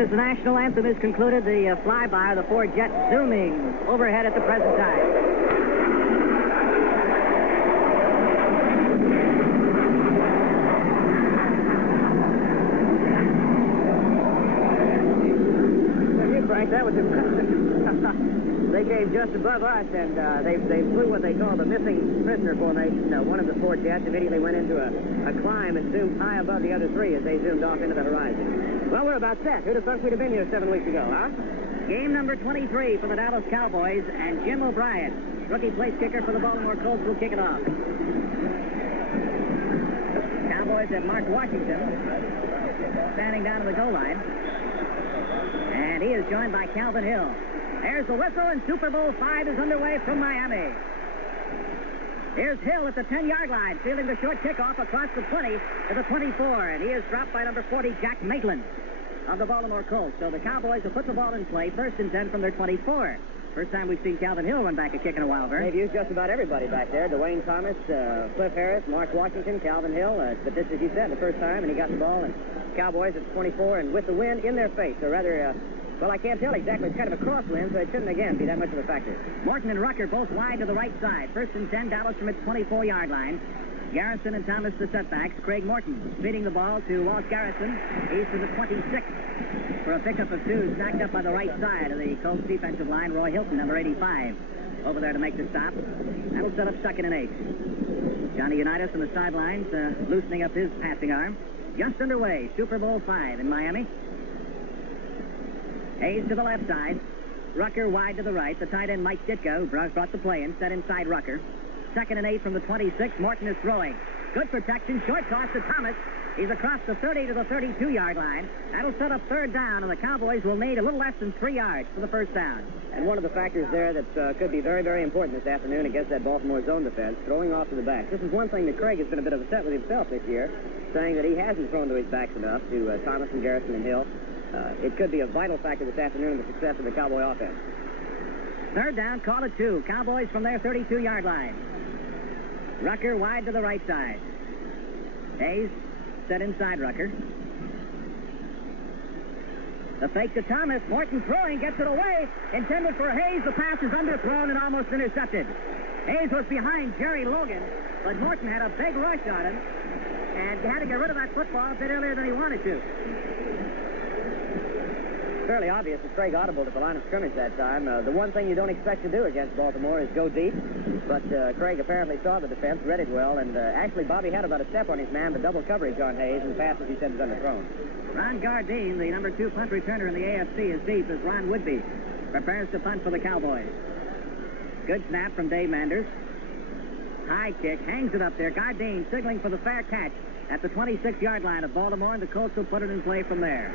time, as the national anthem is concluded, the flyby of the four jets zooming overhead at the present time. That was impressive. They gave just above us, and they flew what they call the missing prisoner formation. One of the four jets immediately went into a climb and zoomed high above the other three as they zoomed off into the horizon. Well, we're about set. Who'd have thought we'd have been here 7 weeks ago, huh? Game number 23 for the Dallas Cowboys, and Jim O'Brien, rookie place kicker for the Baltimore Colts, will kick it off. Cowboys have Mark Washington standing down to the goal line. And he is joined by Calvin Hill. There's the whistle, and Superbowl V is underway from Miami. Here's Hill at the 10-yard line, fielding the short kickoff across the 20 to the 24, and he is dropped by number 40, Jack Maitland of the Baltimore Colts. So the Cowboys have put the ball in play, 1st and 10 from their 24. First time we've seen Calvin Hill run back a kick in a while, Vern. They've used just about everybody back there. Dwayne Thomas, Cliff Harris, Mark Washington, Calvin Hill. But this, as you said, the first time, and he got the ball, and Cowboys at 24, and with the wind in their face, or rather, well, I can't tell exactly. It's kind of a crosswind, so it shouldn't, again, be that much of a factor. Morton and Rucker both wide to the right side. 1st and 10, Dallas from its 24-yard line. Garrison and Thomas the setbacks. Craig Morton feeding the ball to Walt Garrison. He's to the 26 for a pickup of 2, snagged up by the right side of the Colts defensive line. Roy Hilton, number 85, over there to make the stop. That'll set up 2nd and 8. Johnny Unitas on the sidelines, loosening up his passing arm. Just underway, Superbowl V in Miami. Hayes to the left side. Rucker wide to the right. The tight end, Mike Ditka, who brought the play in, set inside Rucker. 2nd and 8 from the 26. Morton is throwing. Good protection. Short toss to Thomas. He's across the 30 to the 32-yard line. That'll set up 3rd down, and the Cowboys will need a little less than 3 yards for the 1st down. And one of the factors there that could be very, very important this afternoon against that Baltimore zone defense, throwing off to the back. This is one thing that Craig has been a bit of a set with himself this year, saying that he hasn't thrown to his backs enough to Thomas and Garrison and Hill. It could be a vital factor this afternoon in the success of the Cowboy offense. 3rd down, call it 2. Cowboys from their 32-yard line. Rucker wide to the right side. Hayes set inside Rucker. The fake to Thomas. Morton throwing, gets it away. Intended for Hayes. The pass is underthrown and almost intercepted. Hayes was behind Jerry Logan, but Morton had a big rush on him, and he had to get rid of that football a bit earlier than he wanted to. Fairly obvious that Craig audibled at the line of scrimmage that time. The one thing you don't expect to do against Baltimore is go deep, but Craig apparently saw the defense, read it well, and actually Bobby had about a step on his man, but double coverage on Hayes, and the pass, as he said, was underthrown. Ron Gardine, the number 2 punt returner in the AFC, is deep as Ron Woodby prepares to punt for the Cowboys. Good snap from Dave Manders. High kick, hangs it up there. Gardine signaling for the fair catch at the 26-yard line of Baltimore, and the Colts will put it in play from there.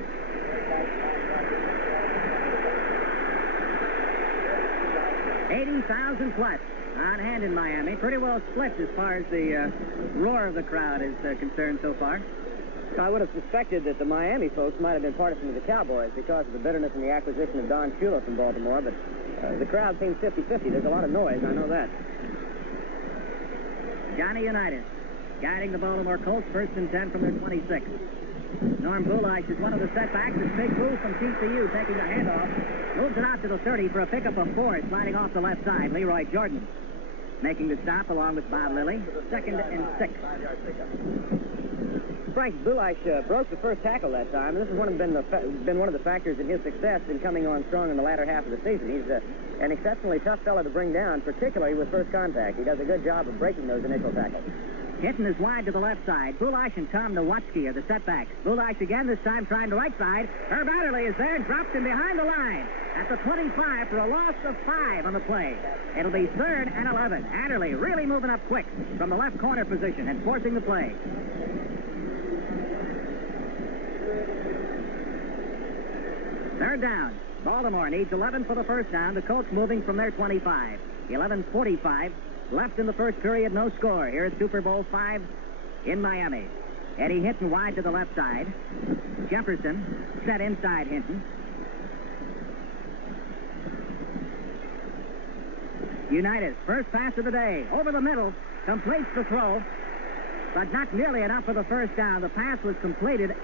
80,000 plus on hand in Miami. Pretty well split as far as the roar of the crowd is concerned so far. I would have suspected that the Miami folks might have been partisan to the Cowboys because of the bitterness in the acquisition of Don Shula from Baltimore, but the crowd seems 50-50. There's a lot of noise, I know that. Johnny Unitas guiding the Baltimore Colts, 1st and 10 from their 26. Norm Bulish is one of the setbacks. It's Big Blue from TCU taking the handoff. Moves it out to the 30 for a pickup of 4, sliding off the left side. Leroy Jordan making the stop along with Bob Lilly. 2nd and 6. Frank Bulish broke the first tackle that time, and this has been one of the factors in his success in coming on strong in the latter half of the season. He's an exceptionally tough fellow to bring down, particularly with first contact. He does a good job of breaking those initial tackles. Hinton is wide to the left side. Bulish and Tom Nowatzki are the setbacks. Bulish again, this time trying the right side. Herb Adderley is there, dropped him behind the line at the 25 for a loss of 5 on the play. It'll be 3rd and 11. Adderley really moving up quick from the left corner position and forcing the play. Third down. Baltimore needs 11 for the 1st down. The Colts moving from their 25. 11:45 left in the first period, no score. Here at Superbowl V in Miami. Eddie Hinton wide to the left side. Jefferson set inside Hinton. Unitas, first pass of the day. Over the middle, completes the throw, but not nearly enough for the 1st down. The pass was completed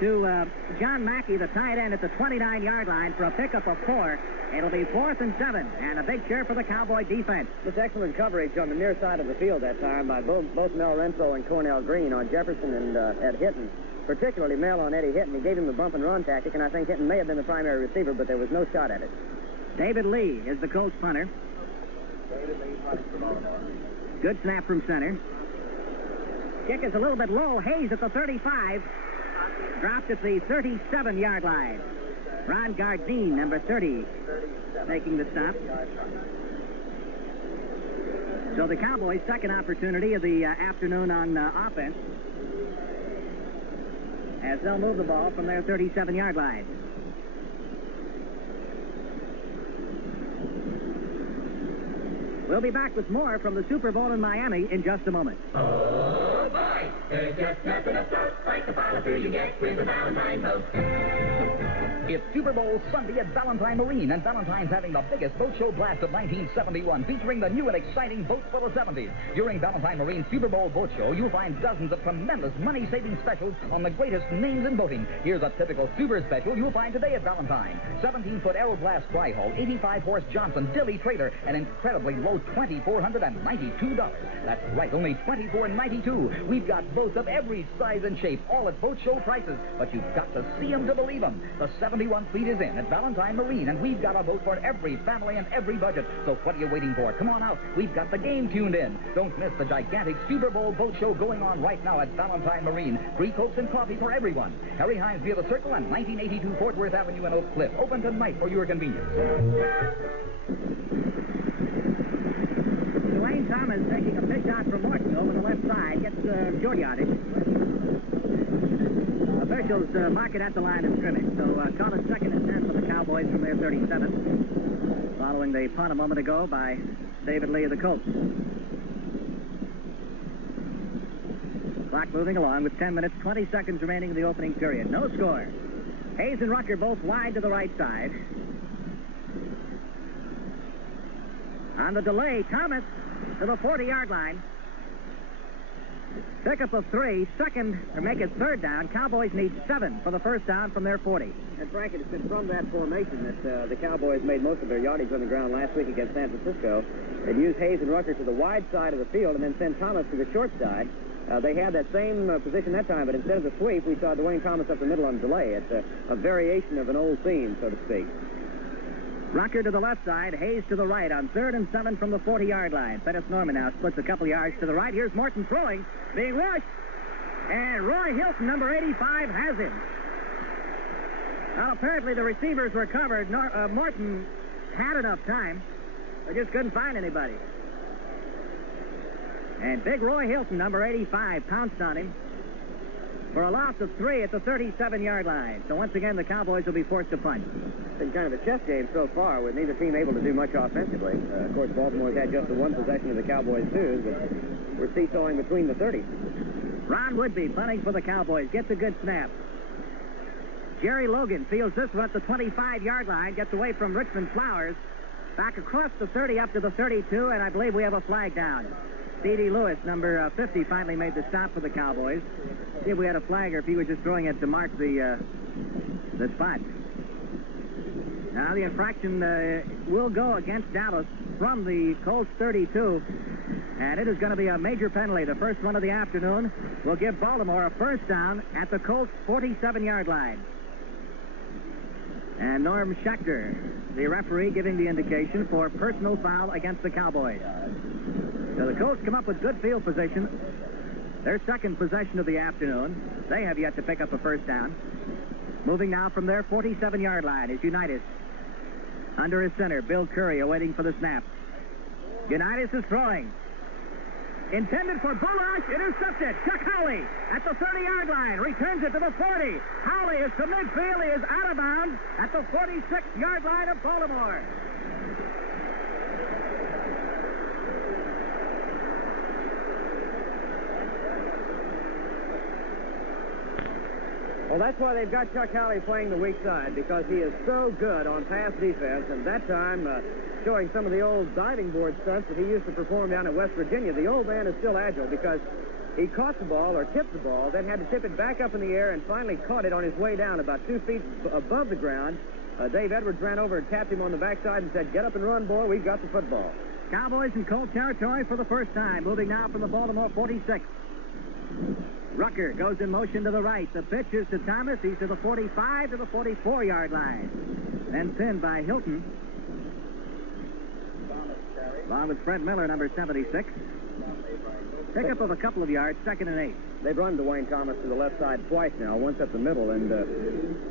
to John Mackey, the tight end, at the 29-yard line for a pickup of 4. It'll be 4th and 7, and a big share for the Cowboy defense. Just excellent coverage on the near side of the field that time by both Mel Renfro and Cornell Green on Jefferson and Ed Hitton. Particularly Mel on Eddie Hitton. He gave him the bump and run tactic, and I think Hitton may have been the primary receiver, but there was no shot at it. David Lee is the Colts punter. Good snap from center. Kick is a little bit low. Hayes at the 35. Dropped at the 37-yard line. Ron Gardine, number 30, making the stop. So the Cowboys' second opportunity of the afternoon on offense, as they'll move the ball from their 37-yard line. We'll be back with more from the Super Bowl in Miami in just a moment. Oh, boy, there's just nothing of those like the follow-through you get with the Valentine boat. It's Super Bowl Sunday at Valentine Marine, and Valentine's having the biggest boat show blast of 1971, featuring the new and exciting boats for the 70s. During Valentine Marine's Super Bowl Boat Show, you'll find dozens of tremendous money-saving specials on the greatest names in boating. Here's a typical super special you'll find today at Valentine. 17-foot Aeroglass dry hull, 85-horse Johnson Dilly trailer, an incredibly low $2,492. That's right, only $2,492. We've got boats of every size and shape, all at boat show prices, but you've got to see them to believe them. The 71 fleet is in at Valentine Marine, and we've got a boat for every family and every budget. So what are you waiting for? Come on out. We've got the game tuned in. Don't miss the gigantic Super Bowl Boat Show going on right now at Valentine Marine. Free Cokes and coffee for everyone. Harry Hines via the Circle and 1982 Fort Worth Avenue in Oak Cliff. Open tonight for your convenience. Dwayne Thomas taking a pitch out from Morton over the left side. Gets short yardage. Officials mark it at the line of scrimmage. So call it 2nd and 10 for the Cowboys from their 37. Following the punt a moment ago by David Lee of the Colts. Clock moving along with 10 minutes, 20 seconds remaining in the opening period. No score. Hayes and Rucker both wide to the right side. On the delay, Thomas to the 40-yard line. Pickup of 3, second, or make it 3rd down. Cowboys need 7 for the first down from their 40. And Frank, it's been from that formation that the Cowboys made most of their yardage on the ground last week against San Francisco. They'd use Hayes and Rucker to the wide side of the field and then send Thomas to the short side. They had that same position that time, but instead of the sweep, we saw Dwayne Thomas up the middle on delay. It's a variation of an old theme, so to speak. Rucker to the left side, Hayes to the right on 3rd and 7 from the 40-yard line. Pettis Norman now splits a couple yards to the right. Here's Morton throwing, being rushed. And Roy Hilton, number 85, has him. Well, apparently the receivers were covered. Morton had enough time. They just couldn't find anybody. And big Roy Hilton, number 85, pounced on him for a loss of 3 at the 37-yard line. So once again, the Cowboys will be forced to punt. It's been kind of a chess game so far, with neither team able to do much offensively. Of course, Baltimore's had just the one possession of the Cowboys, too, but we're seesawing between the 30s. Ron Woodby punting for the Cowboys. Gets a good snap. Jerry Logan fields this one at the 25-yard line. Gets away from Richmond Flowers. Back across the 30 up to the 32, and I believe we have a flag down. C.D. Lewis, number 50, finally made the stop for the Cowboys. See if we had a flag or if he was just throwing it to mark the spot. Now the infraction will go against Dallas from the Colts 32, and it is going to be a major penalty. The first one of the afternoon will give Baltimore a first down at the Colts 47-yard line. And Norm Schechter, the referee, giving the indication for personal foul against the Cowboys. So the Colts come up with good field position. Their second possession of the afternoon. They have yet to pick up a first down. Moving now from their 47-yard line is Unitas. Under his center, Bill Curry awaiting for the snap. Unitas is throwing. Intended for Bulash, intercepted. Chuck Howley at the 30-yard line. Returns it to the 40. Howley is to midfield. He is out of bounds at the 46-yard line of Baltimore. Well, that's why they've got Chuck Howley playing the weak side, because he is so good on pass defense, and that time showing some of the old diving board stunts that he used to perform down at West Virginia. The old man is still agile because He caught the ball, or tipped the ball, then had to tip it back up in the air and finally caught it on his way down about 2 feet above the ground. Dave Edwards ran over and tapped him on the backside and said, "Get up and run, boy. We've got the football." Cowboys in Colt territory for the first time, moving now from the Baltimore 46. Rucker goes in motion to the right. The pitch is to Thomas. He's to the 45 to the 44-yard line. Then pinned by Hilton. Along with Fred Miller, number 76. Pickup of a couple of yards, 2nd and 8. They've run Dwayne Thomas to the left side twice now, once up the middle, and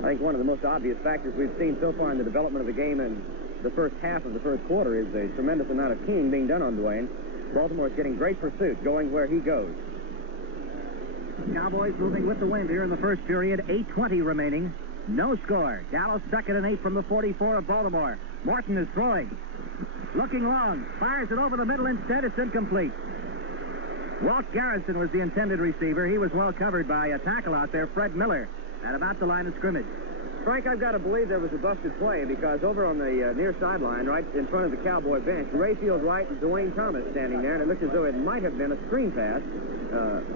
I think one of the most obvious factors we've seen so far in the development of the game in the first half of the first quarter is a tremendous amount of keying being done on Dwayne. Baltimore's getting great pursuit, going where he goes. Cowboys moving with the wind here in the first period. 8:20 remaining. No score. Dallas 2nd and 8 from the 44 of Baltimore. Morton is throwing. Looking long. Fires it over the middle instead. It's incomplete. Walt Garrison was the intended receiver. He was well covered by a tackle out there, Fred Miller, at about the line of scrimmage. Frank, I've got to believe there was a busted play because over on the near sideline, right in front of the Cowboy bench, Rayfield Wright and Dwayne Thomas standing there, and it looked as though it might have been a screen pass.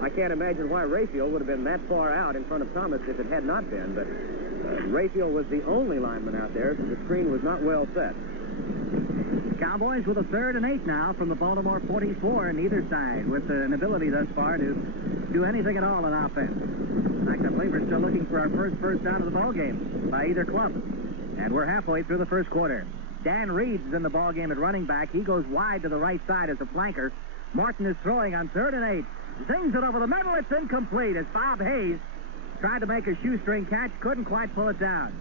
I can't imagine why Rayfield would have been that far out in front of Thomas if it had not been, but Rayfield was the only lineman out there, so the screen was not well set. Cowboys with a 3rd and 8 now from the Baltimore 44 on either side, with an ability thus far to do anything at all on offense. In fact, I believe we're still looking for our first down of the ball game by either club. And we're halfway through the first quarter. Dan Reeves is in the ball game at running back. He goes wide to the right side as a flanker. Morton is throwing on 3rd and 8. Zings it over the middle. It's incomplete as Bob Hayes tried to make a shoestring catch, couldn't quite pull it down.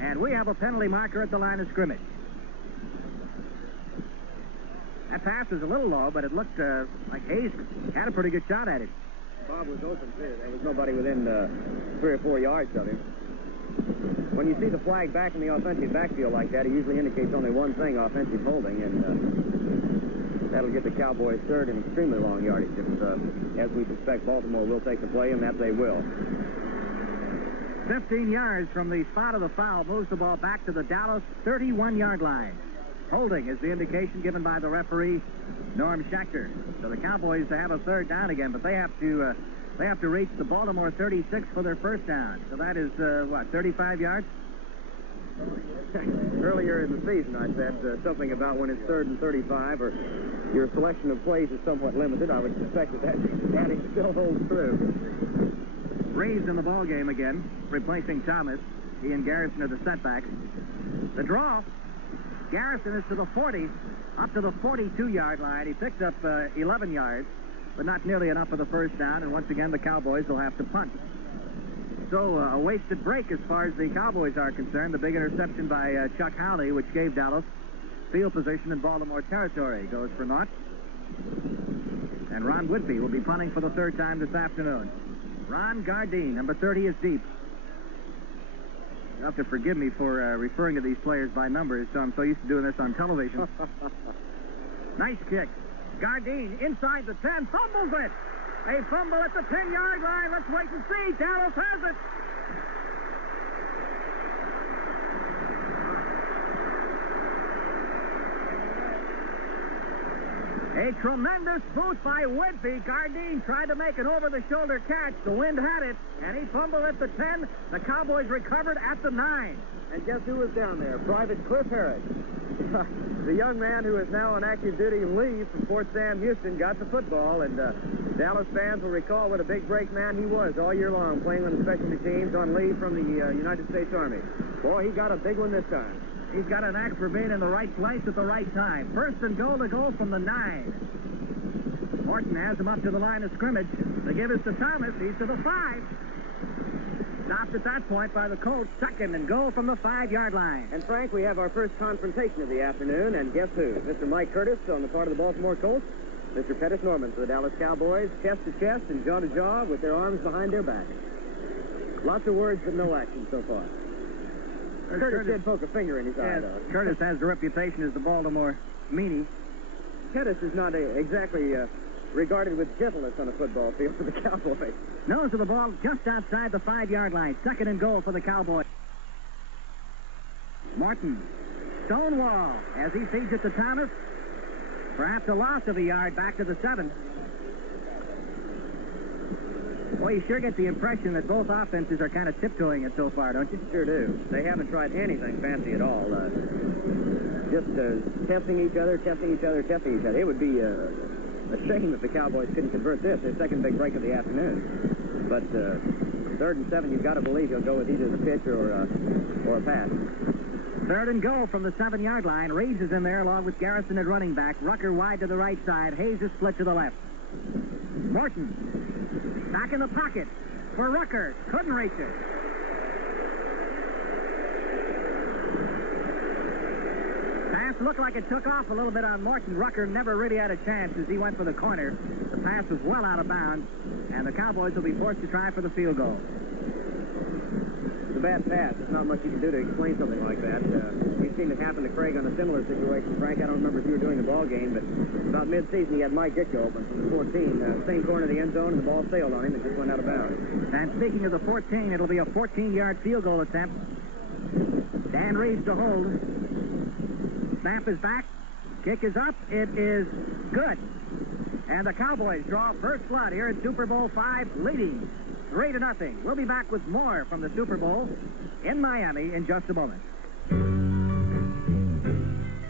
And we have a penalty marker at the line of scrimmage. That pass was a little low, but it looked like Hayes had a pretty good shot at it. Bob was open, too. There was nobody within 3 or 4 yards of him. When you see the flag back in the offensive backfield like that, it usually indicates only one thing, offensive holding, and that'll get the Cowboys 3rd and extremely long yardage. As we suspect, Baltimore will take the play, and that they will. 15 yards from the spot of the foul moves the ball back to the Dallas 31-yard line. Holding is the indication given by the referee, Norm Schechter. So the Cowboys have a 3rd down again, but they have to reach the Baltimore 36 for their first down. So that is 35 yards? Earlier in the season, I said something about when it's 3rd and 35, or your selection of plays is somewhat limited. I would suspect that adage still holds true. Reeves in the ball game again, replacing Thomas. He and Garrison are the setbacks. The draw. Garrison is to the 40, up to the 42-yard line. He picked up 11 yards, but not nearly enough for the first down, and once again the Cowboys will have to punt. So a wasted break as far as the Cowboys are concerned. The big interception by Chuck Howley, which gave Dallas field position in Baltimore territory, goes for naught. And Ron Whitby will be punting for the 3rd time this afternoon. Ron Gardine, number 30, is deep. You'll have to forgive me for referring to these players by numbers, so I'm so used to doing this on television. Nice kick. Gardine inside the 10, fumbles it. A fumble at the 10-yard line. Let's wait and see. Dallas has it. A tremendous boot by Whitby. Gardine tried to make an over-the-shoulder catch. The wind had it, and he fumbled at the 10. The Cowboys recovered at the 9. And guess who was down there? Private Cliff Harris. The young man who is now on active duty leave from Fort Sam, Houston, got the football, and Dallas fans will recall what a big break man he was all year long, playing on the specialty teams on leave from the United States Army. Boy, he got a big one this time. He's got an knack for being in the right place at the right time. 1st and goal to go from the 9. Morton has him up to the line of scrimmage. They give us to Thomas. He's to the 5. Stopped at that point by the Colts. 2nd and goal from the 5-yard line. And, Frank, we have our first confrontation of the afternoon, and guess who? Mr. Mike Curtis on the part of the Baltimore Colts. Mr. Pettis Norman for the Dallas Cowboys, chest to chest and jaw to jaw with their arms behind their back. Lots of words, but no action so far. Curtis did poke a finger in his eye, though. Curtis has the reputation as the Baltimore meanie. Pettis is not exactly regarded with gentleness on a football field for the Cowboys. Nose of the ball just outside the 5-yard line. 2nd and goal for the Cowboys. Morton, stonewall as he feeds it to Thomas. Perhaps a loss of a yard back to the 7. Well, you sure get the impression that both offenses are kind of tiptoeing it so far, don't you? Sure do. They haven't tried anything fancy at all. Just testing each other. It would be a shame if the Cowboys couldn't convert this, their second big break of the afternoon. But 3rd and 7, you've got to believe he'll go with either the pitch or a pass. 3rd and goal from the 7-yard line. Reeves is in there along with Garrison at running back. Rucker wide to the right side. Hayes is split to the left. Morton back in the pocket for Rucker. Couldn't reach it. Pass looked like it took off a little bit on Morton. Rucker never really had a chance as he went for the corner. The pass was well out of bounds, and the Cowboys will be forced to try for the field goal. It's a bad pass. There's not much you can do to explain something like that. We've seen it happen to Craig on a similar situation. Frank, I don't remember if you were doing the ball game, but about mid-season he had Mike Ditko open from the 14. Same corner of the end zone, and the ball sailed on him. It just went out of bounds. And speaking of the 14, it'll be a 14-yard field goal attempt. Dan Reeves to hold. Snap is back. Kick is up. It is good. And the Cowboys draw first blood here in Super Bowl V, leading 3-0. We'll be back with more from the Super Bowl in Miami in just a moment.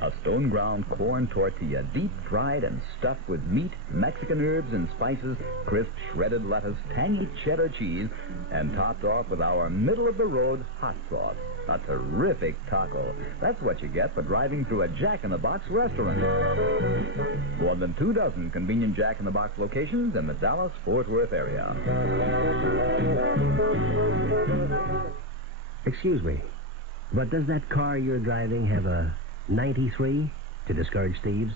A stone-ground corn tortilla, deep-fried and stuffed with meat, Mexican herbs and spices, crisp shredded lettuce, tangy cheddar cheese, and topped off with our middle-of-the-road hot sauce. A terrific taco. That's what you get for driving through a Jack-in-the-Box restaurant. More than 24 convenient Jack-in-the-Box locations in the Dallas-Fort Worth area. Excuse me, but does that car you're driving have a 93 to discourage thieves?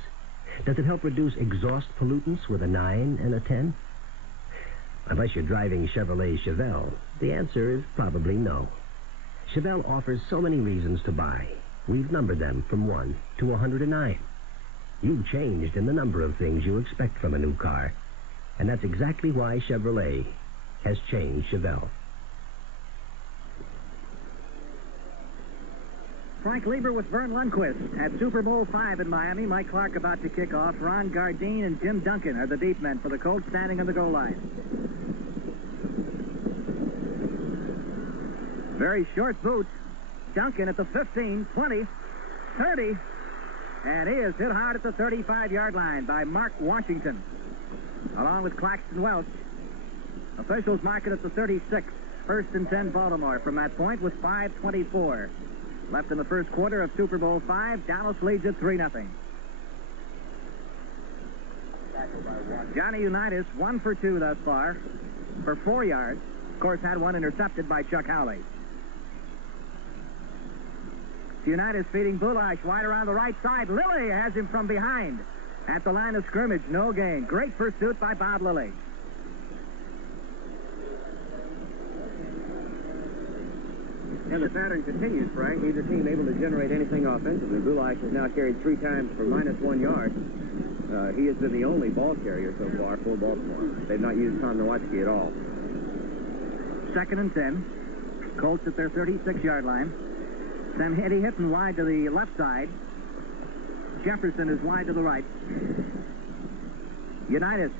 Does it help reduce exhaust pollutants with a 9 and a 10? Unless you're driving Chevrolet Chevelle, the answer is probably no. Chevelle offers so many reasons to buy. We've numbered them from 1 to 109. You've changed in the number of things you expect from a new car, and that's exactly why Chevrolet has changed Chevelle. Frank Lieber with Vern Lundquist at Super Bowl V in Miami. Mike Clark about to kick off. Ron Gardine and Jim Duncan are the deep men for the Colts standing on the goal line. Very short boots. Duncan at the 15, 20, 30, and he is hit hard at the 35-yard line by Mark Washington, along with Claxton Welch. Officials mark it at the 36. 1st and 10 Baltimore from that point with 5:24 left in the first quarter of Super Bowl V. Dallas leads it 3-0. Johnny Unitas, 1 for 2 thus far, for 4 yards. Of course, had one intercepted by Chuck Howley. Unitas feeding Bulash wide around the right side. Lilly has him from behind at the line of scrimmage. No gain. Great pursuit by Bob Lilly. And the pattern continues, Frank. Neither team able to generate anything offensively. Bulash has now carried 3 times for -1 yard. He has been the only ball carrier so far for Baltimore. They've not used Tom Nowatzki at all. 2nd and 10. Colts at their 36-yard line. Sam Eddie Hinton wide to the left side. Jefferson is wide to the right. Unitas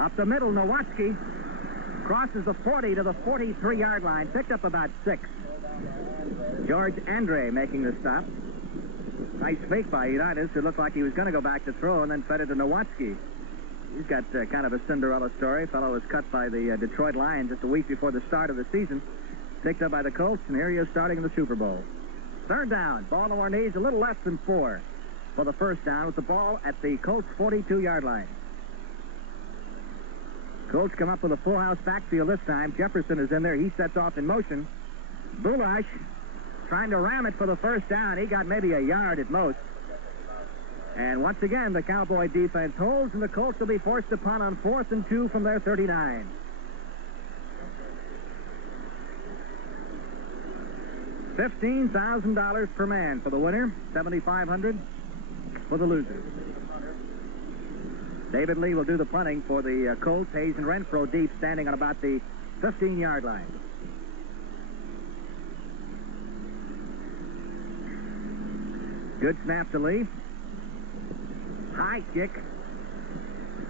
up the middle. Nowatzki crosses the 40 to the 43-yard line. Picked up about 6. George Andre making the stop. Nice fake by Unitas, who looked like he was going to go back to throw and then fed it to Nowatzki. He's got kind of a Cinderella story. Fellow was cut by the Detroit Lions just a week before the start of the season. Picked up by the Colts, and here he is starting in the Super Bowl. 3rd down. Baltimore needs a little less than 4 for the first down with the ball at the Colts' 42-yard line. Colts come up with a full house backfield this time. Jefferson is in there. He sets off in motion. Bulash trying to ram it for the first down. He got maybe a yard at most. And once again, the Cowboy defense holds, and the Colts will be forced to punt on 4th and 2 from their 39. $15,000 per man for the winner, $7,500 for the losers. David Lee will do the punting for the Colts. Hayes and Renfro deep, standing on about the 15-yard line. Good snap to Lee. High kick.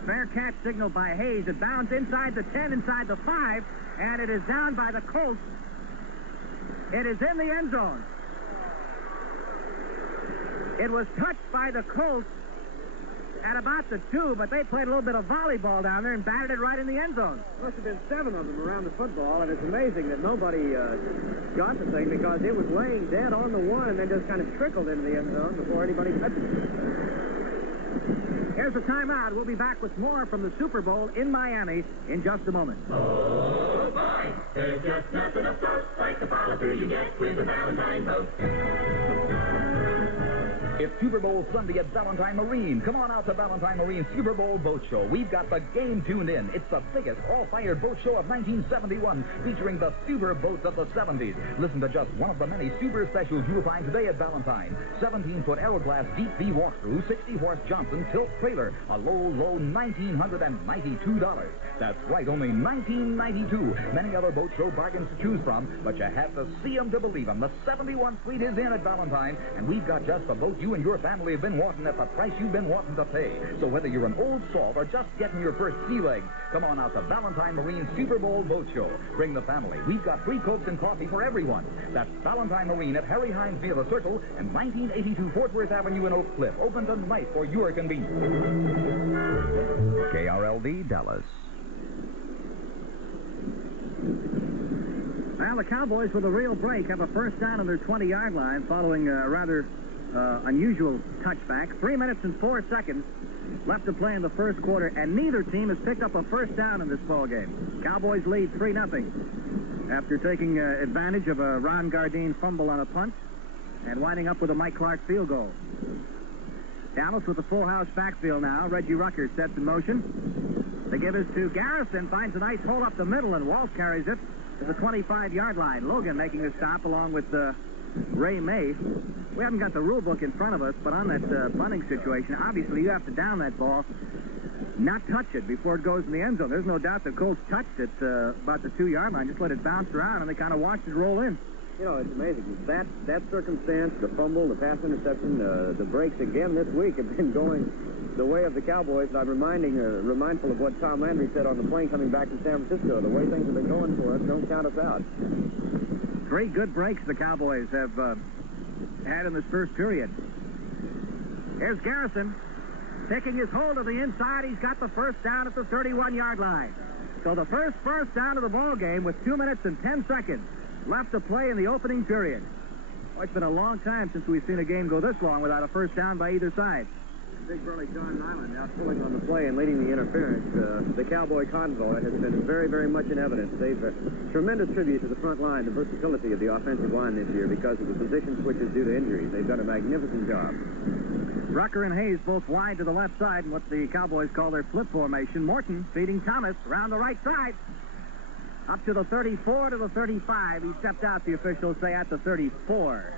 Fair catch signaled by Hayes. It bounds inside the 10, inside the 5, and it is down by the Colts. It is in the end zone. It was touched by the Colts at about the 2, but they played a little bit of volleyball down there and batted it right in the end zone. Must have been 7 of them around the football, and it's amazing that nobody got the thing because it was laying dead on the 1 and then just kind of trickled into the end zone before anybody touched it. Here's a timeout. We'll be back with more from the Super Bowl in Miami in just a moment. Oh, boy, there's just nothing afloat like the follow-through you get with the Valentine boat. It's Super Bowl Sunday at Valentine Marine. Come on out to Valentine Marine Super Bowl Boat Show. We've got the game tuned in. It's the biggest all-fired boat show of 1971, featuring the super boats of the 70s. Listen to just one of the many super specials you'll find today at Valentine. 17-foot Aeroglass Deep V walkthrough, 60-horse Johnson tilt trailer, a low $1,992. That's right, only $1,992. Many other boat show bargains to choose from, but you have to see them to believe them. The 71 fleet is in at Valentine, and we've got just the boat you and your family have been wanting at the price you've been wanting to pay. So whether you're an old salt or just getting your first sea legs, come on out to Valentine Marine Super Bowl Boat Show. Bring the family. We've got free Cokes and coffee for everyone. That's Valentine Marine at Harry Hines near the Circle and 1982 Fort Worth Avenue in Oak Cliff. Open tonight for your convenience. KRLD Dallas. Well, the Cowboys with a real break have a first down on their 20-yard line following a rather unusual touchback. 3 minutes and 4 seconds left to play in the first quarter, and neither team has picked up a first down in this ball game. Cowboys lead 3-0 after taking advantage of a Ron Gardine fumble on a punt and winding up with a Mike Clark field goal. Dallas with a full house backfield now. Reggie Rucker sets in motion. They give it to Garrison, finds a nice hole up the middle, and Walt carries it to the 25-yard line. Logan making the stop along with Ray May. We haven't got the rule book in front of us, but on that bunting situation, obviously you have to down that ball, not touch it before it goes in the end zone. There's no doubt the Colts touched it about the 2-yard line, just let it bounce around, and they kind of watched it roll in. You know, it's amazing. That circumstance, the fumble, the pass interception, the breaks again this week have been going the way of the Cowboys. I'm remindful of what Tom Landry said on the plane coming back from San Francisco. The way things have been going for us, don't count us out. 3 good breaks the Cowboys have had in this first period. Here's Garrison taking his hold of the inside. He's got the first down at the 31-yard line. So the first down of the ball game with 2 minutes and 10 seconds left to play in the opening period. Oh, it's been a long time since we've seen a game go this long without a first down by either side. Big burly John Nyland out pulling on the play and leading the interference. The Cowboy convoy has been very, very much in evidence. They've tremendous tribute to the front line, the versatility of the offensive line this year because of the position switches due to injuries. They've done a magnificent job. Rucker and Hayes both wide to the left side in what the Cowboys call their flip formation. Morton feeding Thomas around the right side. Up to the 34 to the 35. He stepped out, the officials say, at the 34.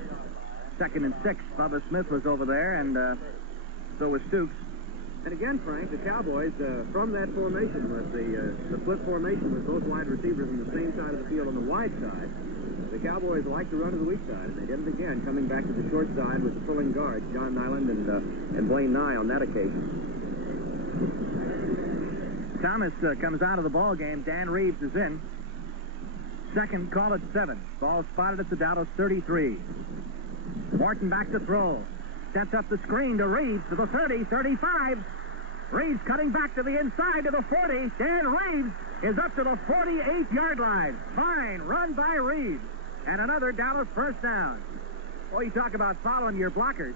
2nd and 6. Bubba Smith was over there, and so was Stoops. And again, Frank, the Cowboys, from that formation, with the flip formation with both wide receivers on the same side of the field on the wide side, the Cowboys like to run to the weak side, and they did it again, coming back to the short side with the pulling guards, John Nyland and Blaine Nye on that occasion. Thomas comes out of the ball game. Dan Reeves is in. Second call at 7. Ball spotted at the Dallas 33. Morton back to throw. Sets up the screen to Reeves to the 30, 35. Reeves cutting back to the inside to the 40. Dan Reeves is up to the 48-yard line. Fine run by Reeves. And another Dallas first down. Boy, you talk about following your blockers.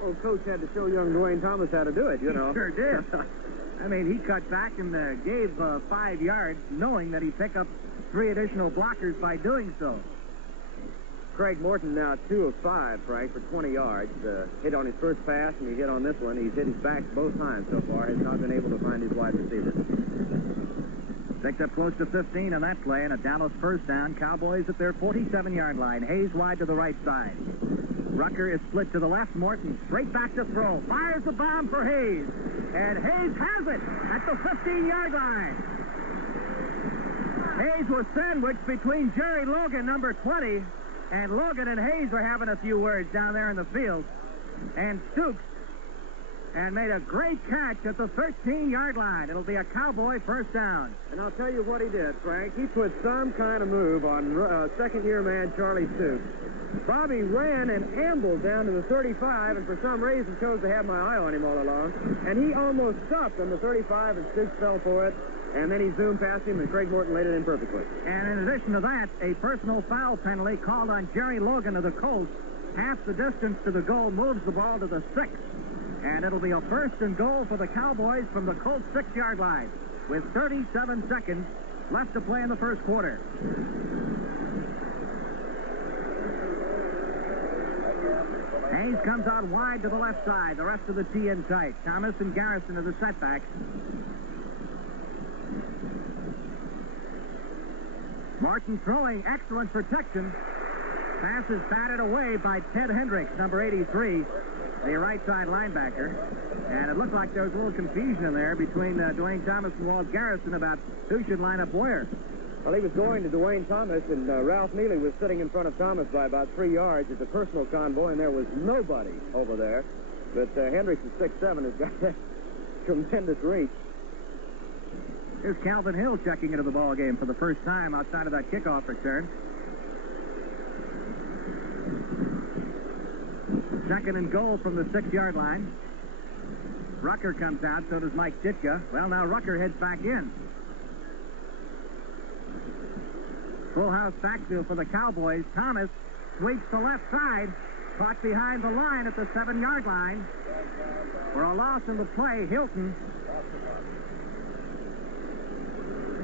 Well, Coach had to show young Dwayne Thomas how to do it, you know. He sure did. I mean, he cut back and gave 5 yards, knowing that he'd pick up 3 additional blockers by doing so. Craig Morton now 2 of 5, Frank, for 20 yards. Hit on his first pass, and he hit on this one. He's hit his back both times so far. Has not been able to find his wide receiver. Picked up close to 15 on that play, and a Dallas first down. Cowboys at their 47-yard line. Hayes wide to the right side. Rucker is split to the left. Morton straight back to throw. Fires the bomb for Hayes. And Hayes has it at the 15-yard line. Hayes was sandwiched between Jerry Logan, number 20, and Logan and Hayes are having a few words down there in the field. And Stoops and made a great catch at the 13-yard line. It'll be a Cowboy first down. And I'll tell you what he did, Frank. He put some kind of move on second-year man Charlie Stoops. Bobby ran and ambled down to the 35, and for some reason chose to have my eye on him all along. And he almost stopped on the 35, and Stoops fell for it. And then he zoomed past him, and Craig Morton laid it in perfectly. And in addition to that, a personal foul penalty called on Jerry Logan of the Colts. Half the distance to the goal, moves the ball to the 6. And it'll be a first and goal for the Cowboys from the Colts 6-yard line with 37 seconds left to play in the first quarter. Hayes comes out wide to the left side. The rest of the T in tight. Thomas and Garrison are the setbacks. Martin throwing, excellent protection. Pass is batted away by Ted Hendricks, number 83, the right side linebacker. And it looked like there was a little confusion in there between Dwayne Thomas and Walt Garrison about who should line up where. Well, he was going to Dwayne Thomas, and Ralph Neely was sitting in front of Thomas by about 3 yards. It's a personal convoy, and there was nobody over there. But Hendricks is 6'7", has got that tremendous reach. Here's Calvin Hill checking into the ball game for the first time outside of that kickoff return. Second and goal from the 6-yard line. Rucker comes out, so does Mike Ditka. Well, now Rucker heads back in. Full house backfield for the Cowboys. Thomas sweeps the left side, caught behind the line at the 7-yard line. For a loss in the play, Hilton.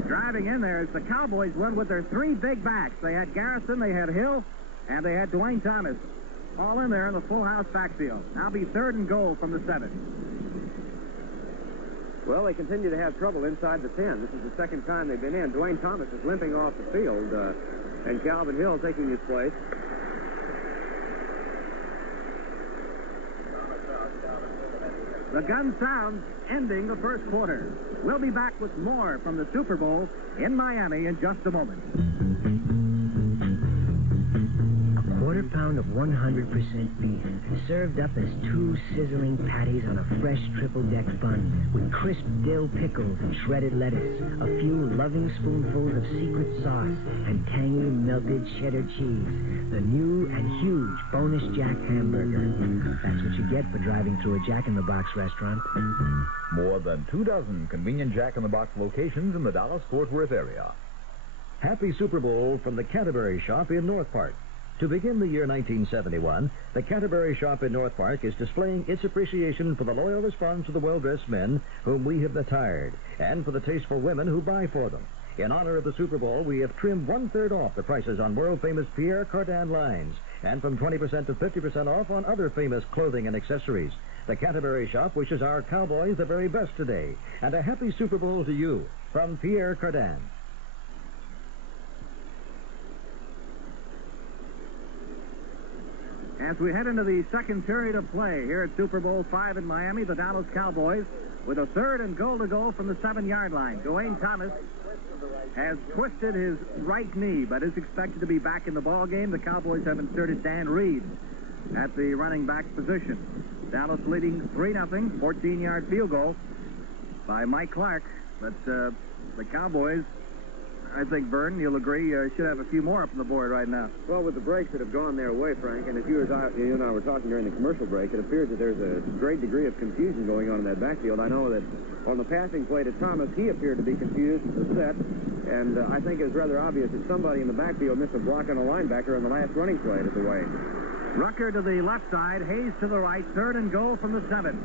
Driving in there as the Cowboys went with their 3 big backs. They had Garrison, they had Hill, and they had Dwayne Thomas. All in there in the full house backfield. Now be third and goal from the 7. Well, they continue to have trouble inside the 10. This is the second time they've been in. Dwayne Thomas is limping off the field, and Calvin Hill taking his place. The gun sounds, ending the first quarter. We'll be back with more from the Super Bowl in Miami in just a moment. Quarter pound of 100% beef, served up as 2 sizzling patties on a fresh triple-deck bun with crisp dill pickles and shredded lettuce, a few loving spoonfuls of secret sauce, and tangy melted cheddar cheese. The new and huge Bonus Jack hamburger. That's what you get for driving through a Jack in the Box restaurant. More than 2 dozen convenient Jack in the Box locations in the Dallas-Fort Worth area. Happy Super Bowl from the Canterbury Shop in North Park. To begin the year 1971, the Canterbury Shop in North Park is displaying its appreciation for the loyal response of the well-dressed men whom we have attired, and for the tasteful women who buy for them. In honor of the Super Bowl, we have trimmed 1/3 off the prices on world-famous Pierre Cardin lines, and from 20% to 50% off on other famous clothing and accessories. The Canterbury Shop wishes our Cowboys the very best today, and a happy Super Bowl to you from Pierre Cardin. As we head into the second period of play here at Super Bowl V in Miami, the Dallas Cowboys with a 3rd and goal to go from the 7-yard line. Dwayne Thomas has twisted his right knee, but is expected to be back in the ball game. The Cowboys have inserted Dan Reed at the running back position. Dallas leading 3-0, 14-yard field goal by Mike Clark. But the Cowboys, I think, Vern, you'll agree, should have a few more up on the board right now. Well, with the breaks that have gone their way, Frank, and as you and I were talking during the commercial break, it appears that there's a great degree of confusion going on in that backfield. I know that on the passing play to Thomas, he appeared to be confused with the set, and I think it's rather obvious that somebody in the backfield missed a block on a linebacker on the last running play at the way. Rucker to the left side, Hayes to the right, 3rd and goal from the 7.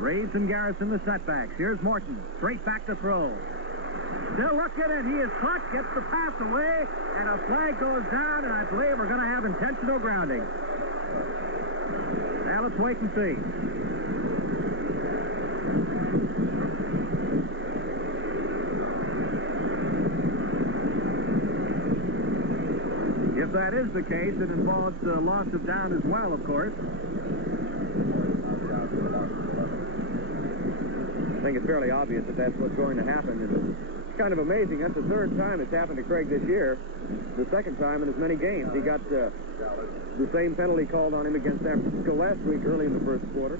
Reeves and Garrison the setbacks. Here's Morton, straight back to throw. Still looking, and he is caught, gets the pass away, and a flag goes down, and I believe we're going to have intentional grounding. Now let's wait and see. If that is the case, it involves the loss of down as well, of course. I think it's fairly obvious that that's what's going to happen. It's kind of amazing. That's the 3rd time it's happened to Craig this year. The 2nd time in as many games. He got the same penalty called on him against San Francisco last week early in the first quarter.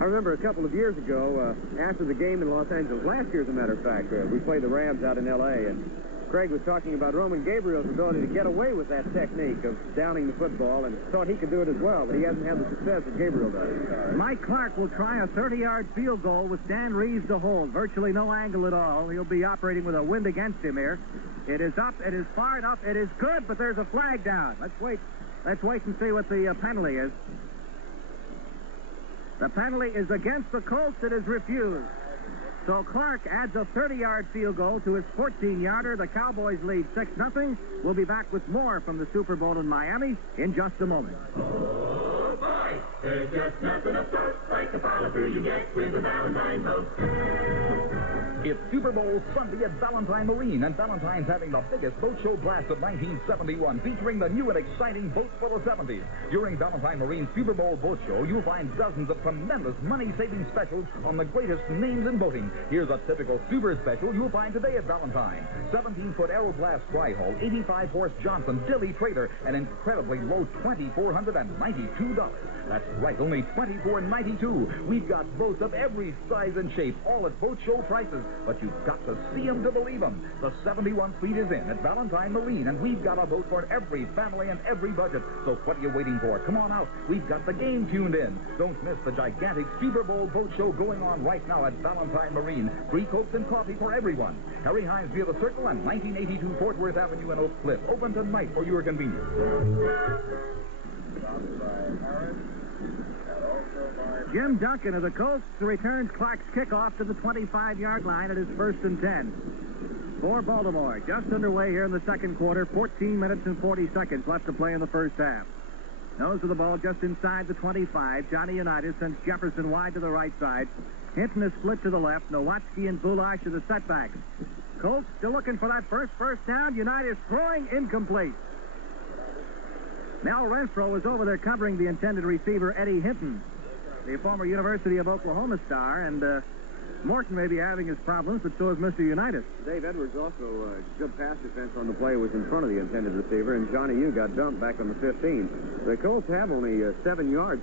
I remember a couple of years ago, after the game in Los Angeles, last year as a matter of fact, we played the Rams out in L.A., and Craig was talking about Roman Gabriel's ability to get away with that technique of downing the football and thought he could do it as well, but he hasn't had the success that Gabriel does. Mike Clark will try a 30-yard field goal with Dan Reeves to hold. Virtually no angle at all. He'll be operating with a wind against him here. It is up. It is far enough. It is good, but there's a flag down. Let's wait and see what the penalty is. The penalty is against the Colts. It is refused. So Clark adds a 30-yard field goal to his 14-yarder. The Cowboys lead 6-0. We'll be back with more from the Super Bowl in Miami in just a moment. Oh, boy, there's just nothing afloat like the follow-through you get with the Valentine boat. It's Super Bowl Sunday at Valentine Marine, and Valentine's having the biggest boat show blast of 1971, featuring the new and exciting boats for the 70s. During Valentine Marine's Super Bowl Boat Show, you'll find dozens of tremendous money-saving specials on the greatest names in boating. Here's a typical super special you'll find today at Valentine. 17-foot Aeroglass Tri-Hull, 85-horse Johnson Dilly Trailer, an incredibly low $2,492. That's right, only $2,492. We've got boats of every size and shape, all at boat show prices. But you've got to see them to believe them. The 71 Fleet is in at Valentine Marine, and we've got a boat for every family and every budget. So what are you waiting for? Come on out. We've got the game tuned in. Don't miss the gigantic Super Bowl Boat Show going on right now at Valentine Marine. Free Cokes and coffee for everyone. Harry Hines via the Circle and 1982 Fort Worth Avenue in Oak Cliff. Open tonight for your convenience. Jim Duncan of the Colts returns Clark's kickoff to the 25-yard line at his 1st and 10. For Baltimore, just underway here in the second quarter, 14 minutes and 40 seconds left to play in the first half. Nose of the ball just inside the 25. Johnny Unitas sends Jefferson wide to the right side. Hinton is split to the left. Nowatzki and Bulash are the setbacks. Colts still looking for that first down. Unitas throwing incomplete. Mel Renfro is over there covering the intended receiver, Eddie Hinton, the former University of Oklahoma star, and Morton may be having his problems, but so is Mr. Unitas. Dave Edwards also, good pass defense on the play, was in front of the intended receiver, and Johnny Yu got dumped back on the 15. The Colts have only 11 yards,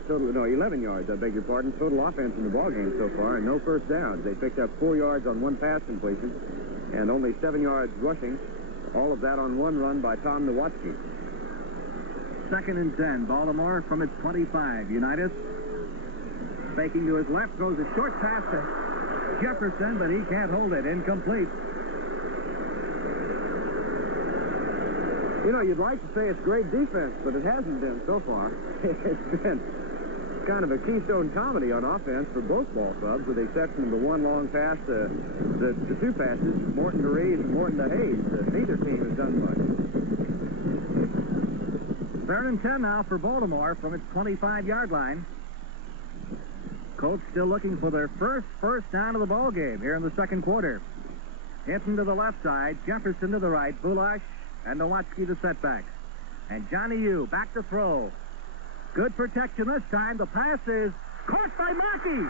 I beg your pardon, total offense in the ballgame so far, and no first downs. They picked up 4 yards on one pass completion, and only 7 yards rushing, all of that on one run by Tom Nowatzki. 2nd and 10, Baltimore from its 25. Unitas faking to his left, throws a short pass to Jefferson, but he can't hold it. Incomplete. You know, you'd like to say it's great defense, but it hasn't been so far. It's been kind of a keystone comedy on offense for both ball clubs, with the exception of the one long pass, the 2 passes, Morton to Reeves and Morton to Hayes. Neither team has done much. 3rd and 10 now for Baltimore from its 25-yard line. Colts still looking for their first down of the ball game here in the second quarter. Hinton to the left side, Jefferson to the right, Bulash and Nowatzki the setbacks. And Johnny Yu back to throw. Good protection this time. The pass is caught by Mackey.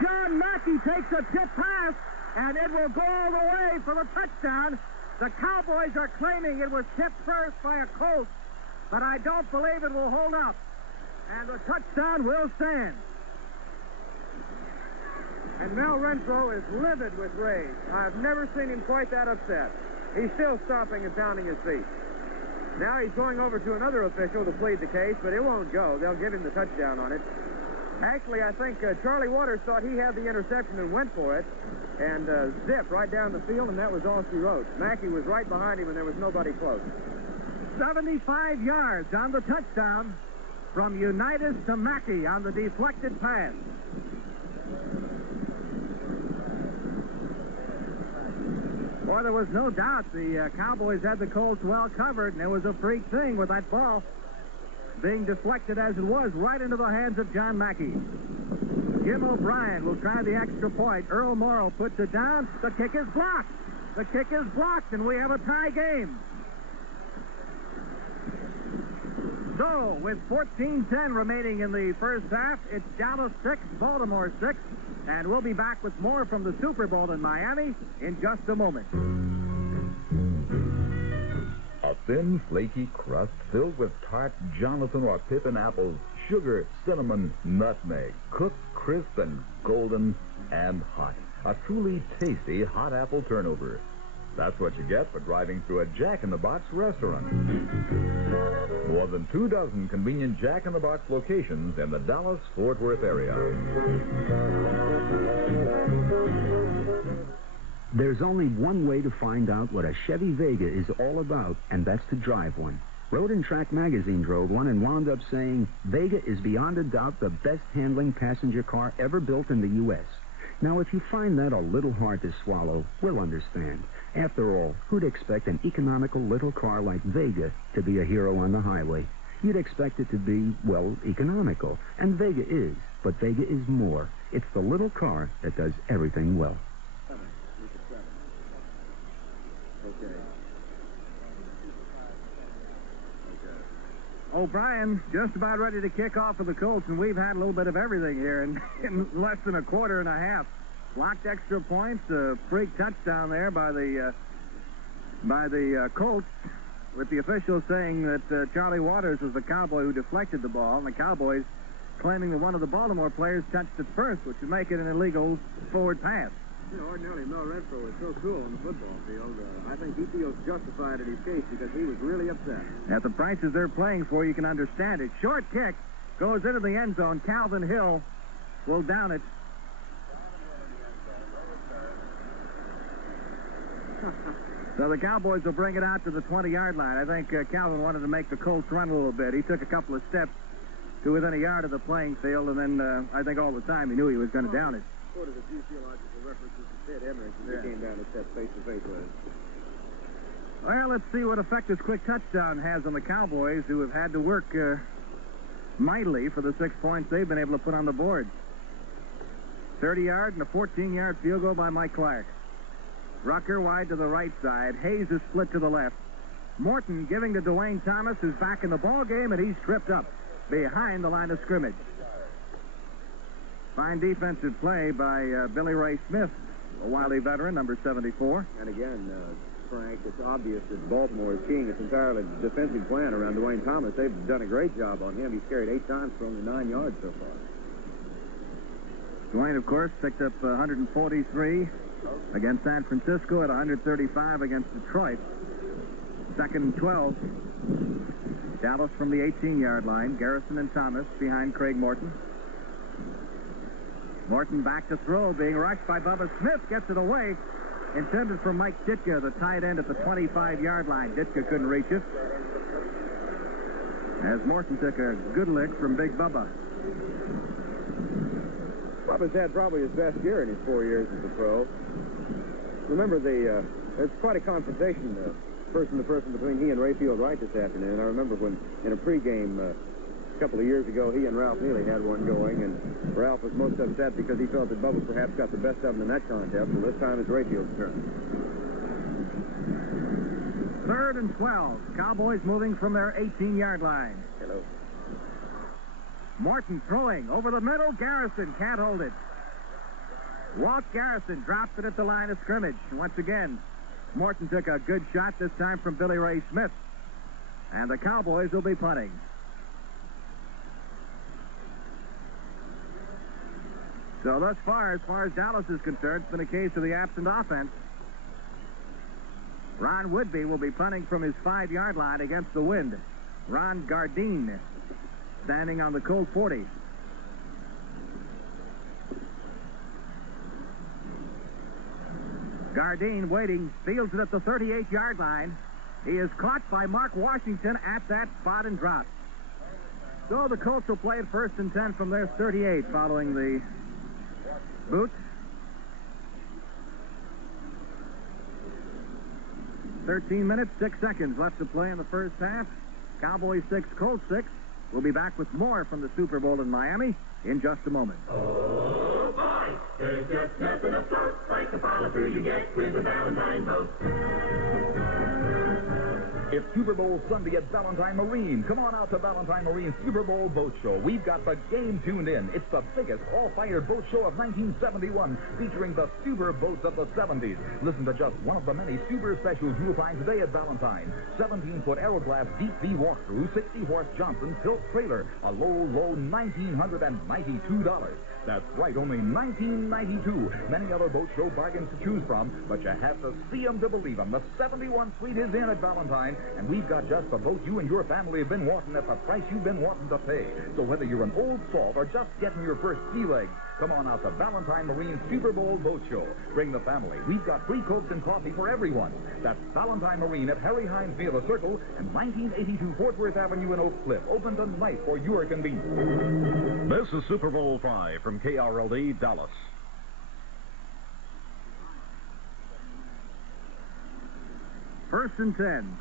John Mackey takes a tip pass, and it will go all the way for the touchdown. The Cowboys are claiming it was tipped first by a Colt, but I don't believe it will hold up. And the touchdown will stand. And Mel Renfro is livid with rage. I've never seen him quite that upset. He's still stomping and pounding his feet. Now he's going over to another official to plead the case, but it won't go. They'll give him the touchdown on it. Actually, I think Charlie Waters thought he had the interception and went for it, and zipped right down the field, and that was all she wrote. Mackey was right behind him, and there was nobody close. 75 yards on the touchdown from Unitas to Mackey on the deflected pass. Boy, there was no doubt the Cowboys had the Colts well covered, and it was a freak thing with that ball being deflected as it was right into the hands of John Mackey. Jim O'Brien will try the extra point. Earl Morrow puts it down. The kick is blocked. The kick is blocked, and we have a tie game. So, with 14:10 remaining in the first half, it's Dallas 6, Baltimore 6, and we'll be back with more from the Super Bowl in Miami in just a moment. A thin, flaky crust filled with tart Jonathan or Pippin apples sugar, cinnamon, nutmeg, cooked crisp and golden and hot. A truly tasty hot apple turnover. That's what you get for driving through a Jack in the Box restaurant. More than 24 convenient Jack in the Box locations in the Dallas-Fort Worth area. There's only one way to find out what a Chevy Vega is all about, and that's to drive one. Road and Track magazine drove one and wound up saying, Vega is beyond a doubt the best handling passenger car ever built in the U.S. Now, if you find that a little hard to swallow, we'll understand. After all, who'd expect an economical little car like Vega to be a hero on the highway? You'd expect it to be, well, economical. And Vega is. But Vega is more. It's the little car that does everything well. Okay. O'Brien just about ready to kick off for the Colts, and we've had a little bit of everything here in less than a quarter and a half. Blocked extra points, a freak touchdown there by the Colts, with the officials saying that Charlie Waters was the Cowboy who deflected the ball, and the Cowboys claiming that one of the Baltimore players touched it first, which would make it an illegal forward pass. You know, ordinarily Mel Renfro is so cool on the football field. I think he feels justified in his case because he was really upset. At the prices they're playing for, you can understand it. Short kick goes into the end zone. Calvin Hill will down it. So the Cowboys will bring it out to the 20-yard line. I think Calvin wanted to make the Colts run a little bit. He took a couple of steps to within a yard of the playing field, and then I think all the time he knew he was going to down it. Sort of a few theological references to Ted Emmerich when he came down and stepped face-to-face with him. Well, let's see what effect this quick touchdown has on the Cowboys, who have had to work mightily for the 6 points they've been able to put on the board. 30-yard and a 14-yard field goal by Mike Clark. Rucker wide to the right side. Hayes is split to the left. Morton giving to Dwayne Thomas, who's back in the ball game, and he's tripped up behind the line of scrimmage. Fine defensive play by Billy Ray Smith, a wily veteran, number 74. And again, Frank, it's obvious that Baltimore is keying its entirely defensive plan around Dwayne Thomas. They've done a great job on him. He's carried 8 times for only 9 yards so far. Dwayne, of course, picked up 143 against San Francisco, at 135 against Detroit. Second and 12. Dallas from the 18-yard line. Garrison and Thomas behind Craig Morton. Morton back to throw, being rushed by Bubba Smith. Gets it away. Intended for Mike Ditka, the tight end at the 25-yard line. Ditka couldn't reach it, as Morton took a good lick from Big Bubba. Bubba's had probably his best year in his 4 years as a pro. Remember, there's quite a confrontation, person to person, between he and Rayfield Wright this afternoon. I remember when, in a pregame a couple of years ago, he and Ralph Neely had one going, and Ralph was most upset because he felt that Bubba perhaps got the best of him in that contest. So this time it's Rayfield's turn. 3rd and 12. Cowboys moving from their 18-yard line. Hello. Morton throwing over the middle. Garrison can't hold it. Walt Garrison dropped it at the line of scrimmage. Once again, Morton took a good shot, this time from Billy Ray Smith. And the Cowboys will be punting. So thus far as Dallas is concerned, it's been a case of the absent offense. Ron Woodby will be punting from his 5-yard line against the wind. Ron Gardine standing on the Colt 40. Gardine waiting, fields it at the 38-yard line. He is caught by Mark Washington at that spot and dropped. So the Colts will play it 1st and 10 from their 38 following the boot. 13 minutes, 6 seconds left to play in the first half. Cowboys 6, Colts 6. We'll be back with more from the Super Bowl in Miami in just a moment. Oh, boy, there's just nothing afloat like the follow-through you get with the Valentine boat. It's Super Bowl Sunday at Ballantyne Marine. Come on out to Ballantyne Marine Super Bowl Boat Show. We've got the game tuned in. It's the biggest all-fired boat show of 1971, featuring the super boats of the 70s. Listen to just one of the many super specials you'll find today at Ballantyne. 17-foot Aeroglass Deep V Walkthrough, 60-horse Johnson Tilt Trailer, a low $1,992. That's right, only $1,992. Many other boat show bargains to choose from, but you have to see them to believe them. The 71 Suite is in at Ballantyne, and we've got just the boat you and your family have been wanting at the price you've been wanting to pay. So whether you're an old salt or just getting your first sea legs, come on out to Ballantyne Marine Super Bowl Boat Show. Bring the family. We've got free Cokes and coffee for everyone. That's Ballantyne Marine at Harry Hines Field Circle and 1982 Fort Worth Avenue in Oak Cliff. Open tonight for your convenience. This is Super Bowl V from KRLD, Dallas. First and 10.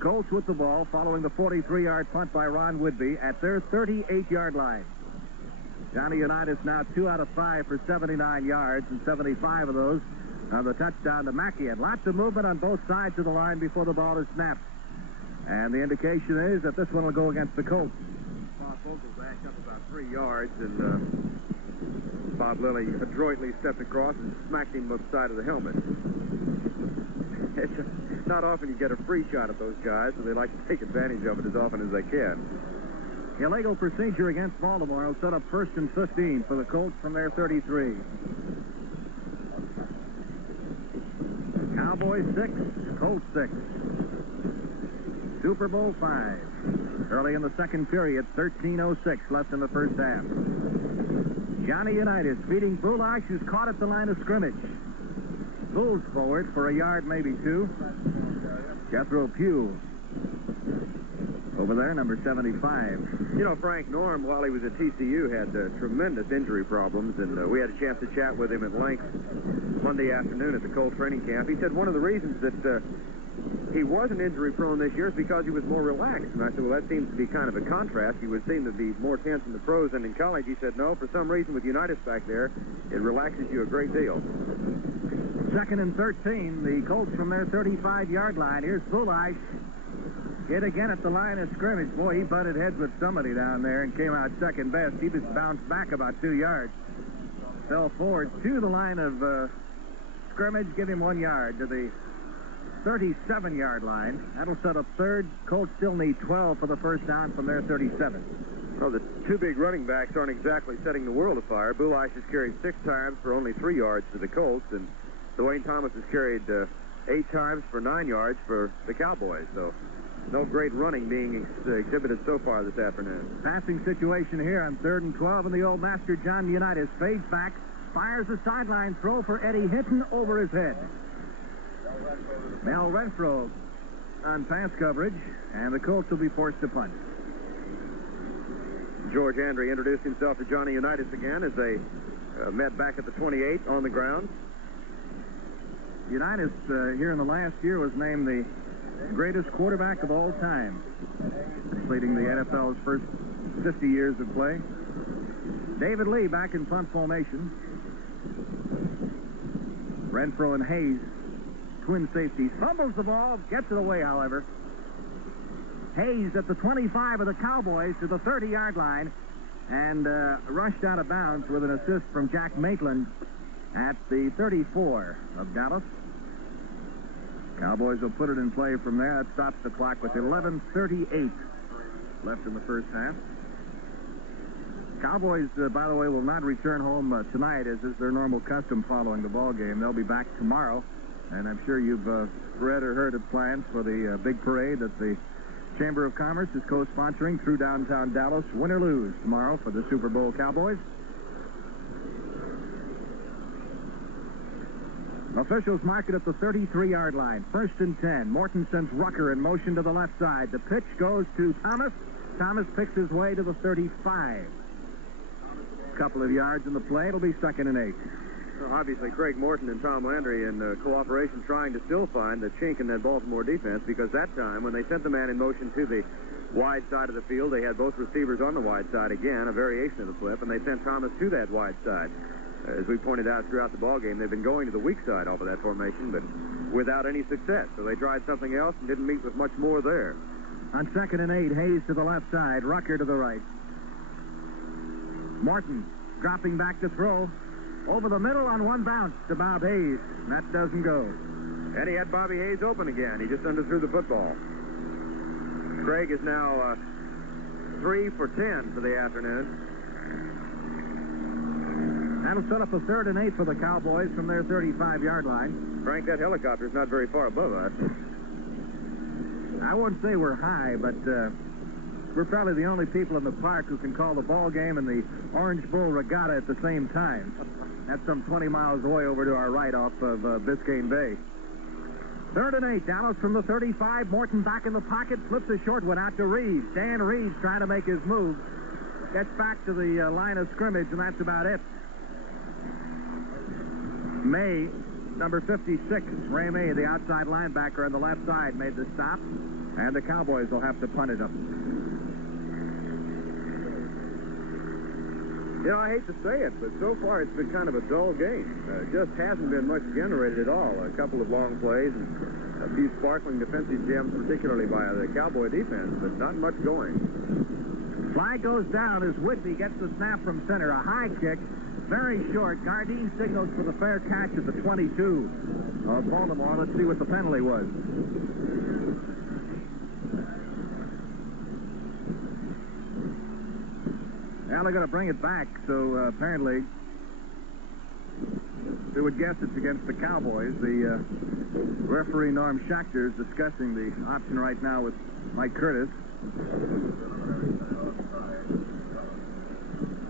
Colts with the ball following the 43-yard punt by Ron Woodby at their 38-yard line. Johnny Unitas now 2 out of 5 for 79 yards, and 75 of those on the touchdown to Mackey. And lots of movement on both sides of the line before the ball is snapped. And the indication is that this one will go against the Colts. Bob Vogel backed up about 3 yards, and Bob Lilly adroitly stepped across and smacked him upside of the helmet. It's not often you get a free shot at those guys, so they like to take advantage of it as often as they can. Illegal procedure against Baltimore will set up first and 15 for the Colts from their 33. Cowboys 6, Colts 6. Super Bowl V. Early in the second period, 13:06 left in the first half. Johnny Unitas feeding Boulash, who's caught at the line of scrimmage. Bulls forward for a yard, maybe 2. Jethro Pugh over there, number 75. You know, Frank Norm, while he was at TCU, had tremendous injury problems, and we had a chance to chat with him at length Monday afternoon at the Colt training camp. He said one of the reasons that he wasn't injury-prone this year is because he was more relaxed. And I said, well, that seems to be kind of a contrast. You would seem to be more tense in the pros than in college. He said, no, for some reason with Unitas back there, it relaxes you a great deal. Second and 13, the Colts from their 35-yard line. Here's Boulash. Hit again at the line of scrimmage. Boy, he butted heads with somebody down there and came out second best. He just bounced back about 2 yards. Fell forward to the line of scrimmage. Give him 1 yard to the 37-yard line. That'll set up third. Colts still need 12 for the first down from their 37. Well, the two big running backs aren't exactly setting the world afire. Boulash has carried 6 times for only 3 yards for the Colts, and Dwayne Thomas has carried 8 times for 9 yards for the Cowboys. So no great running being exhibited so far this afternoon. Passing situation here on 3rd and 12, and the old master John Unitas fades back, fires a sideline throw for Eddie Hinton over his head. Mel Renfro on pass coverage, and the Colts will be forced to punt. George Andre introduced himself to Johnny Unitas again as they met back at the 28 on the ground. Unitas, here in the last year, was named the greatest quarterback of all time, completing the NFL's first 50 years of play. David Lee back in punt formation. Renfro and Hayes, twin safeties. Fumbles the ball, gets it away, however. Hayes at the 25 of the Cowboys to the 30-yard line and rushed out of bounds with an assist from Jack Maitland at the 34 of Dallas. Cowboys will put it in play from there. That stops the clock with 11:38 left in the first half. Cowboys, by the way, will not return home tonight, as is their normal custom following the ball game. They'll be back tomorrow, and I'm sure you've read or heard of plans for the big parade that the Chamber of Commerce is co-sponsoring through downtown Dallas. Win or lose tomorrow for the Super Bowl Cowboys. Officials mark it at the 33-yard line. 1st and 10. Morton sends Rucker in motion to the left side. The pitch goes to Thomas. Thomas picks his way to the 35. Couple of yards in the play. It'll be 2nd and 8. Well, obviously, Craig Morton and Tom Landry in cooperation trying to still find the chink in that Baltimore defense, because that time when they sent the man in motion to the wide side of the field, they had both receivers on the wide side again, a variation of the flip, and they sent Thomas to that wide side. As we pointed out throughout the ballgame, they've been going to the weak side off of that formation, but without any success. So they tried something else and didn't meet with much more there. On 2nd and 8, Hayes to the left side, Rucker to the right. Morton dropping back to throw. Over the middle on one bounce to Bob Hayes. That doesn't go. And he had Bobby Hayes open again. He just underthrew the football. Craig is now 3 for 10 for the afternoon. That'll set up a 3rd and 8 for the Cowboys from their 35-yard line. Frank, that helicopter's not very far above us. I wouldn't say we're high, but we're probably the only people in the park who can call the ball game and the Orange Bowl Regatta at the same time. That's some 20 miles away over to our right off of Biscayne Bay. 3rd and 8, Dallas from the 35. Morton back in the pocket, flips a short one out to Reeves. Dan Reeves trying to make his move. Gets back to the line of scrimmage, and that's about it. May, number 56, Ray May, the outside linebacker on the left side, made the stop, and the Cowboys will have to punt it up. You know, I hate to say it, but so far it's been kind of a dull game. Just hasn't been much generated at all. A couple of long plays and a few sparkling defensive gems, particularly by the Cowboy defense, but not much going. Flag goes down as Whitby gets the snap from center. A high kick, very short. Gardine signals for the fair catch at the 22 of Baltimore. Let's see what the penalty was. Now they're going to bring it back, so apparently we would guess it's against the Cowboys. The referee, Norm Schachter, is discussing the option right now with Mike Curtis.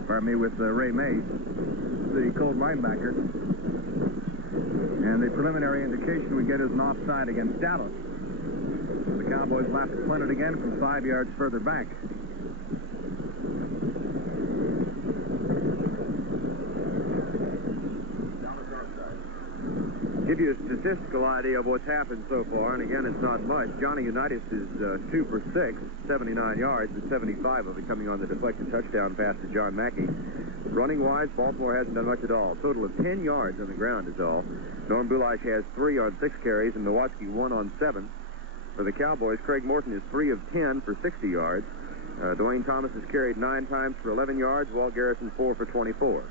Pardon me, with Ray May, the Colt linebacker. And the preliminary indication we get is an offside against Dallas. The Cowboys will have to punt it again from 5 yards further back. Give you a statistical idea of what's happened so far, and again, it's not much. Johnny Unitas is 2 for 6, 79 yards, and 75 of it coming on the deflected touchdown pass to John Mackey. Running-wise, Baltimore hasn't done much at all. Total of 10 yards on the ground is all. Norm Bulach has 3 on 6 carries, and Nowatzki 1 on 7. For the Cowboys, Craig Morton is 3 of 10 for 60 yards. Dwayne Thomas has carried 9 times for 11 yards. Walt Garrison 4 for 24.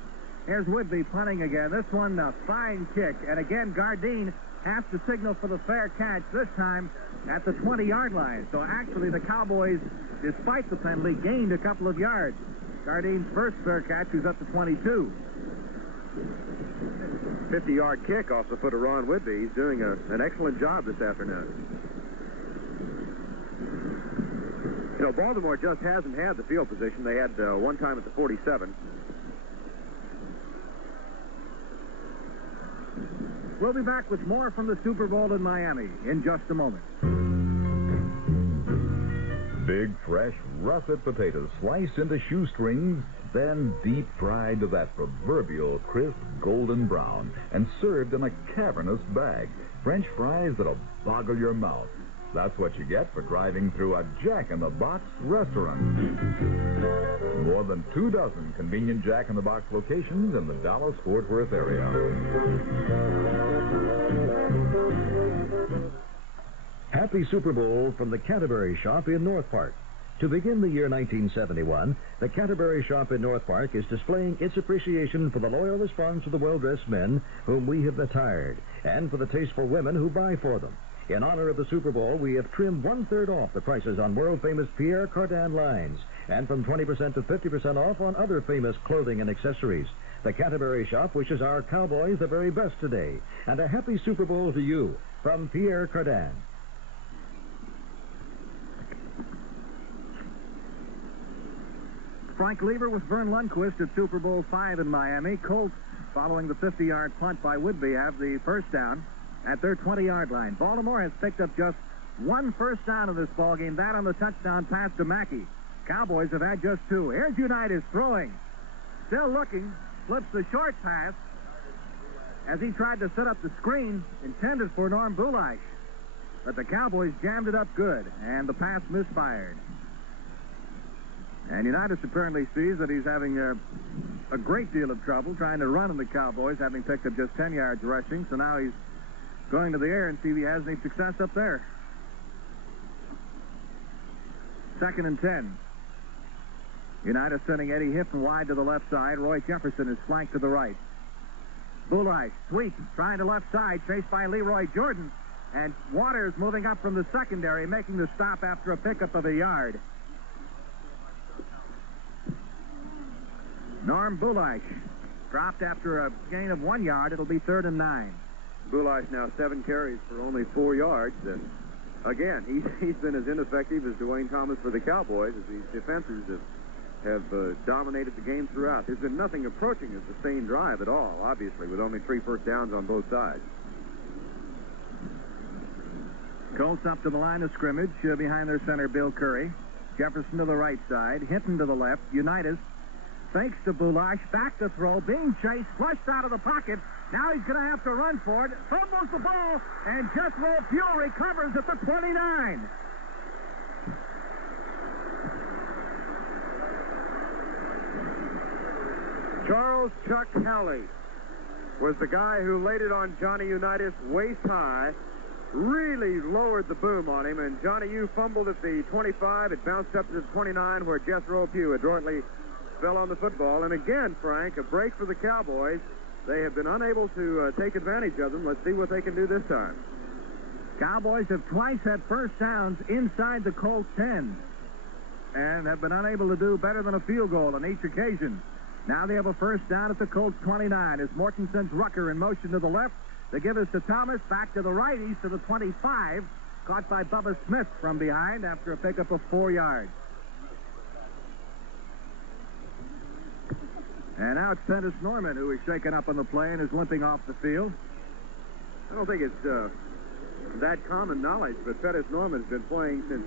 Here's Whitby punting again. This one, a fine kick. And again, Gardine has to signal for the fair catch, this time at the 20-yard line. So actually, the Cowboys, despite the penalty, gained a couple of yards. Gardine's first fair catch was up to 22. 50-yard kick off the foot of Ron Whitby. He's doing an excellent job this afternoon. You know, Baltimore just hasn't had the field position. They had one time at the 47. We'll be back with more from the Super Bowl in Miami in just a moment. Big, fresh, russet potatoes sliced into shoestrings, then deep fried to that proverbial crisp golden brown and served in a cavernous bag. French fries that'll boggle your mouth. That's what you get for driving through a Jack-in-the-Box restaurant. More than 2 dozen convenient Jack-in-the-Box locations in the Dallas-Fort Worth area. Happy Super Bowl from the Canterbury Shop in North Park. To begin the year 1971, the Canterbury Shop in North Park is displaying its appreciation for the loyal response of the well-dressed men whom we have attired, and for the tasteful women who buy for them. In honor of the Super Bowl, we have trimmed 1/3 off the prices on world-famous Pierre Cardin lines, and from 20% to 50% off on other famous clothing and accessories. The Canterbury Shop wishes our Cowboys the very best today, and a happy Super Bowl to you from Pierre Cardin. Frank Lever with Vern Lundquist at Super Bowl V in Miami. Colts, following the 50-yard punt by Whitby, have the first down at their 20-yard line. Baltimore has picked up just 1 first down in this ballgame, that on the touchdown pass to Mackey. Cowboys have had just 2. Here's Unitas throwing. Still looking, flips the short pass as he tried to set up the screen intended for Norm Bulach. But the Cowboys jammed it up good, and the pass misfired. And Unitas apparently sees that he's having a great deal of trouble trying to run on the Cowboys, having picked up just 10 yards rushing. So now he's going to the air and see if he has any success up there. 2nd and 10. Unitas sending Eddie Hiffen wide to the left side. Roy Jefferson is flanked to the right. Boulash, sweep, trying to left side, chased by Leroy Jordan. And Waters moving up from the secondary, making the stop after a pickup of a yard. Norm Boulash dropped after a gain of 1 yard. It'll be 3rd and 9. Boulash now 7 carries for only 4 yards. And again, he's been as ineffective as Dwayne Thomas for the Cowboys, as these defenses have dominated the game throughout. There's been nothing approaching a sustained drive at all, obviously, with only 3 first downs on both sides. Colts up to the line of scrimmage behind their center, Bill Curry. Jefferson to the right side, Hinton to the left. Unitas fakes to Boulash, back to throw, being chased, flushed out of the pocket. Now he's going to have to run for it. Fumbles the ball, and Jethro Pugh recovers at the 29. Charles Chuck Halley was the guy who laid it on Johnny Unitas waist high, really lowered the boom on him, and Johnny U fumbled at the 25. It bounced up to the 29, where Jethro Pugh adroitly fell on the football. And again, Frank, a break for the Cowboys. They have been unable to take advantage of them. Let's see what they can do this time. Cowboys have twice had first downs inside the Colts 10 and have been unable to do better than a field goal on each occasion. Now they have a first down at the Colts 29 as Morton sends Rucker in motion to the left. They give us to Thomas, back to the right, east to the 25. Caught by Bubba Smith from behind after a pickup of 4 yards. And now it's Dennis Norman, who is shaken up on the play and is limping off the field. I don't think it's that common knowledge, but Pettis Norman's been playing since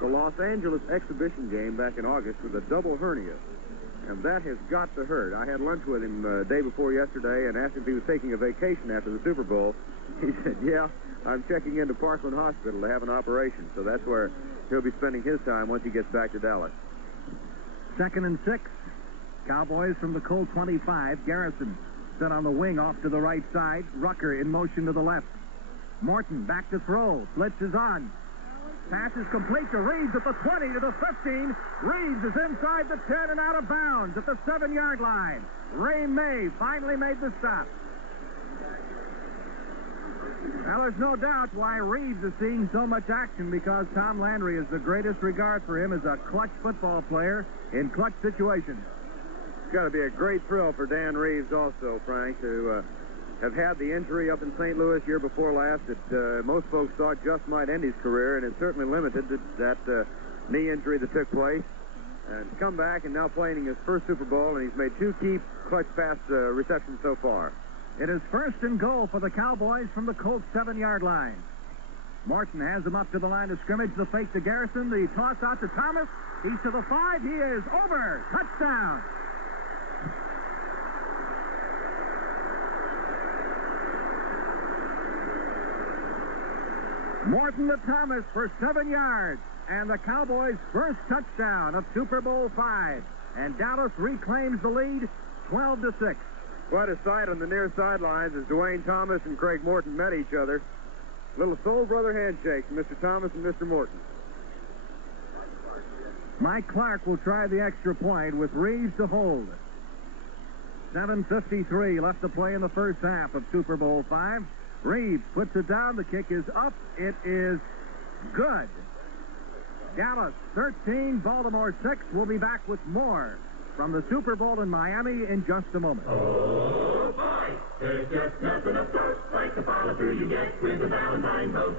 the Los Angeles exhibition game back in August with a double hernia. And that has got to hurt. I had lunch with him day before yesterday and asked him if he was taking a vacation after the Super Bowl. He said, yeah, I'm checking into Parkland Hospital to have an operation. So that's where he'll be spending his time once he gets back to Dallas. 2nd and 6. Cowboys from the Colt 25. Garrison set on the wing off to the right side. Rucker in motion to the left. Morton back to throw. Blitz is on. Pass is complete to Reeves at the 20 to the 15. Reeves is inside the 10 and out of bounds at the 7-yard line. Ray May finally made the stop. Now, there's no doubt why Reeves is seeing so much action, because Tom Landry has the greatest regard for him as a clutch football player in clutch situations. It's got to be a great thrill for Dan Reeves also, Frank, to have had the injury up in St. Louis year before last that most folks thought just might end his career, and it certainly limited that knee injury that took place. And come back and now playing in his first Super Bowl, and he's made 2 key clutch pass receptions so far. It is 1st and goal for the Cowboys from the Colts 7-yard line. Morton has him up to the line of scrimmage. The fake to Garrison. The toss out to Thomas. He's to the 5. He is over. Touchdown. Morton to Thomas for 7 yards. And the Cowboys' first touchdown of Super Bowl V. And Dallas reclaims the lead 12-6. Quite a sight on the near sidelines as Dwayne Thomas and Craig Morton met each other. Little soul brother handshake from Mr. Thomas and Mr. Morton. Mike Clark will try the extra point with Reeves to hold. 7:53 left to play in the first half of Super Bowl V. Reeves puts it down. The kick is up. It is good. Dallas 13, Baltimore 6. We'll be back with more from the Super Bowl in Miami in just a moment. Oh, boy, there's just nothing afloat like the follow-through you get with the Valentine boat.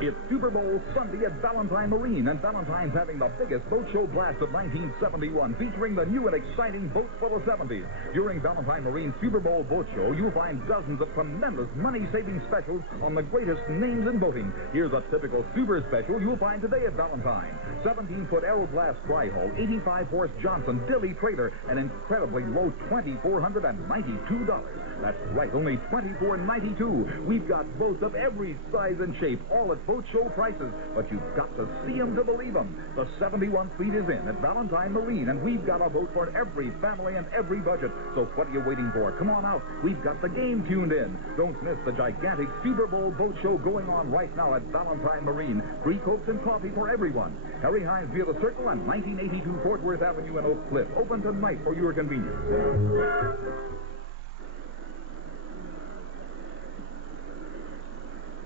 It's Super Bowl Sunday at Valentine Marine, and Valentine's having the biggest boat show blast of 1971, featuring the new and exciting boats for the 70s. During Valentine Marine's Super Bowl boat show, you'll find dozens of tremendous money-saving specials on the greatest names in boating. Here's a typical super special you'll find today at Valentine. 17-foot Aeroglass Tri-Hull, 85-horse Johnson Dilly trailer, an incredibly low $2,492. That's right, only $2,492. We've got boats of every size and shape, all at boat boat show prices, but you've got to see them to believe them. The 71 Fleet is in at Valentine Marine, and we've got a boat for every family and every budget. So what are you waiting for? Come on out. We've got the game tuned in. Don't miss the gigantic Super Bowl boat show going on right now at Valentine Marine. Free Cokes and coffee for everyone. Harry Hines via the Circle and 1982 Fort Worth Avenue in Oak Cliff. Open tonight for your convenience.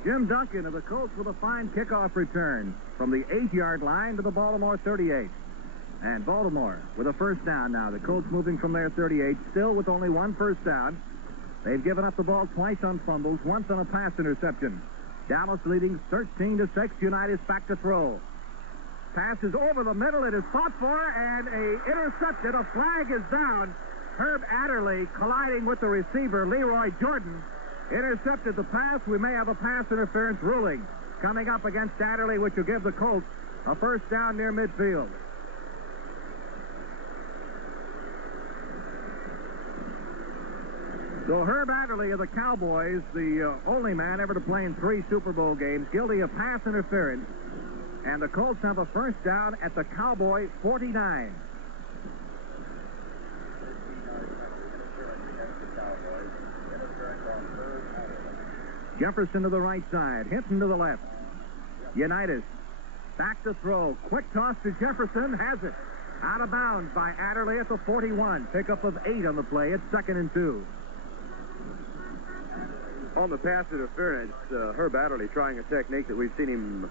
Jim Duncan of the Colts with a fine kickoff return from the 8-yard line to the Baltimore 38. And Baltimore with a first down now. The Colts moving from their 38, still with only one first down. They've given up the ball twice on fumbles, once on a pass interception. Dallas leading 13-6. Unitas back to throw. Pass is over the middle. It is fought for and intercepted. A flag is down. Herb Adderley colliding with the receiver, Leroy Jordan. Intercepted the pass. We may have a pass interference ruling coming up against Adderley, which will give the Colts a first down near midfield. So Herb Adderley of the Cowboys, the only man ever to play in 3 Super Bowl games, guilty of pass interference. And the Colts have a first down at the Cowboy 49. Jefferson to the right side. Hinton to the left. Unitas back to throw. Quick toss to Jefferson. Has it. Out of bounds by Adderley at the 41. Pickup of 8 on the play. It's 2nd and 2. On the pass interference, Herb Adderley trying a technique that we've seen him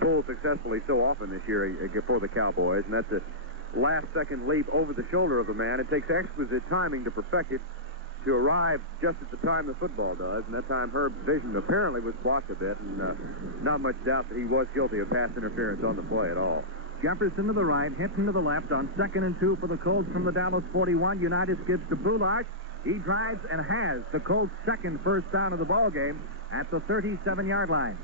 pull successfully so often this year for the Cowboys, and that's a last-second leap over the shoulder of the man. It takes exquisite timing to perfect it, to arrive just at the time the football does, and that time Herb's vision apparently was blocked a bit, and not much doubt that he was guilty of pass interference on the play at all. Jefferson to the right, Hinton to the left on 2nd and 2 for the Colts from the Dallas 41. Unitas gives to Bullock. He drives and has the Colts' second first down of the ball game at the 37-yard line.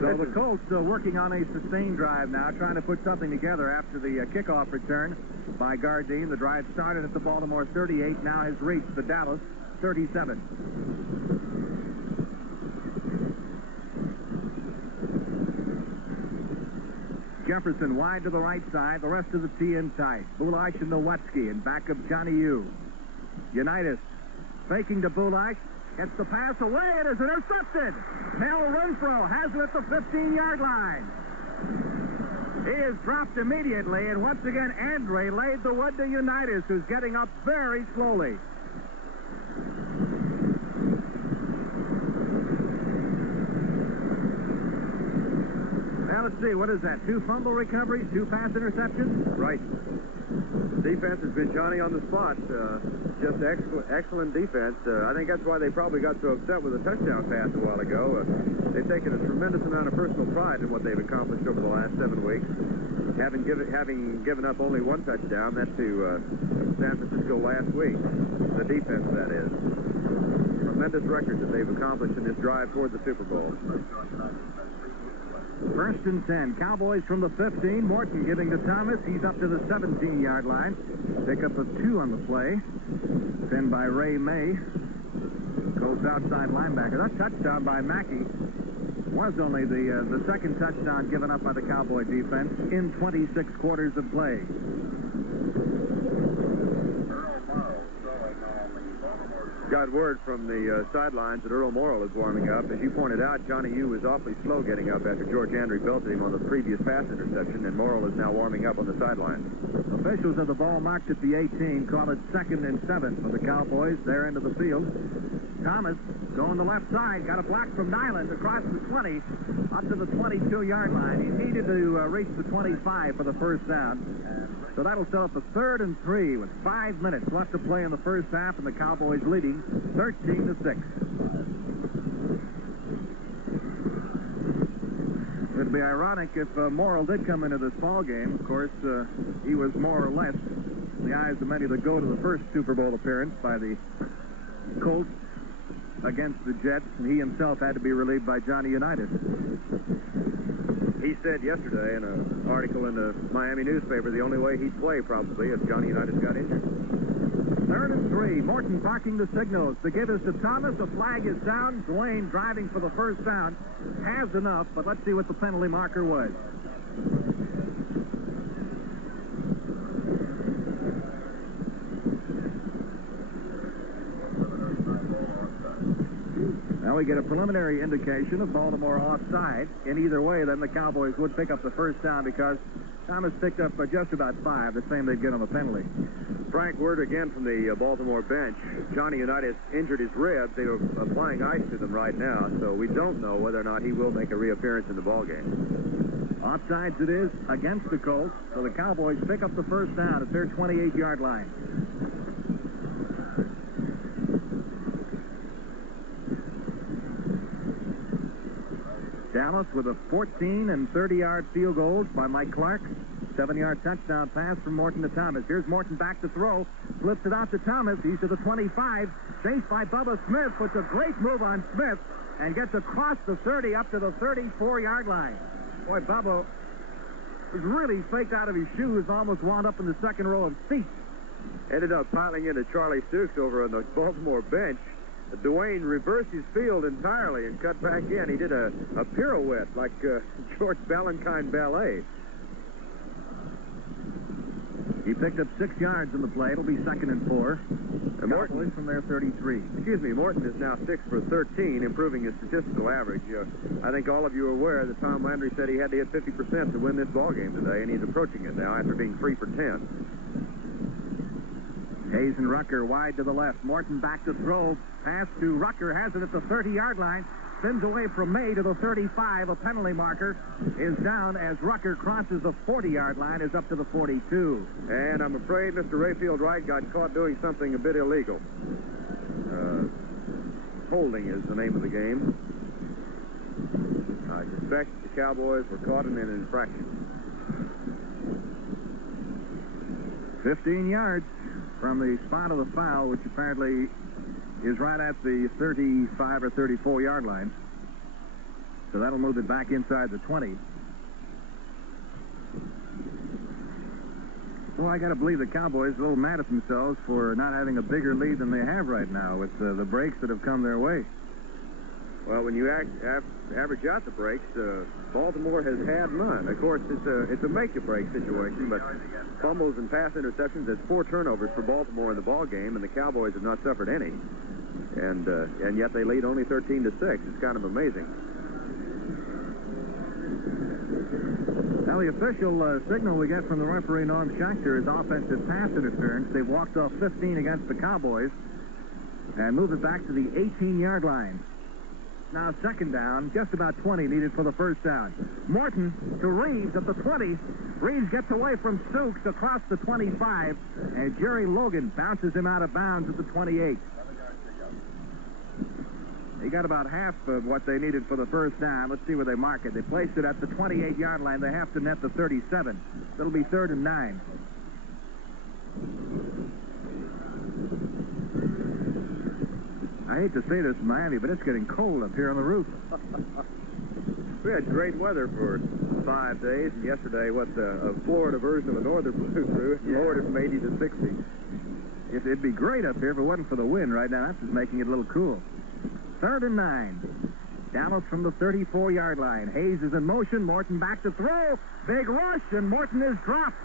So the Colts working on a sustained drive now, trying to put something together after the kickoff return by Gardine. The drive started at the Baltimore 38, now has reached the Dallas 37. Jefferson wide to the right side, the rest of the T in tight. Bulach and Nowitzki in back of Johnny Yu. Unitas faking to Bulach. Gets the pass away. It is intercepted. Mel Renfro has it at the 15-yard line. He is dropped immediately, and once again, Andre laid the wood to Unitas, who's getting up very slowly. Now, let's see. What is that? 2 fumble recoveries, 2 pass interceptions? Right. Defense has been Johnny on the spot. Just excellent defense. I think that's why they probably got so upset with a touchdown pass a while ago. They've taken a tremendous amount of personal pride in what they've accomplished over the last 7 weeks. Having given up only 1 touchdown, that to San Francisco last week. The defense, that is. Tremendous record that they've accomplished in this drive toward the Super Bowl. 1st and 10. Cowboys from the 15. Morton giving to Thomas. He's up to the 17-yard line. Pickup of 2 on the play. Pinned by Ray May. Colts outside linebacker. That touchdown by Mackey was only the second touchdown given up by the Cowboy defense in 26 quarters of play. Got word from the sidelines that Earl Morrill is warming up. As you pointed out, Johnny Yu was awfully slow getting up after George Andre belted him on the previous pass interception, and Morrill is now warming up on the sideline. Officials have the ball marked at the 18. Call it 2nd and 7 for the Cowboys. They're into the field. Thomas going the left side. Got a block from Nyland across the 20 up to the 22-yard line. He needed to reach the 25 for the first down. So that'll set up a 3rd and 3 with 5 minutes left to play in the first half, and the Cowboys leading 13-6. It would be ironic if Morrill did come into this ball game. Of course, he was more or less in the eyes of many that go to the first Super Bowl appearance by the Colts against the Jets, and he himself had to be relieved by Johnny Unitas. He said yesterday in an article in the Miami newspaper the only way he'd play probably if Johnny Unitas got injured. 3rd and 3. Morton barking the signals. The give is to Thomas. The flag is down. Dwayne driving for the first down. Has enough, but let's see what the penalty marker was. Now we get a preliminary indication of Baltimore offside. In either way, then the Cowboys would pick up the first down because Thomas picked up just about 5, the same they'd get on the penalty. Frank, word again from the Baltimore bench. Johnny Unitas injured his ribs. They are applying ice to them right now, so we don't know whether or not he will make a reappearance in the ballgame. Offsides it is against the Colts, so the Cowboys pick up the first down at their 28-yard line. Dallas with a 14 and 30-yard field goals by Mike Clark. 7-yard touchdown pass from Morton to Thomas. Here's Morton back to throw. Flips it out to Thomas. He's to the 25. Chased by Bubba Smith. Puts a great move on Smith and gets across the 30 up to the 34-yard line. Boy, Bubba was really faked out of his shoes. Almost wound up in the second row of seats. Ended up piling into Charlie Stooks over on the Baltimore bench. Dwayne reversed his field entirely and cut back in. He did a pirouette like George Ballantyne Ballet. He picked up 6 yards in the play. It'll be 2nd and 4. And Morton from their 33. Excuse me, Morton is now 6 for 13, improving his statistical average. I think all of you are aware that Tom Landry said he had to hit 50% to win this ball game today, and he's approaching it now after being 3 for 10. Hayes and Rucker wide to the left. Morton back to throw. Pass to Rucker. Has it at the 30-yard line. Spins away from May to the 35. A penalty marker is down as Rucker crosses the 40-yard line, is up to the 42. And I'm afraid Mr. Rayfield Wright got caught doing something a bit illegal. Holding is the name of the game. I suspect the Cowboys were caught in an infraction. 15 yards from the spot of the foul, which apparently is right at the 35 or 34-yard line. So that'll move it back inside the 20. Well, I got to believe the Cowboys are a little mad at themselves for not having a bigger lead than they have right now with the breaks that have come their way. Well, when you average out the breaks, Baltimore has had none. Of course, it's a make-or-break situation, but fumbles and pass interceptions, that's 4 turnovers for Baltimore in the ball game, and the Cowboys have not suffered any. And yet they lead only 13-6. It's kind of amazing. Now, the official signal we get from the referee, Norm Schechter, is offensive pass interference. They've walked off 15 against the Cowboys and moved it back to the 18-yard line. Now 2nd down, just about 20 needed for the first down. Morton to Reeves at the 20. Reeves gets away from Stooks across the 25, and Jerry Logan bounces him out of bounds at the 28. He got about half of what they needed for the first down. Let's see where they mark it. They placed it at the 28-yard line. They have to net the 37. It'll be 3rd and 9. I hate to say this in Miami, but it's getting cold up here on the roof. We had great weather for 5 days, and yesterday, a Florida version of a northern blew through, lowered it from 80 to 60. It'd be great up here if it wasn't for the wind right now. That's just making it a little cool. 3rd and 9. Dallas from the 34-yard line. Hayes is in motion. Morton back to throw. Big rush, and Morton is dropped.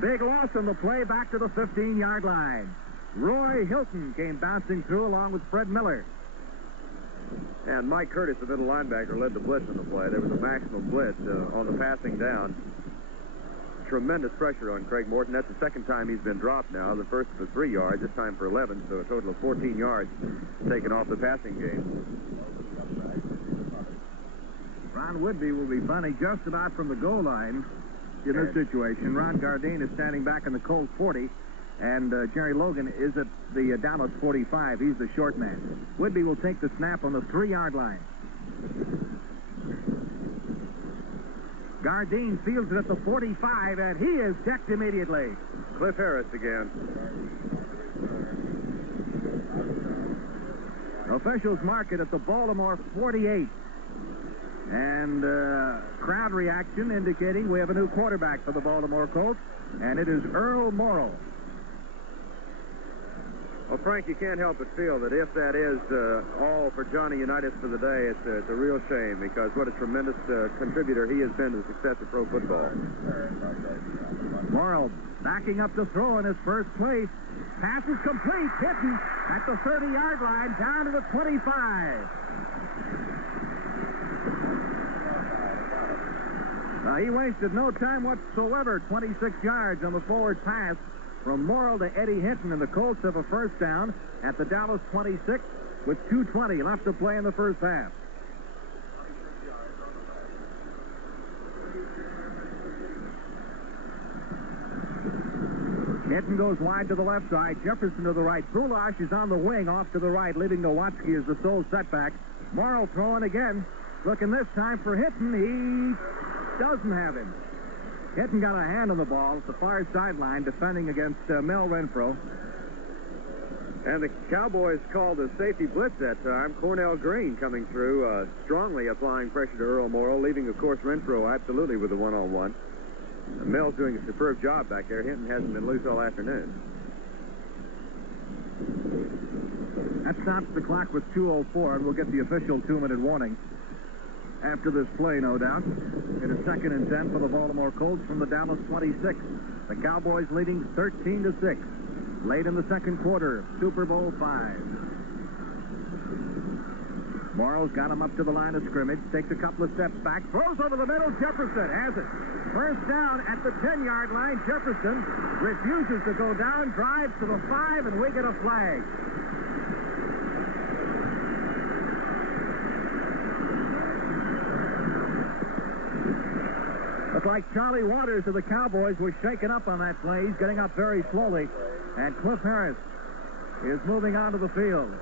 Big loss on the play back to the 15-yard line. Roy Hilton came bouncing through along with Fred Miller. And Mike Curtis, the middle linebacker, led the blitz on the play. There was a maximum blitz on the passing down. Tremendous pressure on Craig Morton. That's the 2nd time he's been dropped now. The first for 3 yards, this time for 11, so a total of 14 yards taken off the passing game. Ron Woodby will be punting just about from the goal line in this situation. Ron Gardine is standing back in the Colts 40. And Jerry Logan is at the Dallas 45. He's the short man. Woodby will take the snap on the 3-yard line. Gardine fields it at the 45, and he is decked immediately. Cliff Harris again. Officials mark it at the Baltimore 48. And crowd reaction indicating we have a new quarterback for the Baltimore Colts, and it is Earl Morrall. Well, Frank, you can't help but feel that if that is all for Johnny Unitas for the day, it's a real shame, because what a tremendous contributor he has been to the success of pro football. Morrow backing up to throw in his first place. Pass is complete. Hinton at the 30-yard line, down to the 25. He wasted no time whatsoever. 26 yards on the forward pass from Morrill to Eddie Hinton, and the Colts have a first down at the Dallas 26 with 2:20 left to play in the first half. Hinton goes wide to the left side. Jefferson to the right. Bulash is on the wing off to the right, leaving Nowatzki as the sole setback. Morrill throwing again. Looking this time for Hinton. He doesn't have him. Hinton got a hand on the ball at the far sideline, defending against Mel Renfro. And the Cowboys called a safety blitz that time. Cornell Green coming through, strongly applying pressure to Earl Morrill, leaving, of course, Renfro absolutely with the one-on-one. Mel's doing a superb job back there. Hinton hasn't been loose all afternoon. That stops the clock with 2:04, and we'll get the official 2-minute warning after this play, no doubt. It is 2nd and 10 for the Baltimore Colts from the Dallas 26. The Cowboys leading 13-6. Late in the second quarter, Super Bowl V. Morrow's got him up to the line of scrimmage, takes a couple of steps back, throws over the middle. Jefferson has it. First down at the 10-yard line. Jefferson refuses to go down, drives to the 5, and we get a flag. Looked like Charlie Waters of the Cowboys was shaken up on that play. He's getting up very slowly, and Cliff Harris is moving onto the field.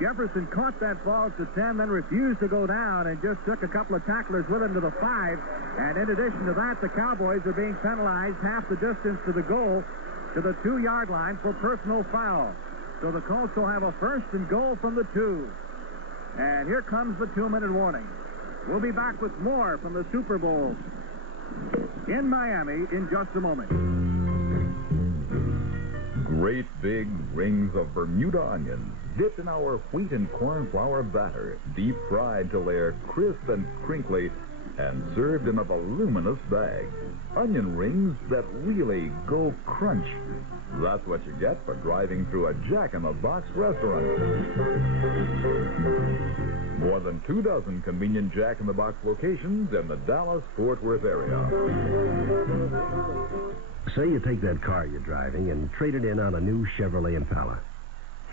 Jefferson caught that ball at the 10, then refused to go down and just took a couple of tacklers with him to the 5. And in addition to that, the Cowboys are being penalized half the distance to the goal, to the 2-yard line for personal foul. So the Colts will have a 1st and goal from the 2. And here comes the 2-minute warning. We'll be back with more from the Super Bowl in Miami in just a moment. Great big rings of Bermuda onions dipped in our wheat and corn flour batter, deep fried till they're crisp and crinkly, and served in a voluminous bag. Onion rings that really go crunch. That's what you get for driving through a Jack-in-the-Box restaurant. More than 2 dozen convenient Jack-in-the-Box locations in the Dallas-Fort Worth area. Say you take that car you're driving and trade it in on a new Chevrolet Impala.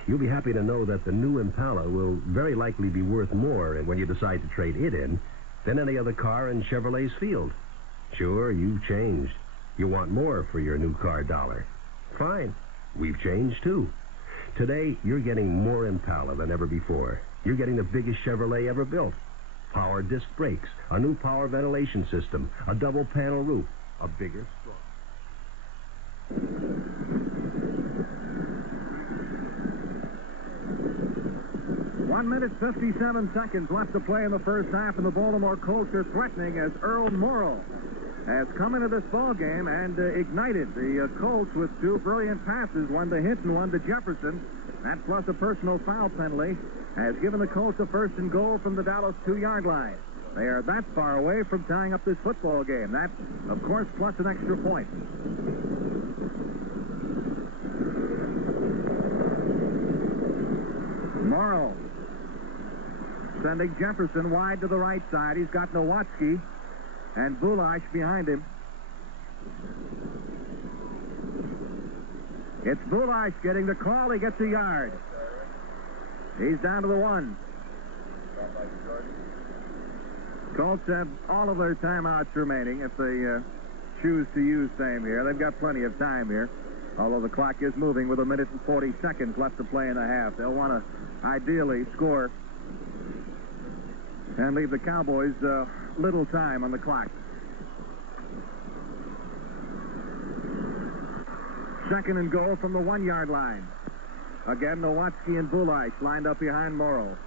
You'll be happy to know that the new Impala will very likely be worth more when you decide to trade it in than any other car in Chevrolet's field. Sure, you've changed. You want more for your new car dollar. Fine. We've changed, too. Today, you're getting more Impala than ever before. You're getting the biggest Chevrolet ever built. Power disc brakes, a new power ventilation system, a double-panel roof, a bigger, stronger... 1 minute, 57 seconds left to play in the first half, and the Baltimore Colts are threatening as Earl Morrill has come into this ball game and ignited the Colts with 2 brilliant passes, one to Hinton, one to Jefferson. That plus a personal foul penalty has given the Colts a 1st and goal from the Dallas 2-yard line. They are that far away from tying up this football game. That, of course, plus an extra point. Morrill sending Jefferson wide to the right side. He's got Nowatzki and Bulash behind him. It's Bulash getting the call. He gets a yard. He's down to the 1. Colts have all of their timeouts remaining if they choose to use same here. They've got plenty of time here, although the clock is moving with 1 minute and 40 seconds left to play in the half. They'll want to ideally score and leave the Cowboys little time on the clock. 2nd and goal from the 1-yard line. Again, Nowatzki and Bulash lined up behind Morrill.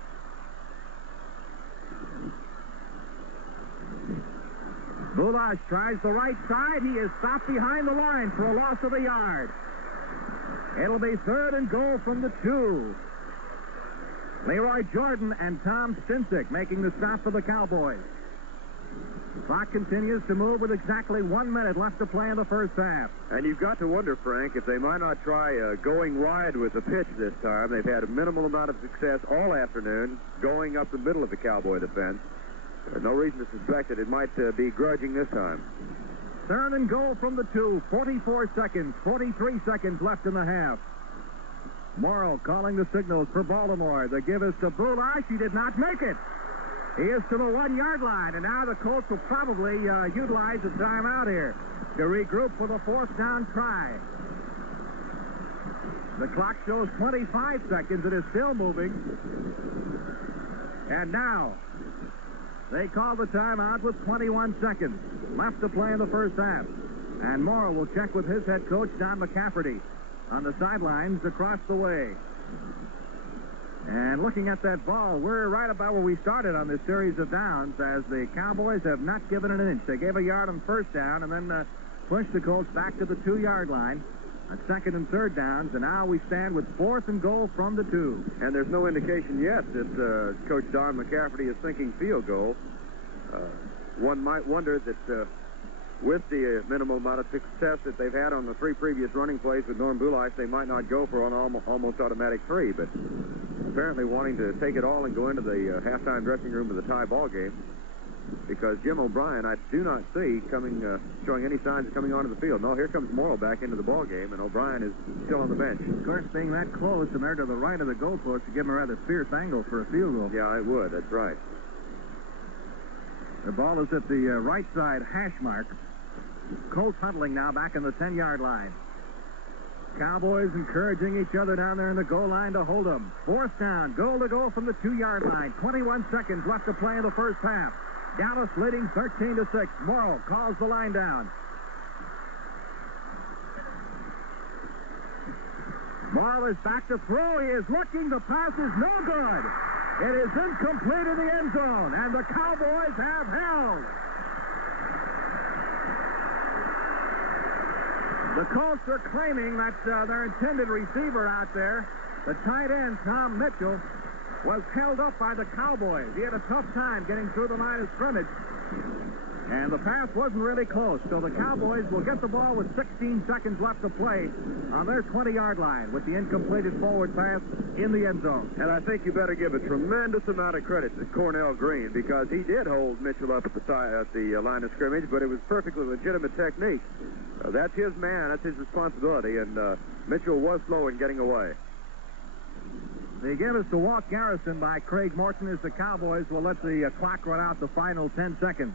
Bulash tries the right side. He is stopped behind the line for a loss of a yard. It'll be 3rd and goal from the 2. Leroy Jordan and Tom Stinsick making the stop for the Cowboys. Clock continues to move with exactly 1 minute left to play in the first half. And you've got to wonder, Frank, if they might not try going wide with the pitch this time. They've had a minimal amount of success all afternoon going up the middle of the Cowboy defense. No reason to suspect that it might be grudging this time. 3rd and goal from the 2. 44 seconds, 43 seconds left in the half. Morrow calling the signals for Baltimore. The give is to Bulai. She did not make it. He is to the 1-yard line, and now the Colts will probably utilize a timeout here to regroup for the 4th down try. The clock shows 25 seconds. It is still moving. And now they call the timeout with 21 seconds left to play in the first half. And Morrow will check with his head coach, Don McCafferty, on the sidelines across the way. And looking at that ball, we're right about where we started on this series of downs, as the Cowboys have not given an inch. They gave a yard on first down and then pushed the Colts back to the 2-yard line on 2nd and 3rd downs, and now we stand with 4th and goal from the 2. And there's no indication yet that Coach Don McCafferty is thinking field goal. One might wonder that with the minimal amount of success that they've had on the 3 previous running plays with Norm Bulice, they might not go for an almost automatic 3, but apparently wanting to take it all and go into the halftime dressing room of the tie ball game, because Jim O'Brien, I do not see showing any signs of coming onto the field. No, here comes Morrow back into the ball game, and O'Brien is still on the bench. Of course, being that close and they're to the right of the goalpost, to give them a rather fierce angle for a field goal. Yeah, it would. That's right. The ball is at the right side hash mark. Colts huddling now back in the 10-yard line. Cowboys encouraging each other down there in the goal line to hold them. 4th down, goal to go from the 2-yard line. 21 seconds left to play in the first half. Dallas leading 13-6. Morrow calls the line down. Morrow is back to throw. He is looking. The pass is no good. It is incomplete in the end zone, and the Cowboys have held. The Colts are claiming that their intended receiver out there, the tight end, Tom Mitchell, was held up by the Cowboys. He had a tough time getting through the line of scrimmage, and the pass wasn't really close. So the Cowboys will get the ball with 16 seconds left to play on their 20-yard line with the incompleted forward pass in the end zone. And I think you better give a tremendous amount of credit to Cornell Green, because he did hold Mitchell up at the line of scrimmage, but it was perfectly legitimate technique. That's his man. That's his responsibility, and Mitchell was slow in getting away. They give us to Walt Garrison by Craig Morton as the Cowboys will let the clock run out the final 10 seconds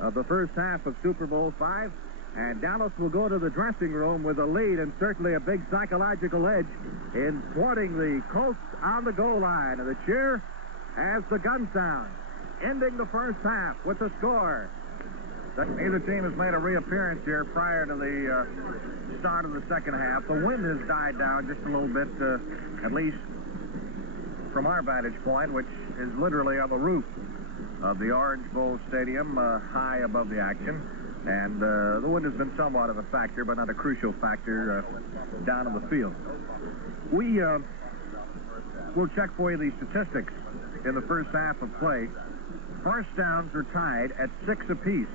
of the first half of Super Bowl V. And Dallas will go to the dressing room with a lead and certainly a big psychological edge in thwarting the Colts on the goal line. And the cheer as the gun sounds, ending the first half with the score. Neither team has made a reappearance here prior to the start of the second half. The wind has died down just a little bit, at least from our vantage point, which is literally on the roof of the Orange Bowl Stadium, high above the action. And the wind has been somewhat of a factor, but not a crucial factor down in the field. We'll check for you the statistics in the first half of play. First downs are tied at 6 apiece,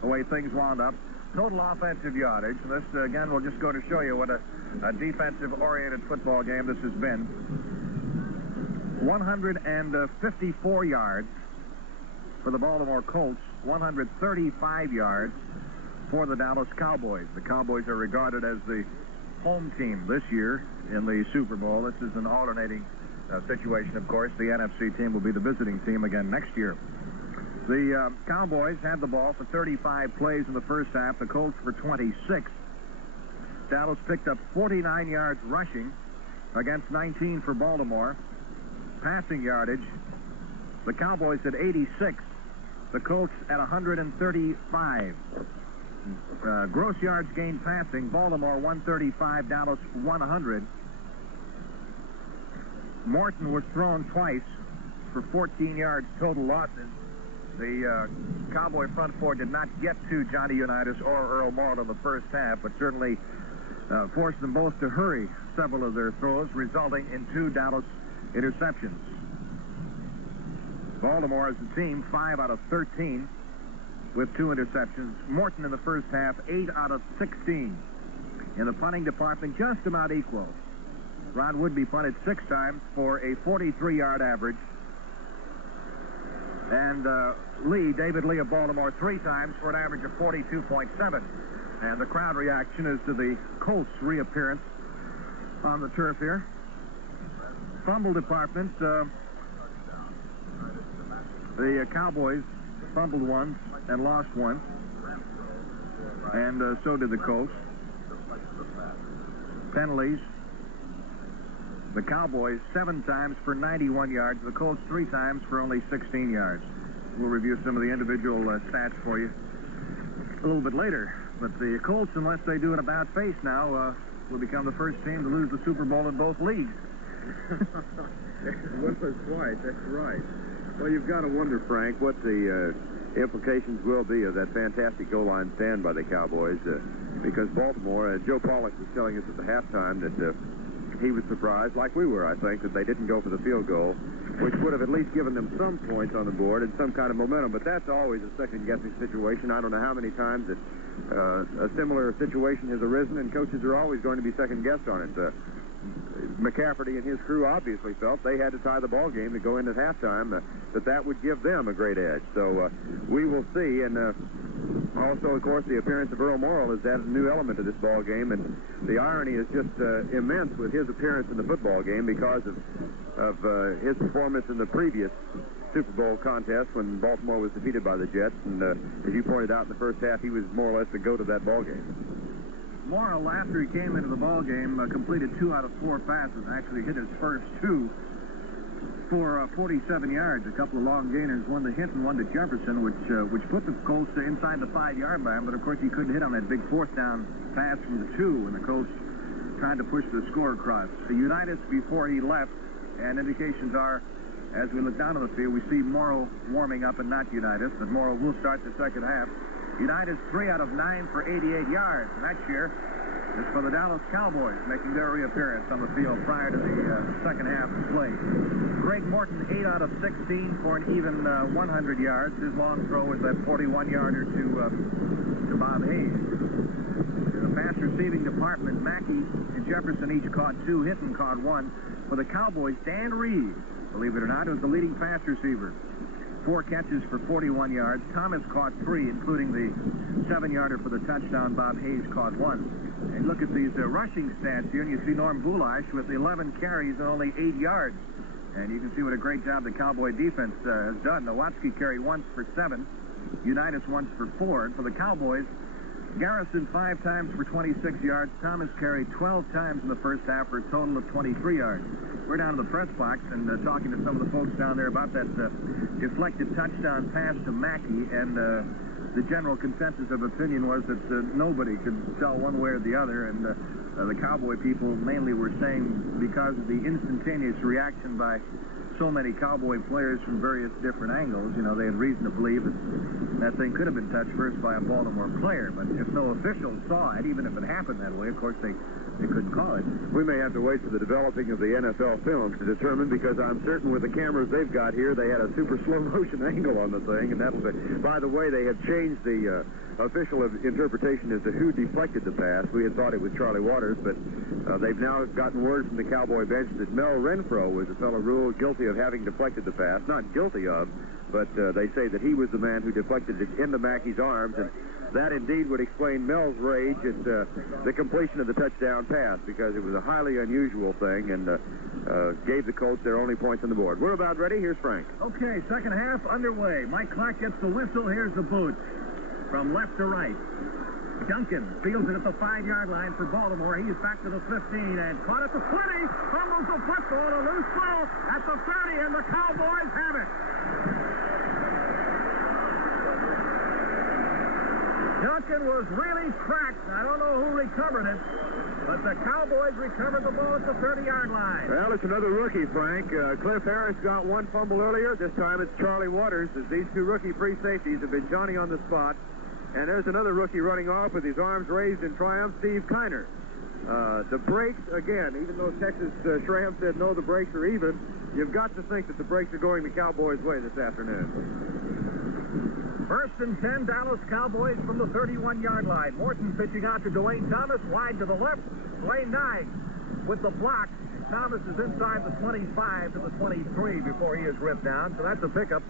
the way things wound up. Total offensive yardage. And this, again, will just go to show you what a defensive-oriented football game this has been. 154 yards for the Baltimore Colts, 135 yards for the Dallas Cowboys. The Cowboys are regarded as the home team this year in the Super Bowl. This is an alternating situation, of course. The NFC team will be the visiting team again next year. The Cowboys had the ball for 35 plays in the first half. The Colts for 26. Dallas picked up 49 yards rushing against 19 for Baltimore. Passing yardage, the Cowboys at 86. The Colts at 135. Gross yards gained passing, Baltimore 135, Dallas 100. Morton was thrown twice for 14 yards total losses. The Cowboy front four did not get to Johnny Unitas or Earl Morrill in the first half, but certainly forced them both to hurry several of their throws, resulting in 2 Dallas interceptions. Baltimore as a team, 5 out of 13 with 2 interceptions. Morton in the first half, 8 out of 16. In the punting department, just about equal. Ron Woodby punted 6 times for a 43-yard average. And David Lee of Baltimore, 3 times for an average of 42.7. And the crowd reaction is to the Colts' reappearance on the turf here. Fumble department, the Cowboys fumbled one and lost one. And so did the Colts. Penalties. The Cowboys 7 times for 91 yards. The Colts 3 times for only 16 yards. We'll review some of the individual stats for you a little bit later. But the Colts, unless they do an about face now, will become the first team to lose the Super Bowl in both leagues. Well, that's right. That's right. Well, you've got to wonder, Frank, what the implications will be of that fantastic goal line stand by the Cowboys. Because Baltimore, Joe Pollack was telling us at the halftime that he was surprised, like we were, I think, that they didn't go for the field goal, which would have at least given them some points on the board and some kind of momentum. But that's always a second-guessing situation. I don't know how many times that a similar situation has arisen, and coaches are always going to be second-guessed on it. McCafferty and his crew obviously felt they had to tie the ball game to go in at halftime, that would give them a great edge. So we will see. And also, of course, the appearance of Earl Morrall has added a new element to this ball game, and the irony is just immense with his appearance in the football game because of his performance in the previous Super Bowl contest when Baltimore was defeated by the Jets. And as you pointed out in the first half, he was more or less the go-to that ball game. Morrall, after he came into the ball game, completed 2 out of 4 passes. Actually hit his first 2 for 47 yards. A couple of long gainers, one to Hinton, one to Jefferson, which put the Colts inside the 5-yard line. But of course, he couldn't hit on that big 4th down pass from the 2 when the Colts tried to push the score across. The Unitas before he left, and indications are, as we look down on the field, we see Morrall warming up and not Unitas, but Morrall will start the second half. Unitas 3 out of 9 for 88 yards. And that cheer is for the Dallas Cowboys making their reappearance on the field prior to the second half play. Greg Morton 8 out of 16 for an even 100 yards. His long throw was that 41-yarder to Bob Hayes. In the pass receiving department, Mackey and Jefferson each caught 2. Hinton caught 1. For the Cowboys, Dan Reeves, believe it or not, was the leading pass receiver. 4 catches for 41 yards. Thomas caught 3, including the 7-yarder for the touchdown. Bob Hayes caught 1. And look at these rushing stats here, and you see Norm Bulash with 11 carries and only 8 yards. And you can see what a great job the Cowboy defense has done. Nowatzki carried once for 7. Unitas once for 4. And for the Cowboys, Garrison 5 times for 26 yards. Thomas carried 12 times in the first half for a total of 23 yards. We're down in the press box and talking to some of the folks down there about that deflected touchdown pass to Mackey, and the general consensus of opinion was that nobody could tell one way or the other, and the Cowboy people mainly were saying because of the instantaneous reaction by so many Cowboy players from various different angles, they had reason to believe that thing could have been touched first by a Baltimore player. But if no official saw it, even if it happened that way, of course they couldn't call it. We may have to wait for the developing of the NFL films to determine, because I'm certain with the cameras they've got here, they had a super slow motion angle on the thing, and that's by the way, they have changed the official interpretation as to who deflected the pass. We had thought it was Charlie Waters, but they've now gotten word from the Cowboy bench that Mel Renfro was the fellow ruled guilty of having deflected the pass. Not guilty of, but they say that he was the man who deflected it into Mackey's arms, and that indeed would explain Mel's rage at the completion of the touchdown pass, because it was a highly unusual thing and gave the Colts their only points on the board. We're about ready. Here's Frank. Okay, second half underway. Mike Clark gets the whistle. Here's the boot from left to right. Duncan fields it at the 5-yard line for Baltimore. He's back to the 15 and caught at the 20. Fumbles the football, a loose ball at the 30, and the Cowboys have it. Duncan was really cracked. I don't know who recovered it, but the Cowboys recovered the ball at the 30-yard line. Well, it's another rookie, Frank. Cliff Harris got one fumble earlier. This time it's Charlie Waters, as these 2 rookie free safeties have been Johnny on the spot. And there's another rookie running off with his arms raised in triumph, Steve Kiner. The breaks, again, even though Texas Shram said no, the breaks are even, you've got to think that the breaks are going the Cowboys' way this afternoon. First and 10, Dallas Cowboys from the 31-yard line. Morton pitching out to Dwayne Thomas, wide to the left. Lane 9 with the block. Thomas is inside the 25 to the 23 before he is ripped down, so that's a pickup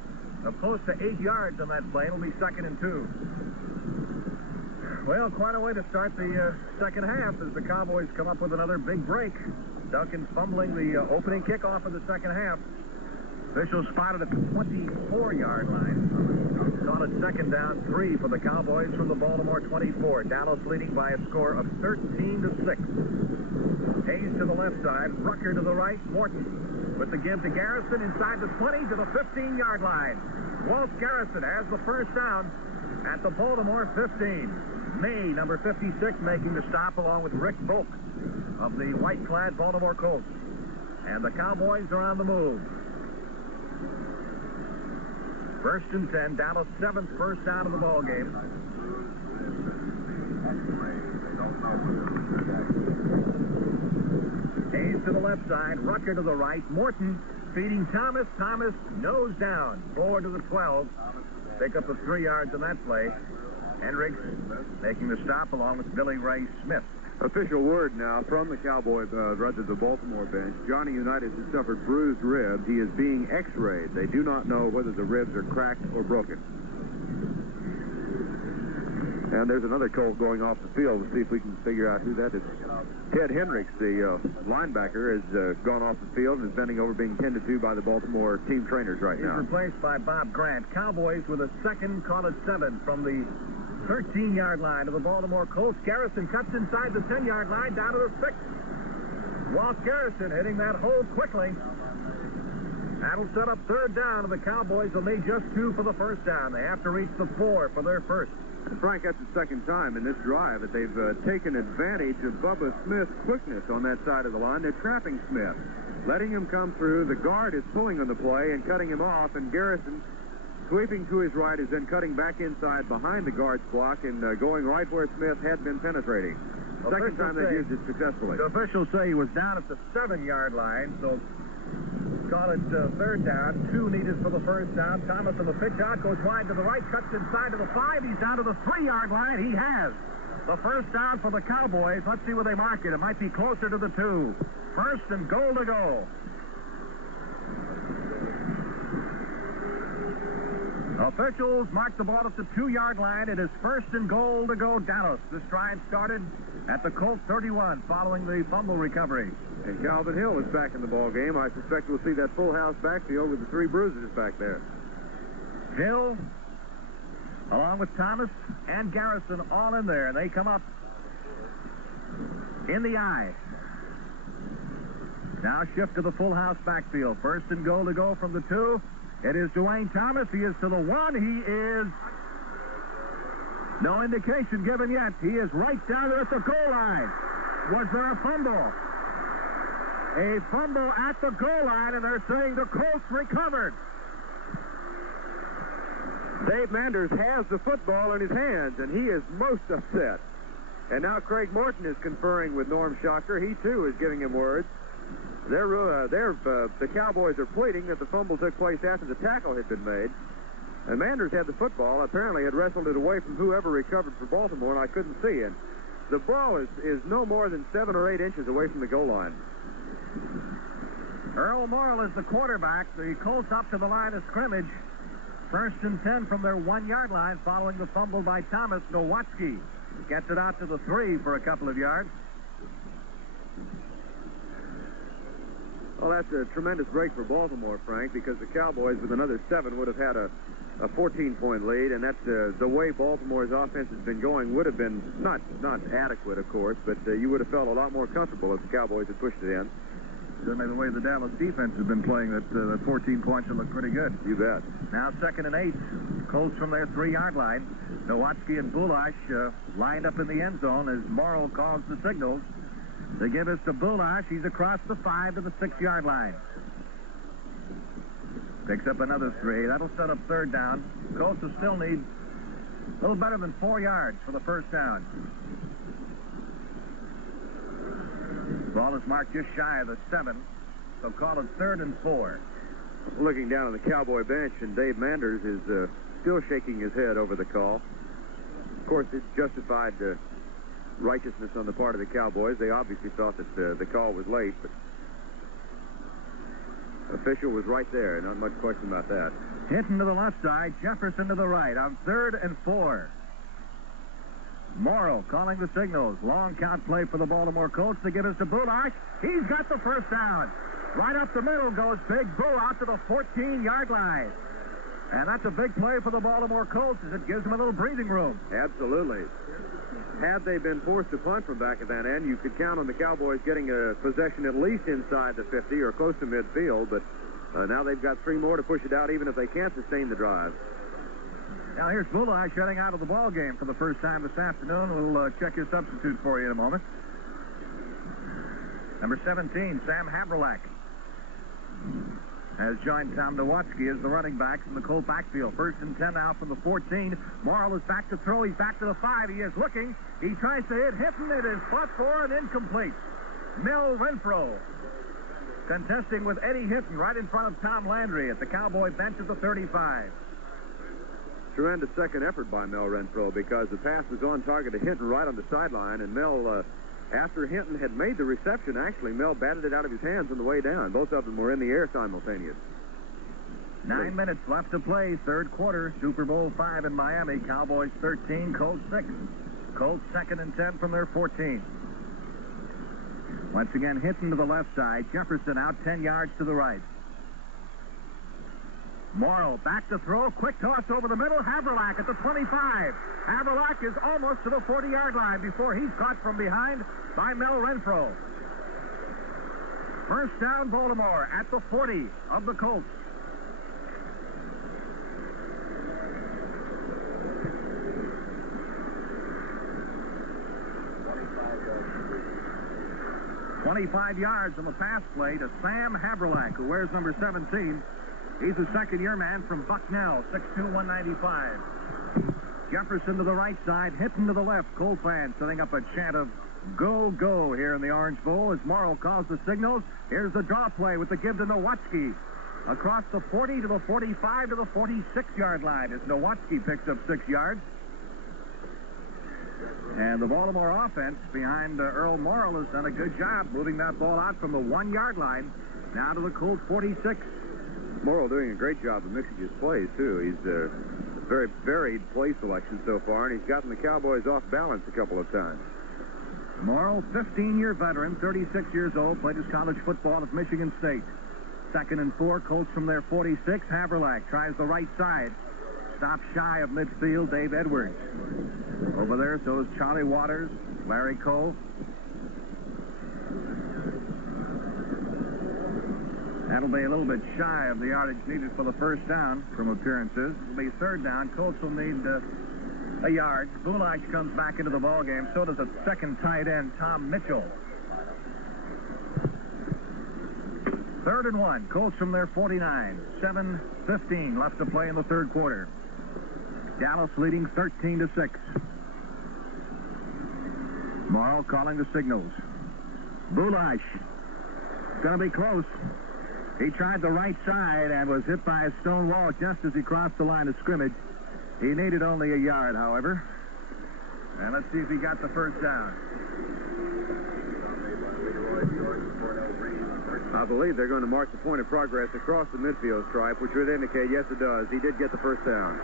of close to 8 yards on that play. It'll be 2nd and 2. Well, quite a way to start the second half as the Cowboys come up with another big break. Duncan fumbling the opening kickoff of the second half. Officials spotted at the 24-yard line. On a 2nd down, 3 for the Cowboys from the Baltimore 24. Dallas leading by a score of 13-6. Hayes to the left side, Rucker to the right, Morton with the give to Garrison inside the 20 to the 15-yard line. Walt Garrison has the first down at the Baltimore 15. May, number 56, making the stop along with Rick Volk of the white-clad Baltimore Colts. And the Cowboys are on the move. First and 10, Dallas 7th first down of the ball game. Hayes to the left side, Rucker to the right, Morton feeding Thomas. Thomas nose down, forward to the 12. Pick up the 3 yards on that play. Hendricks making the stop along with Billy Ray Smith. Official word now from the Cowboy, rather the Baltimore bench. Johnny Unitas has suffered bruised ribs. He is being x-rayed. They do not know whether the ribs are cracked or broken. And there's another Colt going off the field. We'll see if we can figure out who that is. Ted Hendricks, the linebacker, has gone off the field and is bending over being tended to by the Baltimore team trainers right now. He's replaced by Bob Grant. Cowboys with a second, call it 7 from the 13-yard line of the Baltimore Colts. Garrison cuts inside the 10-yard line down to the 6. Walt Garrison hitting that hole quickly. That'll set up 3rd down, and the Cowboys will need just 2 for the first down. They have to reach the 4 for their first. Frank, that's the second time in this drive that they've taken advantage of Bubba Smith's quickness on that side of the line. They're trapping Smith, letting him come through. The guard is pulling on the play and cutting him off, and Garrison sweeping to his right is then cutting back inside behind the guard's block and going right where Smith had been penetrating. Second time they've used it successfully. The officials say he was down at the 7-yard line, so call it 3rd down. 2 needed for the first down. Thomas on the pitch out, goes wide to the right, cuts inside to the 5. He's down to the 3-yard line. He has the first down for the Cowboys. Let's see where they mark it. It might be closer to the 2. First and goal to go. Officials mark the ball at the 2-yard line. It is first and goal to go, Dallas. This drive started at the Colts 31 following the fumble recovery. And Calvin Hill is back in the ball game. I suspect we'll see that full house backfield with the 3 bruisers back there. Hill, along with Thomas and Garrison, all in there. And they come up in the eye. Now shift to the full house backfield. First and goal to go from the 2. It is Dwayne Thomas. He is to the 1. He is no indication given yet. He is right down there at the goal line. Was there a fumble? A fumble at the goal line, and they're saying the Colts recovered. Dave Manders has the football in his hands, and he is most upset. And now Craig Morton is conferring with Norm Shocker. He, too, is giving him words. The Cowboys are pleading that the fumble took place after the tackle had been made. And Manders had the football, apparently had wrestled it away from whoever recovered for Baltimore, and I couldn't see it. The ball is no more than 7 or 8 inches away from the goal line. Earl Morrill is the quarterback. The Colts up to the line of scrimmage. First and 10 from their 1-yard line following the fumble by Thomas. Nowatzki gets it out to the 3 for a couple of yards. Well, that's a tremendous break for Baltimore, Frank, because the Cowboys with another 7 would have had a 14-point lead, and that's the way Baltimore's offense has been going would have been not adequate, of course, but you would have felt a lot more comfortable if the Cowboys had pushed it in. Certainly the way the Dallas defense has been playing, that 14 points will look pretty good. You bet. Now 2nd and 8. Colts from their 3-yard line. Nowatzki and Bulash lined up in the end zone as Morrill calls the signals. They give us to Bulash. He's across the 5 to the 6-yard line. Picks up another 3. That'll set up 3rd down. Colts will still need a little better than 4 yards for the first down. The ball is marked just shy of the 7, so call it 3rd and 4. Looking down on the Cowboy bench, and Dave Manders is still shaking his head over the call. Of course, it's justified righteousness on the part of the Cowboys. They obviously thought that the call was late, but official was right there. Not much question about that. Hinton to the left side, Jefferson to the right on 3rd and 4. Morrow calling the signals. Long count play for the Baltimore Colts to get us to Bullock. He's got the first down. Right up the middle goes Big Boo out to the 14-yard line. And that's a big play for the Baltimore Colts as it gives them a little breathing room. Absolutely. Had they been forced to punt from back at that end, you could count on the Cowboys getting a possession at least inside the 50 or close to midfield, but now they've got 3 more to push it out even if they can't sustain the drive. Now here's Bullock shutting out of the ball game for the first time this afternoon. We'll check his substitute for you in a moment. Number 17, Sam Haberlack, has joined Tom Nowatzki as the running backs in the Colt backfield. 1st and 10 now from the 14. Morrill is back to throw. He's back to the 5. He is looking. He tries to hit Hinton. It is fought for and incomplete. Mel Renfro contesting with Eddie Hinton right in front of Tom Landry at the Cowboy bench at the 35. Tremendous second effort by Mel Renfro because the pass was on target to Hinton right on the sideline, and Mel, after Hinton had made the reception, actually, Mel batted it out of his hands on the way down. Both of them were in the air simultaneous. 9 minutes left to play, 3rd quarter. Super Bowl V in Miami. Cowboys 13, Colts 6. Colts 2nd and 10 from their 14. Once again, Hinton to the left side. Jefferson out 10 yards to the right. Morrill back to throw. Quick toss over the middle. Haberlack at the 25. Haberlack is almost to the 40-yard line before he's caught from behind by Mel Renfro. First down, Baltimore at the 40 of the Colts. $25 yards on the pass play to Sam Haberlack, who wears number 17. He's a second-year man from Bucknell, 6'2", 195. Jefferson to the right side, Hinton to the left. Colt fans setting up a chant of go, go here in the Orange Bowl as Morrill calls the signals. Here's the draw play with the give to Nowatzki. Across the 40 to the 45 to the 46-yard line as Nowatzki picks up 6 yards. And the Baltimore offense behind Earl Morrill has done a good job moving that ball out from the 1-yard line now to the Colts 46. Morrill doing a great job of mixing his plays, too. He's a very varied play selection so far, and he's gotten the Cowboys off balance a couple of times. Morrill, 15-year veteran, 36 years old, played his college football at Michigan State. 2nd and 4, Colts from their 46. Haberlack tries the right side. Stops shy of midfield, Dave Edwards. Over there, so is Charlie Waters, Larry Cole. That'll be a little bit shy of the yardage needed for the first down from appearances. It'll be 3rd down. Colts will need a yard. Bullock comes back into the ballgame. So does a second tight end, Tom Mitchell. 3rd and 1. Colts from their 49. 7:15 left to play in the 3rd quarter. Dallas leading 13-6. Morrill calling the signals. Bullock. It's going to be close. He tried the right side and was hit by a stone wall just as he crossed the line of scrimmage. He needed only a yard, however. And let's see if he got the first down. I believe they're going to mark the point of progress across the midfield stripe, which would indicate, yes, it does. He did get the first down.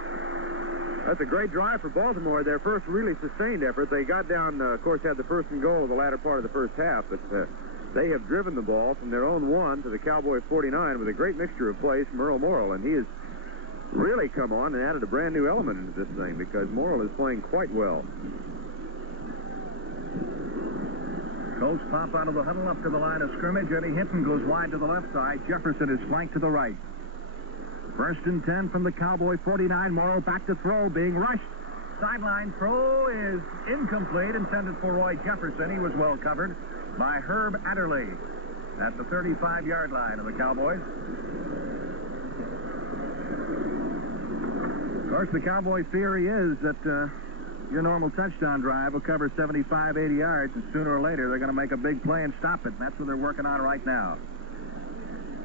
That's a great drive for Baltimore. Their first really sustained effort. They got down, of course, had the 1st and goal in the latter part of the first half, but they have driven the ball from their own 1 to the Cowboys 49 with a great mixture of plays from Earl Morrill, and he has really come on and added a brand new element into this thing because Morrill is playing quite well. Colts pop out of the huddle up to the line of scrimmage. Eddie Hinton goes wide to the left side. Jefferson is flanked to the right. 1st and 10 from the Cowboy 49. Morrill back to throw, being rushed. Sideline throw is incomplete, intended for Roy Jefferson. He was well covered by Herb Adderley at the 35-yard line of the Cowboys. Of course, the Cowboy theory is that your normal touchdown drive will cover 75, 80 yards, and sooner or later they're going to make a big play and stop it. And that's what they're working on right now.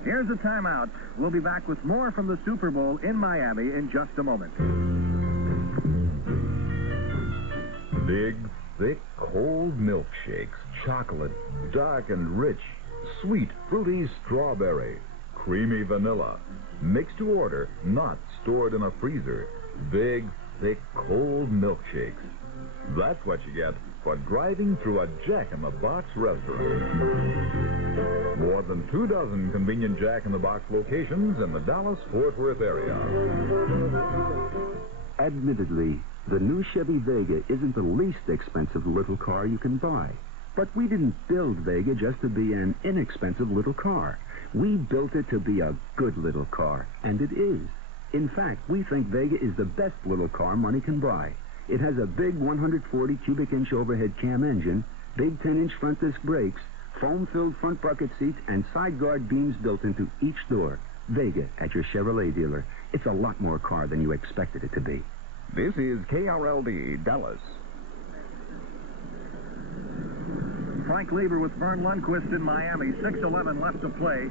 Here's a timeout. We'll be back with more from the Super Bowl in Miami in just a moment. Big, thick, cold milkshakes, chocolate, dark and rich, sweet, fruity strawberry, creamy vanilla, mixed to order, not stored in a freezer. Big, thick, cold milkshakes. That's what you get for driving through a Jack-in-the-Box restaurant. More than 24 convenient Jack-in-the-Box locations in the Dallas-Fort Worth area. Admittedly, the new Chevy Vega isn't the least expensive little car you can buy. But we didn't build Vega just to be an inexpensive little car. We built it to be a good little car, and it is. In fact, we think Vega is the best little car money can buy. It has a big 140 cubic inch overhead cam engine, big 10-inch front disc brakes, foam-filled front bucket seats, and side guard beams built into each door. Vega at your Chevrolet dealer. It's a lot more car than you expected it to be. This is KRLD, Dallas. Frank Lieber with Vern Lundquist in Miami. 6:11 left to play.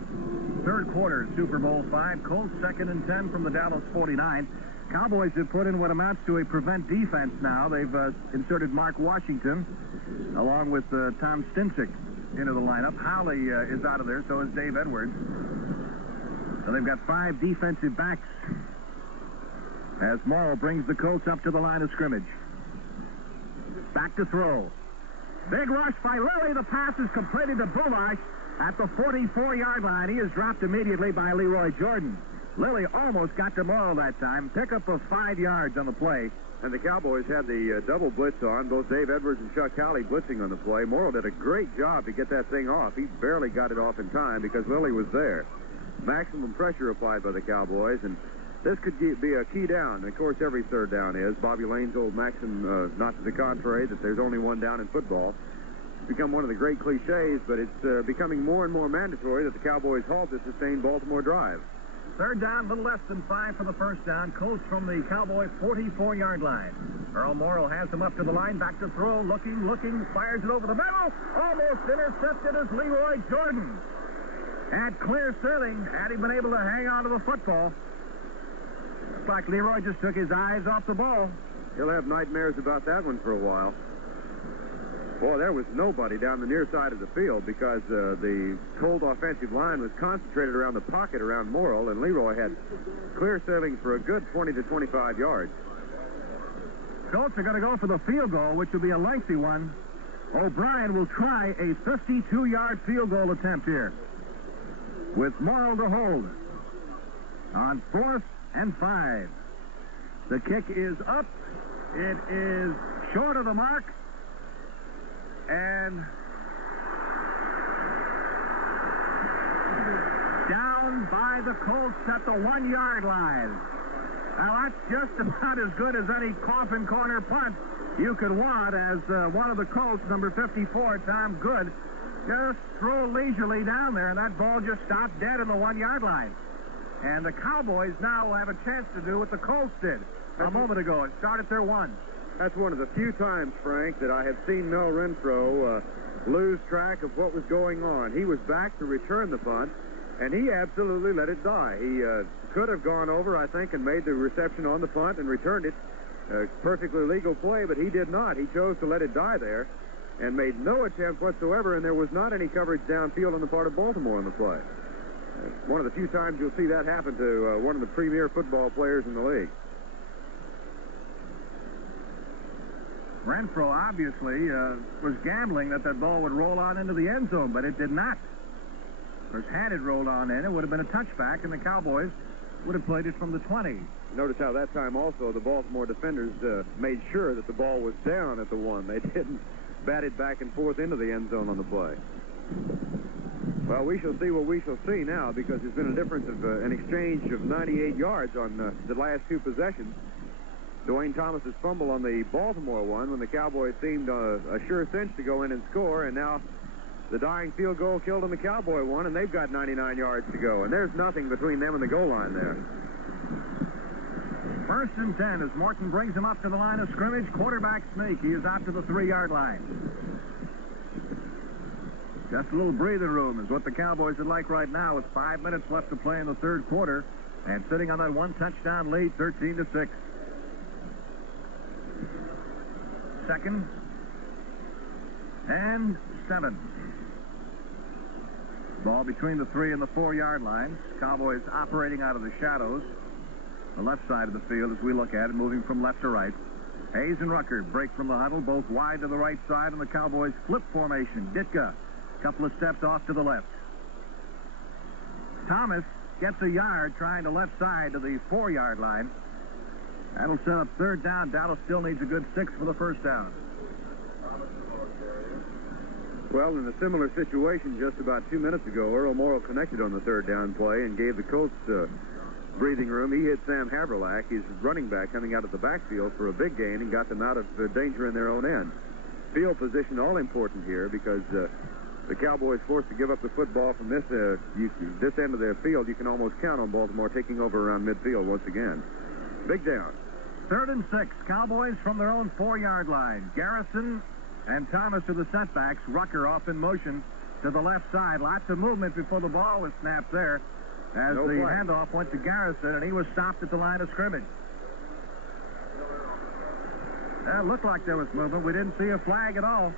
Third quarter, Super Bowl V. Colts 2nd and 10 from the Dallas 49. Cowboys have put in what amounts to a prevent defense now. They've inserted Mark Washington along with Tom Stinsick into the lineup. Howley is out of there, so is Dave Edwards. So they've got 5 defensive backs as Morrow brings the Colts up to the line of scrimmage. Back to throw. Big rush by Lilly. The pass is completed to Bumash at the 44-yard line. He is dropped immediately by Leroy Jordan. Lilly almost got to Morrow that time. Pickup of 5 yards on the play. And the Cowboys had the double blitz on, both Dave Edwards and Chuck Howley blitzing on the play. Morrow did a great job to get that thing off. He barely got it off in time because Lilly was there. Maximum pressure applied by the Cowboys, and this could be a key down. And of course, every third down is. Bobby Lane's old maxim, not to the contrary, that there's only one down in football. It's become one of the great cliches, but it's becoming more and more mandatory that the Cowboys halt this sustained Baltimore drive. Third down, a little less than 5 for the first down. Colts from the Cowboy 44-yard line. Earl Morrow has him up to the line, back to throw, looking, fires it over the middle. Almost intercepted as Leroy Jordan. Had clear sailing, had he been able to hang on to the football. Looks like Leroy just took his eyes off the ball. He'll have nightmares about that one for a while. Boy, there was nobody down the near side of the field because the Colt offensive line was concentrated around the pocket around Morrill, and Leroy had clear sailing for a good 20 to 25 yards. Colts are going to go for the field goal, which will be a lengthy one. O'Brien will try a 52-yard field goal attempt here with Morrill to hold on 4th and 5. The kick is up. It is short of the mark. And down by the Colts at the 1-yard line. Now, that's just about as good as any coffin corner punt you could want, as one of the Colts, number 54, Tom Good, just threw leisurely down there, and that ball just stopped dead on the 1-yard line. And the Cowboys now will have a chance to do what the Colts did a moment ago and start at their 1. That's one of the few times, Frank, that I have seen Mel Renfro lose track of what was going on. He was back to return the punt, and he absolutely let it die. He could have gone over, I think, and made the reception on the punt and returned it. Perfectly legal play, but he did not. He chose to let it die there and made no attempt whatsoever, and there was not any coverage downfield on the part of Baltimore on the play. One of the few times you'll see that happen to one of the premier football players in the league. Renfro obviously was gambling that ball would roll on into the end zone, but it did not. Because had it rolled on in, it would have been a touchback, and the Cowboys would have played it from the 20. Notice how that time also the Baltimore defenders made sure that the ball was down at the 1. They didn't bat it back and forth into the end zone on the play. Well, we shall see what we shall see now, because there's been a difference of an exchange of 98 yards on the last 2 possessions. Dwayne Thomas's fumble on the Baltimore one when the Cowboys seemed a sure cinch to go in and score, and now the dying field goal killed on the Cowboy one, and they've got 99 yards to go, and there's nothing between them and the goal line there. First and 10 as Morton brings him up to the line of scrimmage. Quarterback sneak. He is out to the 3-yard line. Just a little breathing room is what the Cowboys would like right now with 5 minutes left to play in the third quarter and sitting on that one touchdown lead, 13-6. Second and 7. Ball between the 3 and the 4-yard lines. Cowboys operating out of the shadows. The left side of the field as we look at it, moving from left to right. Hayes and Rucker break from the huddle, both wide to the right side, and the Cowboys flip formation. Ditka, couple of steps off to the left. Thomas gets a yard trying to left side to the 4-yard line. That'll set up third down. Dallas still needs a good 6 for the first down. Well, in a similar situation just about 2 minutes ago, Earl Morrow connected on the third down play and gave the Colts breathing room. He hit Sam Haverlack, his running back, coming out of the backfield for a big gain and got them out of danger in their own end. Field position all important here because the Cowboys forced to give up the football from this end of their field. You can almost count on Baltimore taking over around midfield once again. Big down. 3rd and 6. Cowboys from their own 4-yard line. Garrison and Thomas are the setbacks. Rucker off in motion to the left side. Lots of movement before the ball was snapped there as the handoff went to Garrison, and he was stopped at the line of scrimmage. It looked like there was movement. We didn't see a flag at all.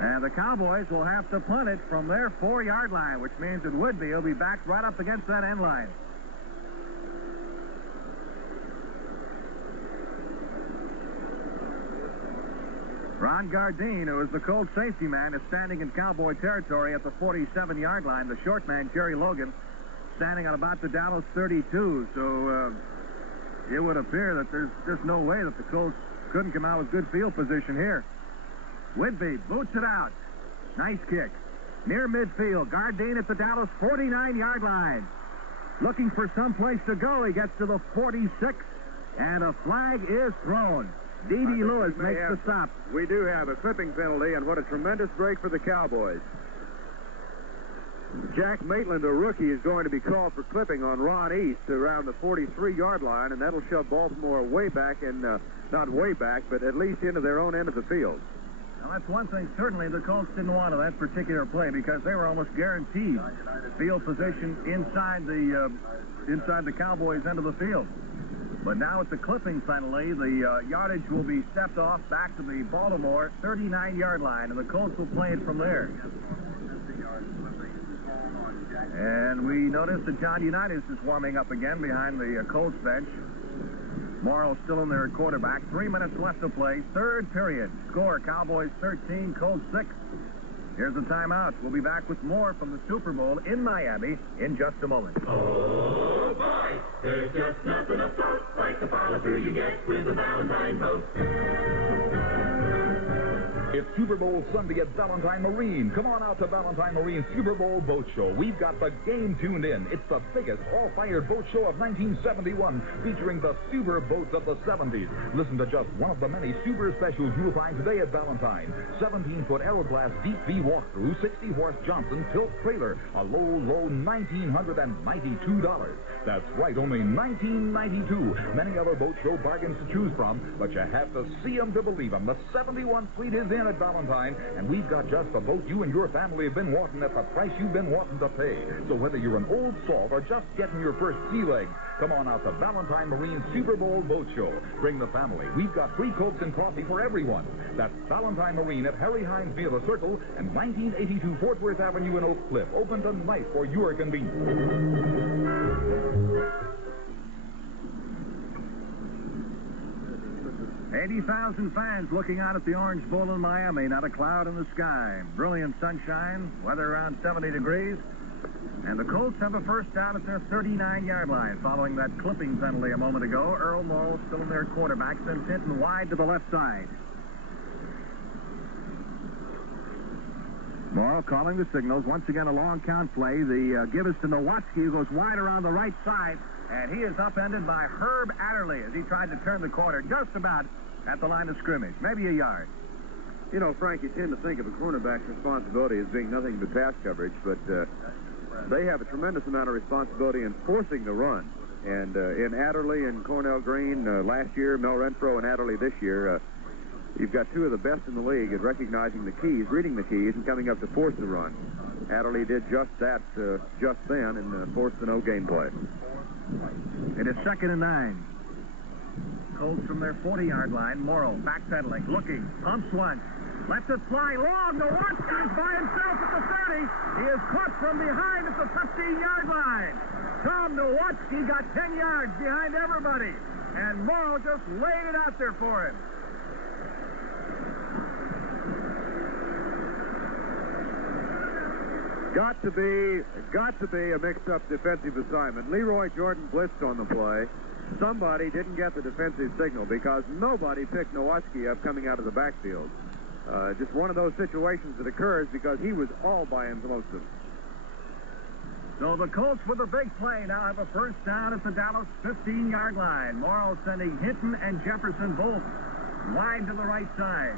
And the Cowboys will have to punt it from their 4-yard line, which means it would be. He'll be backed right up against that end line. Ron Gardine, who is the Colts safety man, is standing in Cowboy territory at the 47-yard line. The short man, Jerry Logan, standing on about the Dallas 32. So it would appear that there's just no way that the Colts couldn't come out with good field position here. Whitby boots it out. Nice kick. Near midfield. Gardine at the Dallas 49-yard line. Looking for someplace to go. He gets to the 46, and a flag is thrown. D.D. Lewis makes the stop. We do have a clipping penalty, and what a tremendous break for the Cowboys. Jack Maitland, a rookie, is going to be called for clipping on Ron East around the 43-yard line, and that'll shove Baltimore way back, and not way back, but at least into their own end of the field. Now, that's one thing. Certainly, the Colts didn't want that particular play because they were almost guaranteed field position inside the Cowboys' end of the field. But now with the clipping penalty, the yardage will be stepped off back to the Baltimore 39-yard line, and the Colts will play it from there. And we notice that John Unitas is warming up again behind the Colts bench. Morrow still in there at quarterback. 3 minutes left to play. Third period. Score, Cowboys 13, Colts 6. Here's a timeout. We'll be back with more from the Super Bowl in Miami in just a moment. Oh, boy, there's just nothing afloat like the follow-through you get with the Valentine boat. It's Super Bowl Sunday at Valentine Marine. Come on out to Valentine Marine's Super Bowl Boat Show. We've got the game tuned in. It's the biggest all-fired boat show of 1971, featuring the super boats of the 70s. Listen to just one of the many super specials you'll find today at Valentine. 17-foot Aeroglass Deep V walkthrough, 60-horse Johnson tilt trailer, a low $1,992. That's right, only $1,992. Many other boat show bargains to choose from, but you have to see them to believe them. The 71 fleet is in at Valentine, and we've got just the boat you and your family have been wanting at the price you've been wanting to pay. So whether you're an old salt or just getting your first sea legs, come on out to Valentine Marine's Super Bowl Boat Show. Bring the family. We've got free Cokes and coffee for everyone. That's Valentine Marine at Harry Hines near the Circle and 1982 Fort Worth Avenue in Oak Cliff. Open tonight for your convenience. 80,000 fans looking out at the Orange Bowl in Miami. Not a cloud in the sky. Brilliant sunshine. Weather around 70 degrees. And the Colts have a first down at their 39-yard line following that clipping penalty a moment ago. Earl Morrow still in their quarterback. Sends Hinton wide to the left side. Morrow calling the signals. Once again, a long count play. The give is to Nowatzki, who goes wide around the right side. And he is upended by Herb Adderley as he tried to turn the corner just about at the line of scrimmage. Maybe a yard. You know, Frank, you tend to think of a cornerback's responsibility as being nothing but pass coverage, but they have a tremendous amount of responsibility in forcing the run. And in Adderley and Cornell Green last year, Mel Renfro and Adderley this year, you've got two of the best in the league at recognizing the keys, reading the keys, and coming up to force the run. Adderley did just that just then and forced the no-gain play. It is 2nd and 9. Colts from their 40-yard line. Morrow backpedaling, looking, pumps once, lets it fly long. Nowatzki's by himself at the 30. He is caught from behind at the 15-yard line. Tom Nowatzki got 10 yards behind everybody, and Morrow just laid it out there for him. Got to be a mixed-up defensive assignment. Leroy Jordan blitzed on the play. Somebody didn't get the defensive signal because nobody picked Nowatzki up coming out of the backfield. Just one of those situations that occurs because he was all by himself. So the Colts with a big play now have a first down at the Dallas 15-yard line. Morrow sending Hinton and Jefferson both wide to the right side.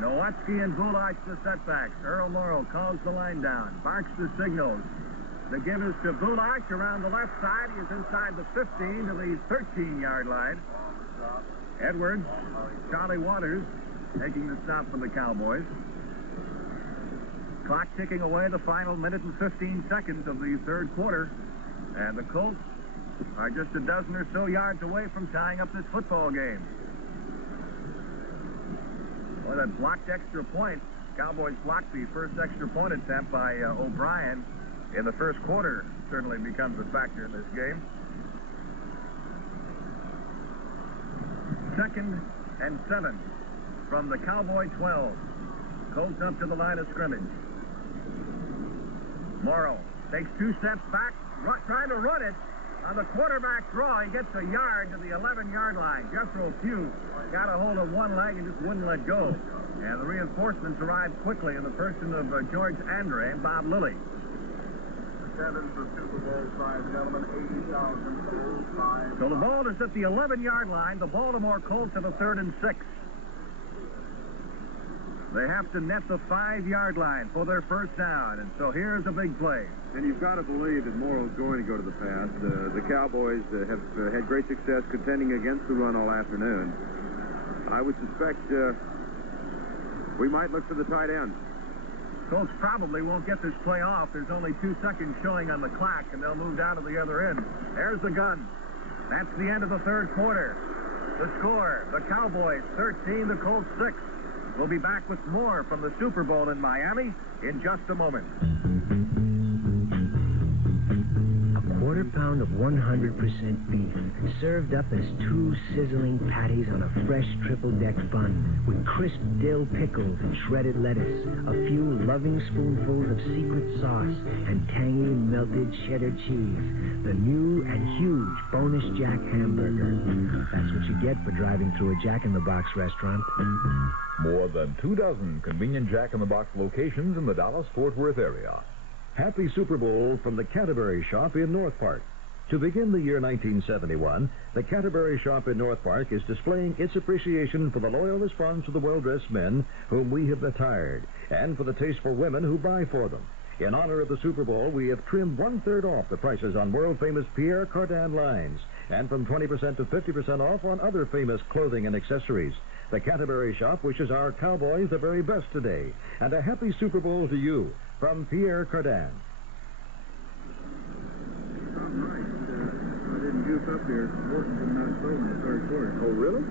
Nowatzki and Bulach the setbacks. Earl Morrow calls the line down, barks the signals. The give is to Bulach around the left side. He is inside the 15 to the 13-yard line. Edwards, Charlie Waters taking the stop for the Cowboys. Clock ticking away, the final minute and 15 seconds of the third quarter. And the Colts are just a dozen or so yards away from tying up this football game. Well, that blocked extra point. Cowboys blocked the first extra point attempt by O'Brien in the first quarter. Certainly becomes a factor in this game. 2nd and 7 from the Cowboy 12. Colts up to the line of scrimmage. Morrow takes 2 steps back, trying to run it. On the quarterback draw, he gets a yard to the 11-yard line. Jethro Pugh got a hold of one leg and just wouldn't let go. And the reinforcements arrived quickly in the person of George Andre and Bob Lilly. Attendance for Superbowl V, gentlemen, 80,000. So the ball is at the 11-yard line. The Baltimore Colts have a 3rd and 6. They have to net the 5-yard line for their first down, and so here's a big play. And you've got to believe that Morrow's going to go to the pass. The Cowboys have had great success contending against the run all afternoon. I would suspect we might look for the tight end. Colts probably won't get this play off. There's only 2 seconds showing on the clock, and they'll move down to the other end. There's the gun. That's the end of the third quarter. The score, the Cowboys 13, the Colts 6. We'll be back with more from the Super Bowl in Miami in just a moment. A quarter pound of 100% beef served up as 2 sizzling patties on a fresh triple-deck bun with crisp dill pickles and shredded lettuce, a few loving spoonfuls of secret sauce, and tangy melted cheddar cheese. The new and huge Bonus Jack hamburger. That's what you get for driving through a Jack-in-the-Box restaurant. More than 24 convenient Jack-in-the-Box locations in the Dallas-Fort Worth area. Happy Super Bowl from the Canterbury Shop in North Park. To begin the year 1971, the Canterbury Shop in North Park is displaying its appreciation for the loyal response of the well-dressed men whom we have attired, and for the tasteful women who buy for them. In honor of the Super Bowl, we have trimmed 1/3 off the prices on world-famous Pierre Cardin lines, and from 20% to 50% off on other famous clothing and accessories. The Canterbury Shop wishes our Cowboys the very best today, and a happy Super Bowl to you from Pierre Cardin. I didn't juice up here. Morton did not throw in the third quarter. Oh, really?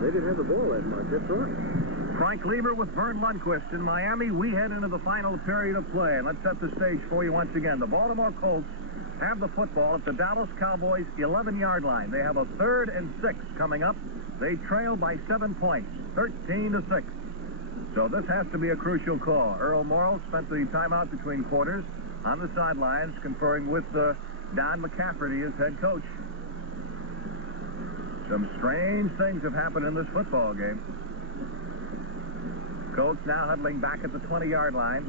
They didn't have the ball that much. That's right. Frank Lieber with Vern Lundquist in Miami. We head into the final period of play. And let's set the stage for you once again. The Baltimore Colts have the football at the Dallas Cowboys 11-yard line. They have a 3rd and 6 coming up. They trail by 7 points, 13-6. So this has to be a crucial call. Earl Morrow spent the timeout between quarters on the sidelines conferring with Don McCafferty as head coach. Some strange things have happened in this football game. Colts now huddling back at the 20-yard line.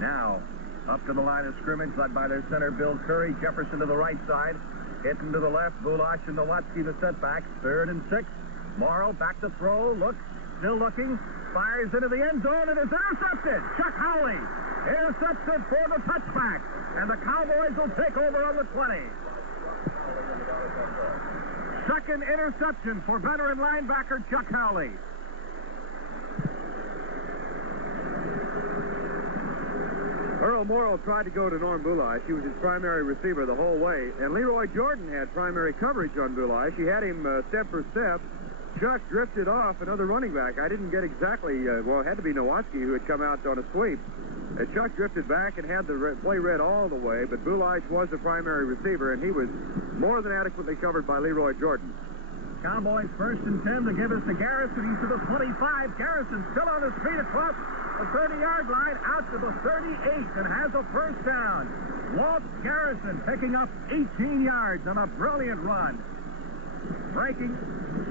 Now up to the line of scrimmage, led by their center, Bill Curry. Jefferson to the right side. Hitting to the left. Bulach and Nowatzki the setbacks. 3rd and 6. Morrow back to throw. Looks. Still looking. Fires into the end zone and is intercepted. Chuck Howley Intercepted for the touchback. And the Cowboys will take over on the 20. Second interception for veteran linebacker Chuck Howley. Earl Morrill tried to go to Norm Boulash. He was his primary receiver the whole way. And Leroy Jordan had primary coverage on Boulash. He had him step for step. Chuck drifted off another running back. I didn't get exactly, well, it had to be Nowatzki who had come out on a sweep. Chuck drifted back and had the play read all the way, but Boulash was the primary receiver, and he was more than adequately covered by Leroy Jordan. Cowboys 1st and 10 to give us to Garrison. He's to the 25. Garrison still on his feet across the 30-yard line, out to the 38, and has a first down. Walt Garrison picking up 18 yards on a brilliant run, breaking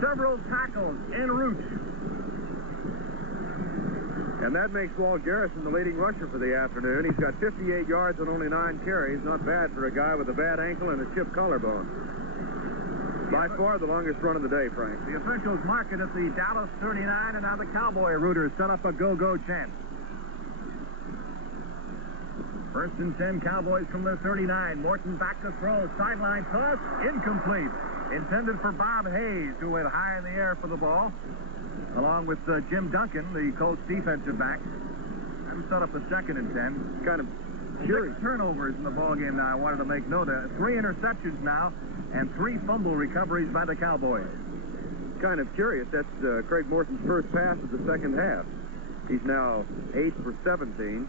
several tackles en route. And that makes Walt Garrison the leading rusher for the afternoon. He's got 58 yards on only 9 carries. Not bad for a guy with a bad ankle and a chipped collarbone. By far the longest run of the day, Frank. The officials mark it at the Dallas 39, and now the Cowboy rooters set up a go-go chant. 1st and 10, Cowboys from their 39. Morton back to throw. Sideline toss, incomplete. Intended for Bob Hayes, who went high in the air for the ball, along with Jim Duncan, the Colts defensive back. And set up the 2nd and 10. Kind of curious. 6 turnovers in the ball game now. I wanted to make note of 3 interceptions now, and 3 fumble recoveries by the Cowboys. Kind of curious. That's Craig Morton's first pass of the second half. He's now 8 for 17.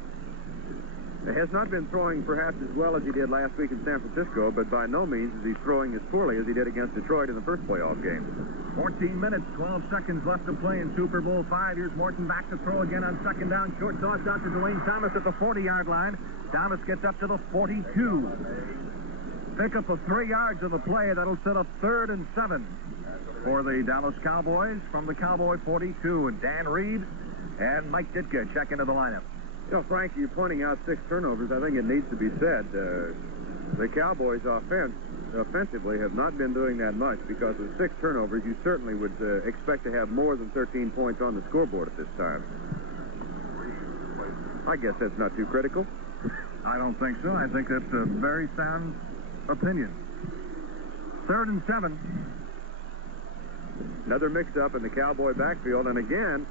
Has not been throwing perhaps as well as he did last week in San Francisco, but by no means is he throwing as poorly as he did against Detroit in the first playoff game. 14 minutes, 12 seconds left to play in Superbowl V. Here's Morton back to throw again on 2nd down. Short toss out to Dwayne Thomas at the 40-yard line. Thomas gets up to the 42. Pick up of 3 yards on the play. That'll set up 3rd and 7 for the Dallas Cowboys from the Cowboy 42. And Dan Reed and Mike Ditka check into the lineup. You know, Frank, you're pointing out 6 turnovers. I think it needs to be said. The Cowboys offensively have not been doing that much, because with 6 turnovers, you certainly would expect to have more than 13 points on the scoreboard at this time. I guess that's not too critical. I don't think so. I think that's a very sound opinion. 3rd and 7. Another mix-up in the Cowboy backfield, and again,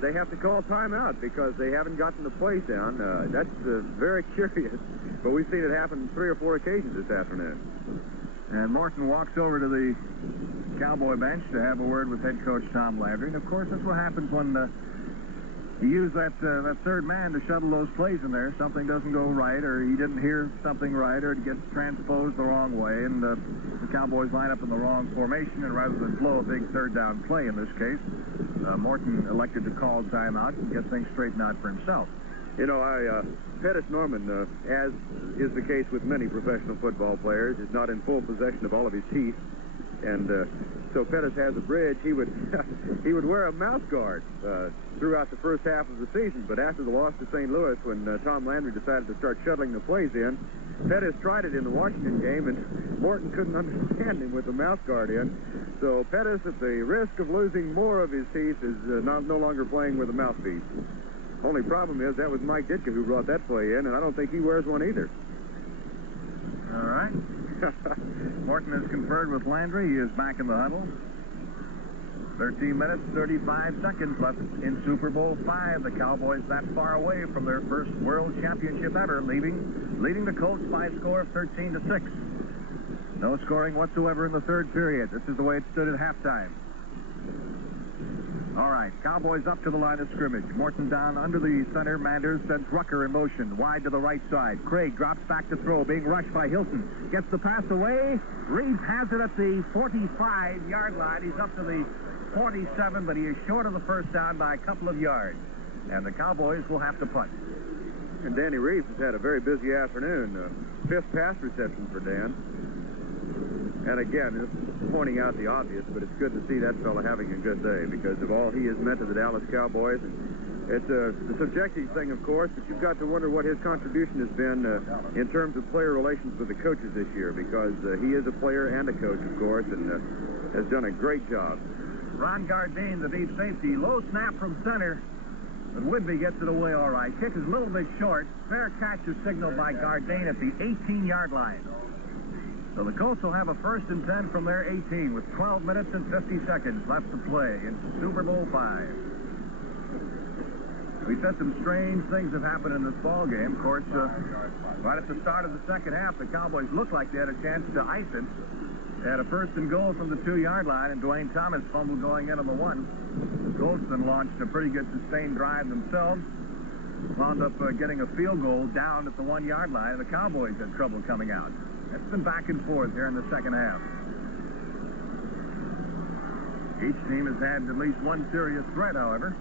they have to call timeout because they haven't gotten the plays down. That's very curious, but we've seen it happen 3 or 4 occasions this afternoon. And Morton walks over to the Cowboy bench to have a word with head coach Tom Landry. And, of course, that's what happens when you use that 3rd man to shuttle those plays in there. Something doesn't go right, or he didn't hear something right, or it gets transposed the wrong way, and the Cowboys line up in the wrong formation, and rather than blow a big 3rd down play in this case, Morton elected to call timeout and get things straightened out for himself. You know, Pettis Norman, as is the case with many professional football players, is not in full possession of all of his teeth. And so Pettis has a bridge. He would wear a mouth guard throughout the first half of the season. But after the loss to St. Louis, when Tom Landry decided to start shuttling the plays in, Pettis tried it in the Washington game, and Morton couldn't understand him with the mouth guard in. So Pettis, at the risk of losing more of his teeth, is no longer playing with a mouthpiece. Only problem is that was Mike Ditka who brought that play in, and I don't think he wears one either. All right. Morton has conferred with Landry. He is back in the huddle. 13 minutes, 35 seconds left in Super Bowl V. The Cowboys that far away from their first world championship ever, leading the Colts by a score of 13-6. No scoring whatsoever in the 3rd period. This is the way it stood at halftime. All right, Cowboys up to the line of scrimmage. Morton down under the center. Manders sends Rucker in motion, wide to the right side. Craig drops back to throw, being rushed by Hilton. Gets the pass away. Reeves has it at the 45-yard line. He's up to the 47, but he is short of the first down by a couple of yards. And the Cowboys will have to punt. And Danny Reeves has had a very busy afternoon. 5th pass reception for Dan. And again, pointing out the obvious, but it's good to see that fellow having a good day because of all he has meant to the Dallas Cowboys. It's a subjective thing, of course, but you've got to wonder what his contribution has been in terms of player relations with the coaches this year, because he is a player and a coach, of course, and has done a great job. Ron Gardine, the deep safety, low snap from center. But Whidbey gets it away all right. Kick is a little bit short. Fair catch is signaled by Gardain at the 18-yard line. So the Colts will have a 1st and 10 from their 18 with 12 minutes and 50 seconds left to play in Super Bowl V. We said some strange things have happened in this ball game. Of course, right at the start of the second half, the Cowboys looked like they had a chance to ice it. They had a 1st and goal from the 2-yard line, and Dwayne Thomas fumbled going in on the 1. The Colts then launched a pretty good sustained drive themselves. Wound up getting a field goal down at the 1-yard line, and the Cowboys had trouble coming out. It's been back and forth here in the second half. Each team has had at least one serious threat, however.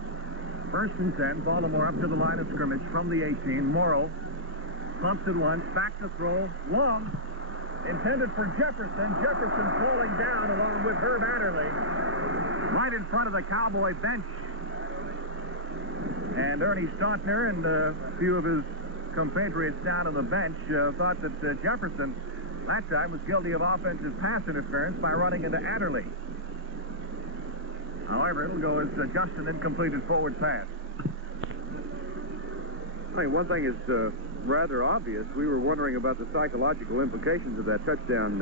1st and 10, Baltimore up to the line of scrimmage from the 18. Morrow pumps it once, back to throw, long, intended for Jefferson. Jefferson falling down along with Herb Adderley right in front of the Cowboy bench. And Ernie Stautner and a few of his compatriots down on the bench thought that Jefferson that time was guilty of offensive pass interference by running into Adderley. However, it'll go as just an incompleted forward pass. I mean, one thing is rather obvious. We were wondering about the psychological implications of that touchdown.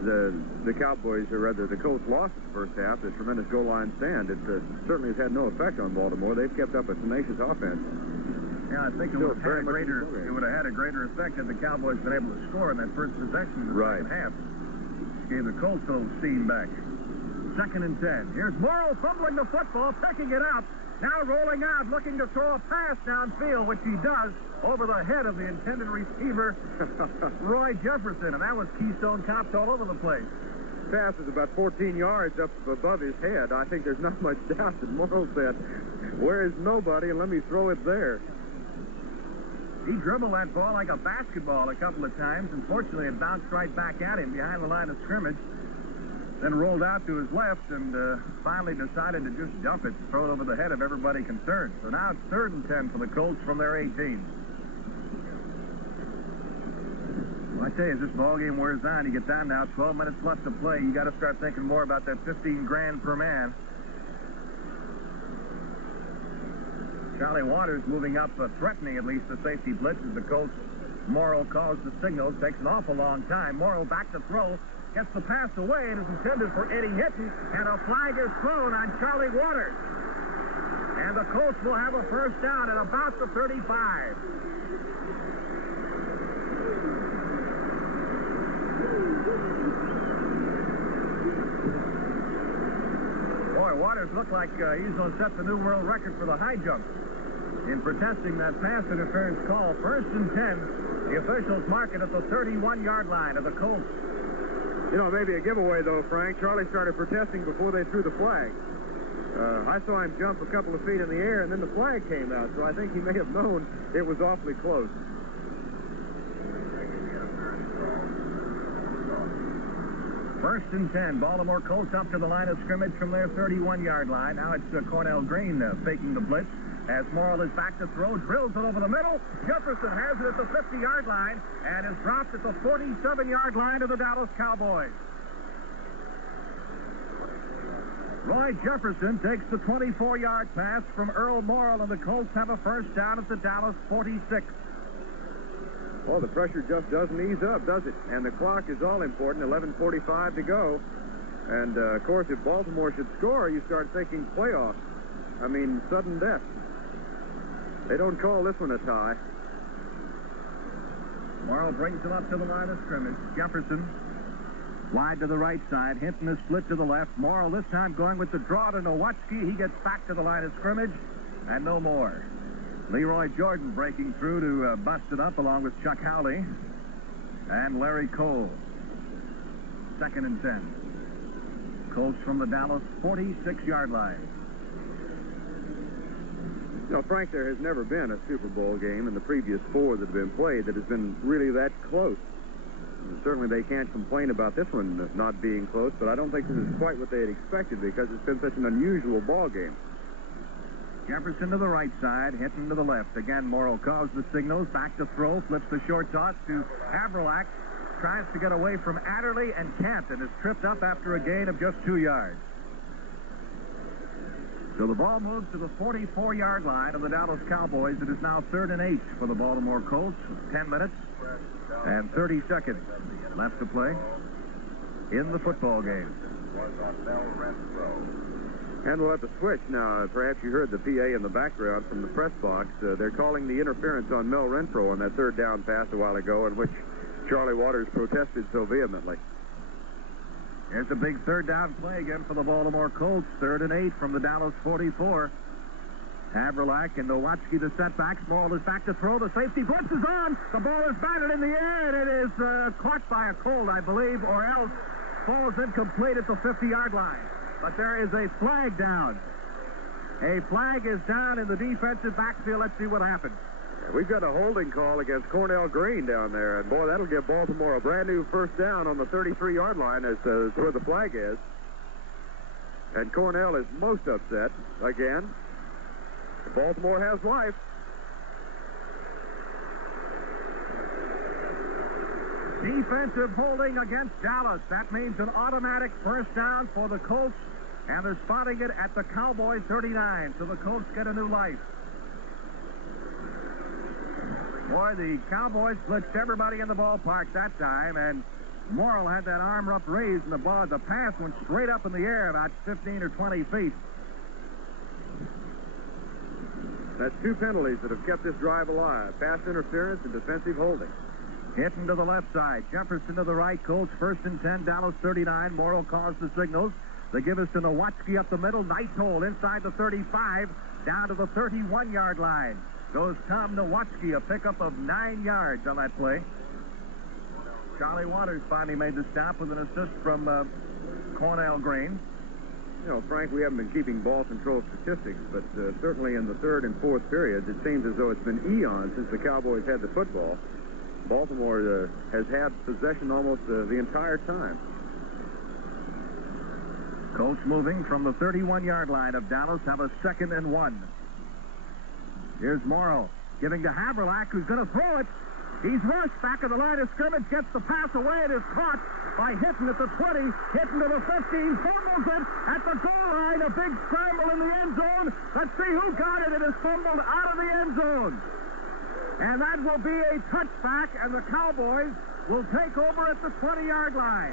The Cowboys, or rather the Colts, lost the first half. The tremendous goal line stand. It certainly has had no effect on Baltimore. They've kept up a tenacious offense. Yeah, I think it would have had a greater effect had the Cowboys been able to score in that first possession in the second half. Gave the Colts a little steam back. 2nd and 10. Here's Morrow fumbling the football, picking it up. Now rolling out, looking to throw a pass downfield, which he does over the head of the intended receiver, Roy Jefferson. And that was Keystone Cops all over the place. Pass is about 14 yards up above his head. I think there's not much doubt that Morrow said, "Where is nobody, and let me throw it there." He dribbled that ball like a basketball a couple of times. Unfortunately, it bounced right back at him behind the line of scrimmage. Then rolled out to his left and finally decided to just dump it, throw it over the head of everybody concerned. So now it's 3rd and 10 for the Colts from their 18. Well, I tell you, as this ball game wears on, you get down now, 12 minutes left to play. You got to start thinking more about that 15 grand per man. Charlie Waters moving up, threatening at least the safety blitz as the Colts. Morrow calls the signal. Takes an awful long time. Morrow back to throw. Gets the pass away and is intended for Eddie Hinton, and a flag is thrown on Charlie Waters. And the Colts will have a 1st down at about the 35. Boy, Waters looked like he's going to set the new world record for the high jump in protesting that pass interference call. 1st and 10. The officials mark it at the 31-yard line of the Colts. You know, maybe a giveaway, though, Frank. Charlie started protesting before they threw the flag. I saw him jump a couple of feet in the air, and then the flag came out, so I think he may have known it was awfully close. First and 10. Baltimore Colts up to the line of scrimmage from their 31-yard line. Now it's Cornell Green faking the blitz. As Morrill is back to throw, drills it over the middle. Jefferson has it at the 50-yard line and is dropped at the 47-yard line of the Dallas Cowboys. Roy Jefferson takes the 24-yard pass from Earl Morrill, and the Colts have a 1st down at the Dallas 46. Well, the pressure just doesn't ease up, does it? And the clock is all important, 11:45 to go. And, of course, if Baltimore should score, you start thinking playoffs. I mean, sudden death. They don't call this one a tie. Morrill brings him up to the line of scrimmage. Jefferson wide to the right side. Hinton is split to the left. Morrill this time going with the draw to Nowatzki. He gets back to the line of scrimmage, and no more. Leroy Jordan breaking through to bust it up along with Chuck Howley and Larry Cole. 2nd and 10. Colts from the Dallas 46-yard line. You know, Frank, there has never been a Super Bowl game in the previous 4 that have been played that has been really that close. And certainly they can't complain about this one not being close, but I don't think this is quite what they had expected because it's been such an unusual ball game. Jefferson to the right side, Hinton to the left. Again, Morrill calls the signals, back to throw, flips the short toss to Haverlack, tries to get away from Adderley and can't, and is tripped up after a gain of just 2 yards. So the ball moves to the 44-yard line of the Dallas Cowboys. It is now 3rd and 8 for the Baltimore Colts. 10 minutes and 30 seconds left to play in the football game. And we'll have to switch now. Perhaps you heard the PA in the background from the press box. They're calling the interference on Mel Renfro on that third down pass a while ago in which Charlie Waters protested so vehemently. Here's a big third down play again for the Baltimore Colts. 3rd and 8 from the Dallas 44. Haverlack and Nowatzki, the setbacks. Ball is back to throw. The safety blitz is on. The ball is batted in the air, and it is caught by a Colt, I believe, or else falls incomplete at the 50-yard line. But there is a flag down. A flag is down in the defensive backfield. Let's see what happens. Yeah, we've got a holding call against Cornell Green down there, and boy, that'll give Baltimore a brand new first down on the 33-yard line as where the flag is. And Cornell is most upset again. Baltimore has life. Defensive holding against Dallas. That means an automatic first down for the Colts, and they're spotting it at the Cowboys 39, so the Colts get a new life. Boy, the Cowboys blitzed everybody in the ballpark that time, and Morrill had that arm upraised, and the pass went straight up in the air about 15 or 20 feet. That's two penalties that have kept this drive alive. Pass interference and defensive holding. Hitting to the left side. Jefferson to the right. Colts 1st and 10. Dallas 39. Morrill calls the signals. They give us to Nowatzki up the middle. Nice hole inside the 35. Down to the 31-yard line. Goes Tom Nowatzki, a pickup of 9 yards on that play. Charlie Waters finally made the stop with an assist from Cornell Green. You know, Frank, we haven't been keeping ball control statistics, but certainly in the third and fourth periods, it seems as though it's been eons since the Cowboys had the football. Baltimore has had possession almost the entire time. Colts moving from the 31-yard line of Dallas have a 2nd and 1. Here's Morrill giving to Haverlack, who's going to throw it. He's rushed back at the line of scrimmage, gets the pass away, and is caught by Hitton at the 20, Hitton to the 15, fumbles it at the goal line. A big scramble in the end zone. Let's see who got it. It is fumbled out of the end zone. And that will be a touchback, and the Cowboys will take over at the 20-yard line.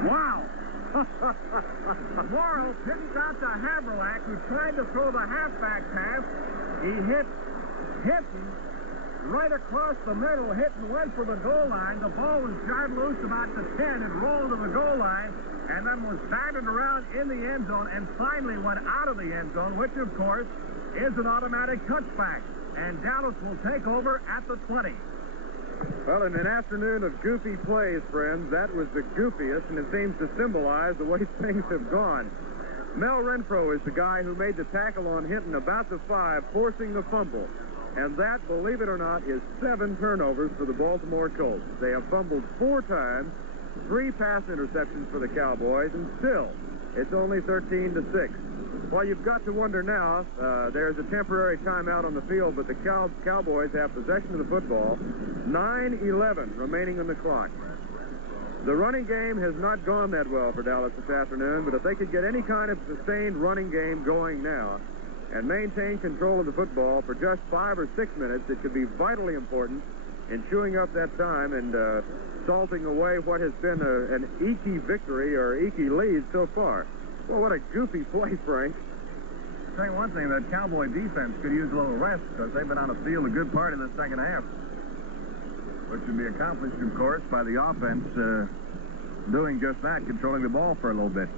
Wow. Morrill pitched out to Haverlack, who tried to throw the halfback pass. He hit Hitton right across the middle. Hitton went for the goal line. The ball was jarred loose about the 10. It rolled to the goal line and then was batted around in the end zone and finally went out of the end zone, which, of course, is an automatic touchback. And Dallas will take over at the 20. Well, in an afternoon of goofy plays, friends, that was the goofiest, and it seems to symbolize the way things have gone. Mel Renfro is the guy who made the tackle on Hinton about the 5, forcing the fumble. And that, believe it or not, is 7 turnovers for the Baltimore Colts. They have fumbled 4 times, 3 pass interceptions for the Cowboys, and still, it's only 13-6. Well, you've got to wonder now, there's a temporary timeout on the field, but the Cowboys have possession of the football. 9:11 remaining on the clock. The running game has not gone that well for Dallas this afternoon, but if they could get any kind of sustained running game going now and maintain control of the football for just 5 or 6 minutes, it could be vitally important in chewing up that time and salting away what has been an eeky victory or eeky lead so far. Well, what a goofy play, Frank. I'll tell you one thing, that Cowboy defense could use a little rest because they've been on the field a good part of the second half, which would be accomplished, of course, by the offense doing just that, controlling the ball for a little bit.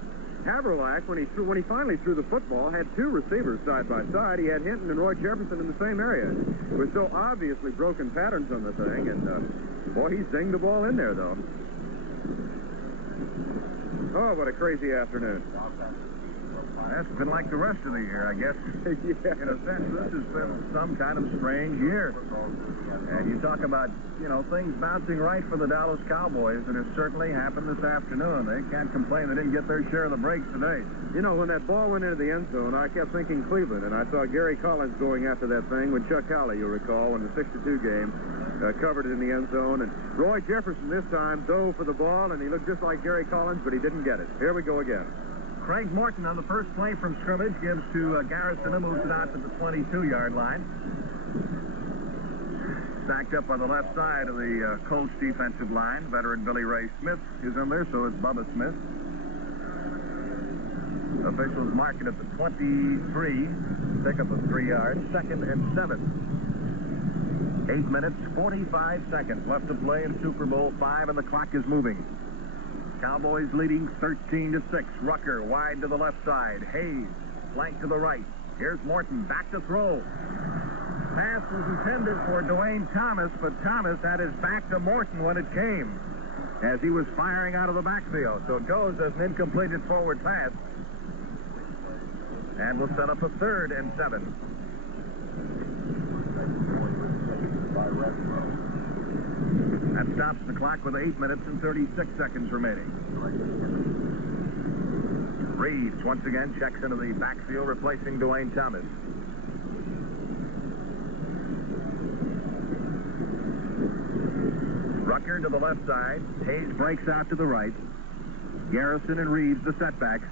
Haverlack, when he finally threw the football, had 2 receivers side by side. He had Hinton and Roy Jefferson in the same area. It was so obviously broken patterns on the thing, and boy, he zinged the ball in there, though. Oh, what a crazy afternoon. That's been like the rest of the year, I guess. Yeah. In a sense, this has been some kind of strange year. And you talk about, things bouncing right for the Dallas Cowboys, and it certainly happened this afternoon. They can't complain they didn't get their share of the breaks today. When that ball went into the end zone, I kept thinking Cleveland, and I saw Gary Collins going after that thing with Chuck Howley, you'll recall, in the 62 game, covered it in the end zone. And Roy Jefferson this time dove for the ball, and he looked just like Gary Collins, but he didn't get it. Here we go again. Craig Morton on the first play from scrimmage gives to Garrison, who moves it out to the 22-yard line. Stacked up on the left side of the Colts defensive line. Veteran Billy Ray Smith is in there, so is Bubba Smith. Officials mark it at the 23. Pick up of 3 yards. 2nd and 7. 8 minutes, 45 seconds left to play in Super Bowl V, and the clock is moving. Cowboys leading 13-6. Rucker wide to the left side. Hayes flank to the right. Here's Morton back to throw. Pass was intended for Dwayne Thomas, but Thomas had his back to Morton when it came, as he was firing out of the backfield. So it goes as an incompleted forward pass. And we'll set up a 3rd and 7. That stops the clock with 8 minutes and 36 seconds remaining. Reeves once again checks into the backfield, replacing Dwayne Thomas. Rucker to the left side. Hayes breaks out to the right. Garrison and Reeves the setbacks.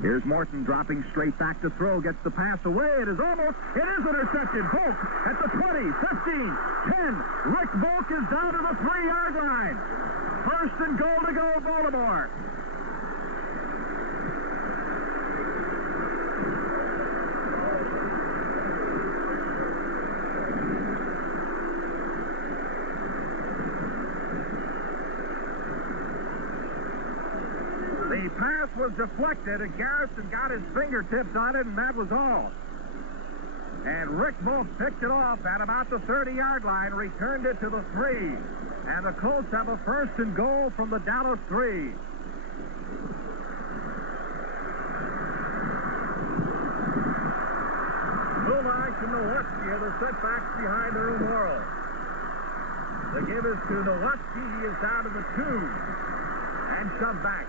Here's Morton dropping straight back to throw. Gets the pass away. It is intercepted. Volk at the 20, 15, 10. Rick Volk is down to the 3-yard line. 1st and goal to go, Baltimore. The pass was deflected, and Garrison got his fingertips on it, and that was all. And Rick Volk picked it off at about the 30-yard line, returned it to the 3. And the Colts have a 1st and goal from the Dallas 3. Bullock and Nowatzki are the setbacks behind Earl Morrill. The give is to Nowatzki. He is down to the 2 and shoved back.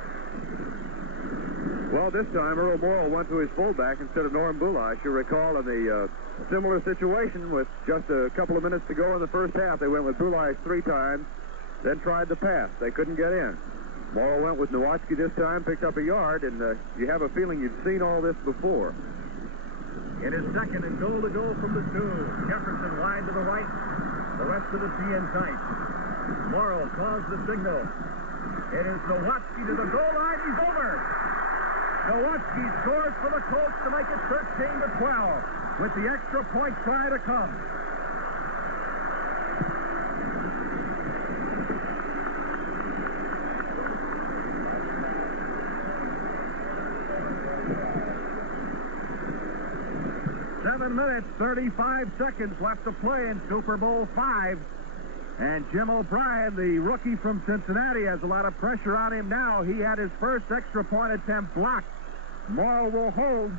Well, this time Earl Morrill went to his fullback instead of Norm Bulash. You recall in the similar situation with just a couple of minutes to go in the first half, they went with Bulash 3 times, then tried the pass. They couldn't get in. Morrill went with Nowatzki this time, picked up a yard, and you have a feeling you've seen all this before. It is 2nd and goal to go from the 2. Jefferson wide to the right. The rest of the T in tight. Morrill calls the signal. It is Nowatzki to the goal line. He's over. Nowatzki scores for the Colts to make it 13-12, with the extra point try to come. Seven minutes, 35 seconds left to play in Super Bowl V. And Jim O'Brien, the rookie from Cincinnati, has a lot of pressure on him now. He had his first extra point attempt blocked. Morrill will hold.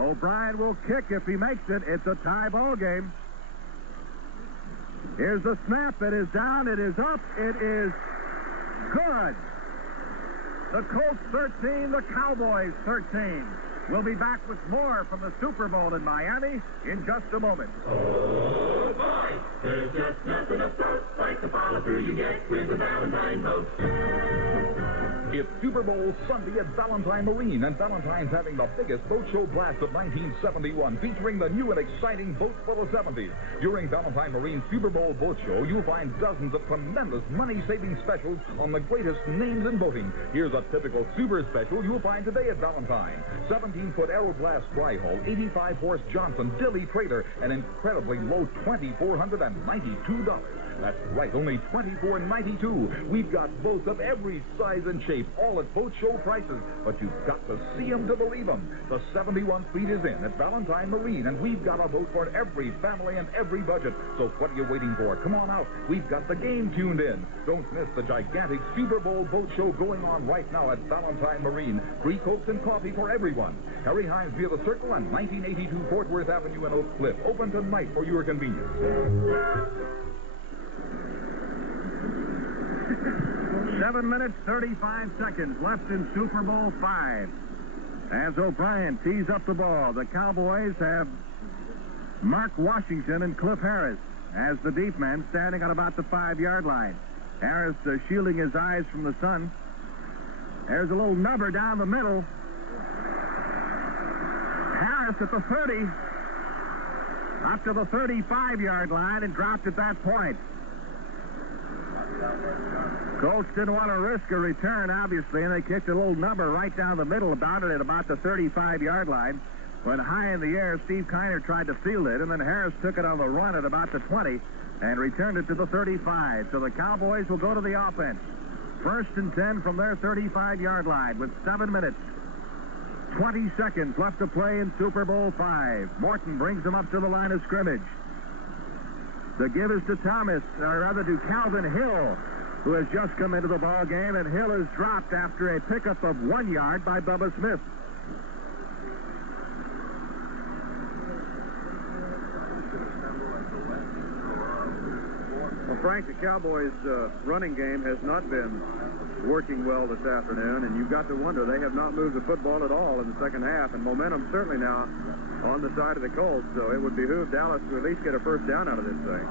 O'Brien will kick if he makes it. It's a tie ball game. Here's the snap. It is down. It is up. It is good. The Colts 13, the Cowboys 13. We'll be back with more from the Super Bowl in Miami in just a moment. Oh, boy, there's just nothing afloat like the follow-through you get with the Valentine boat. It's Super Bowl Sunday at Valentine Marine, and Valentine's having the biggest boat show blast of 1971, featuring the new and exciting boats for the 70s. During Valentine Marine's Super Bowl Boat Show, you'll find dozens of tremendous money-saving specials on the greatest names in boating. Here's a typical super special you'll find today at Valentine. 17-foot Aeroblast Flyhull, 85-horse Johnson Dilly trailer, an incredibly low $2,492. That's right, only $24.92. We've got boats of every size and shape, all at boat show prices. But you've got to see them to believe them. The 71 fleet is in at Valentine Marine, and we've got a boat for every family and every budget. So what are you waiting for? Come on out. We've got the game tuned in. Don't miss the gigantic Super Bowl boat show going on right now at Valentine Marine. Free Cokes and coffee for everyone. Harry Hines via the Circle and 1982 Fort Worth Avenue in Oak Cliff. Open tonight for your convenience. 7 minutes, 35 seconds left in Super Bowl V. As O'Brien tees up the ball, the Cowboys have Mark Washington and Cliff Harris as the deep men standing on about the 5-yard line. Harris shielding his eyes from the sun. There's a little nubber down the middle. Harris at the 30, up to the 35-yard line and dropped at that point. Colts didn't want to risk a return, obviously, and they kicked a little number right down the middle about it at about the 35-yard line. When high in the air, Steve Kiner tried to field it, and then Harris took it on the run at about the 20 and returned it to the 35. So the Cowboys will go to the offense. 1st and 10 from their 35-yard line with 7 minutes, 20 seconds left to play in Super Bowl V. Morton brings them up to the line of scrimmage. The give is to Thomas, or rather to Calvin Hill, who has just come into the ball game, and Hill is dropped after a pickup of 1 yard by Bubba Smith. Well, Frank, the Cowboys' running game has not been working well this afternoon, and you've got to wonder, they have not moved the football at all in the second half, and momentum certainly now on the side of the Colts, so it would behoove Dallas to at least get a first down out of this thing.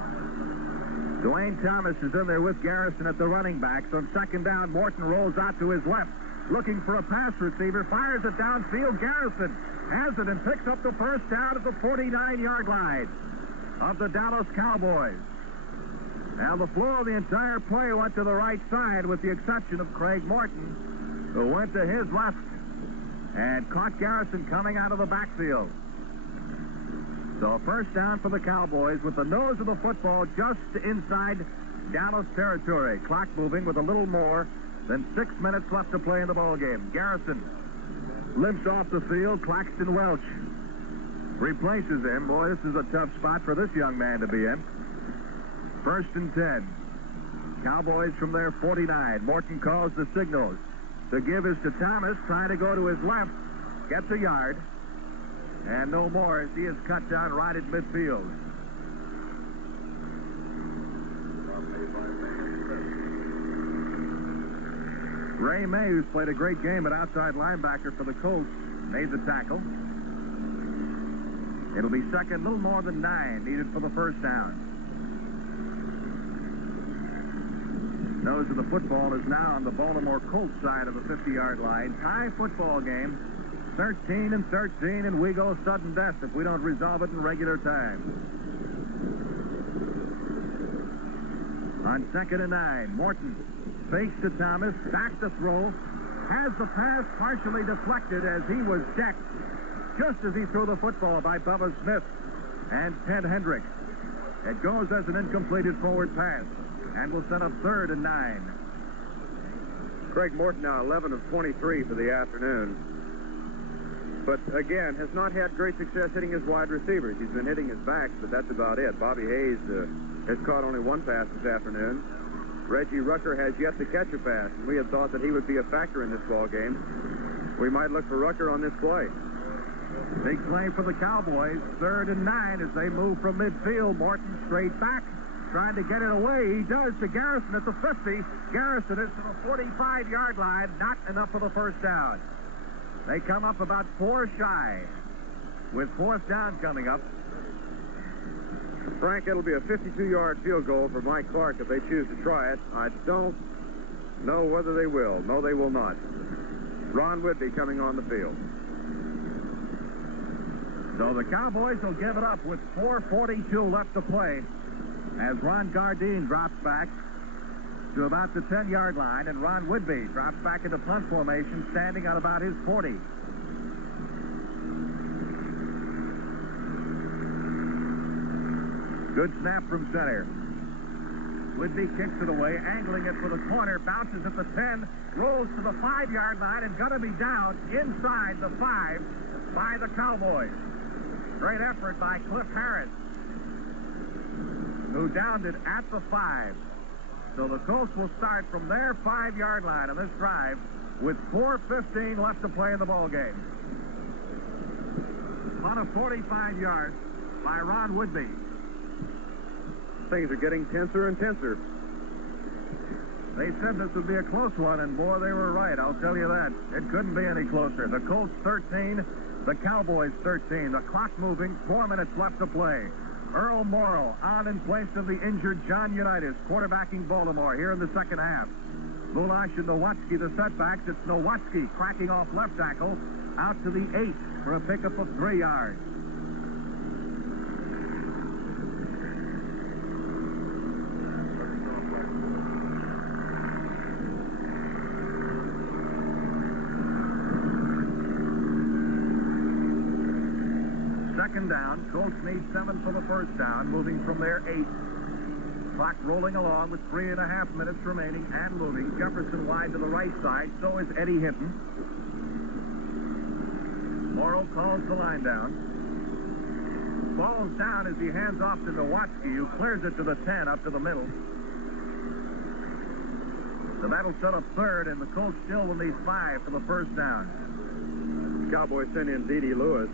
Dwayne Thomas is in there with Garrison at the running back. So on 2nd down, Morton rolls out to his left, looking for a pass receiver, fires it downfield. Garrison has it and picks up the first down at the 49-yard line of the Dallas Cowboys. Now the flow of the entire play went to the right side with the exception of Craig Morton, who went to his left and caught Garrison coming out of the backfield. So first down for the Cowboys with the nose of the football just inside Dallas territory. Clock moving with a little more than 6 minutes left to play in the ballgame. Garrison limps off the field. Claxton Welch replaces him. Boy, this is a tough spot for this young man to be in. 1st and 10. Cowboys from their 49. Morton calls the signals. The give is to Thomas, trying to go to his left. Gets a yard. And no more as he is cut down right at midfield. Ray May, who's played a great game at outside linebacker for the Colts, made the tackle. It'll be second, little more than 9 needed for the first down. Nose of the football is now on the Baltimore Colts side of the 50-yard line. Tie football game. 13-13, and we go sudden death if we don't resolve it in regular time. On 2nd and 9, Morton fakes to Thomas, back to throw, has the pass partially deflected as he was decked just as he threw the football by Bubba Smith and Ted Hendricks. It goes as an incompleted forward pass and will set up 3rd and 9. Craig Morton now 11 of 23 for the afternoon. But, again, has not had great success hitting his wide receivers. He's been hitting his backs, but that's about it. Bobby Hayes has caught only 1 pass this afternoon. Reggie Rucker has yet to catch a pass, and we had thought that he would be a factor in this ball game. We might look for Rucker on this play. Big play for the Cowboys. 3rd and 9 as they move from midfield. Morton straight back, trying to get it away. He does to Garrison at the 50. Garrison is to the 45-yard line. Not enough for the first down. They come up about 4 shy with 4th down coming up. Frank, it'll be a 52-yard field goal for Mike Clark if they choose to try it. I don't know whether they will. No, they will not. Ron Whitby coming on the field. So the Cowboys will give it up with 4:42 left to play as Ron Gardine drops back to about the 10-yard line, and Ron Whitby drops back into punt formation, standing on about his 40. Good snap from center. Whitby kicks it away, angling it for the corner, bounces at the 10, rolls to the 5-yard line, and going to be down inside the 5 by the Cowboys. Great effort by Cliff Harris, who downed it at the 5. So the Colts will start from their 5-yard line on this drive with 4:15 left to play in the ball game. On a 45 yards by Ron Whitby. Things are getting tenser and tenser. They said this would be a close one, and boy, they were right. I'll tell you that. It couldn't be any closer. The Colts 13, the Cowboys 13. The clock moving, 4 minutes left to play. Earl Morrall on in place of the injured John Unitas, quarterbacking Baltimore here in the second half. Bulash and Nowatzki the setbacks. It's Nowatzki cracking off left tackle out to the 8 for a pickup of 3 yards. Second down. Colts need 7 for the first down, moving from their 8. Clock rolling along with 3.5 minutes remaining and moving. Jefferson wide to the right side. So is Eddie Hinton. Morrow calls the line down. Ball's down as he hands off to Nowatzki, who clears it to the 10 up to the middle. So that'll set up third, and the Colts still will need 5 for the first down. Cowboys sent in D.D. Lewis,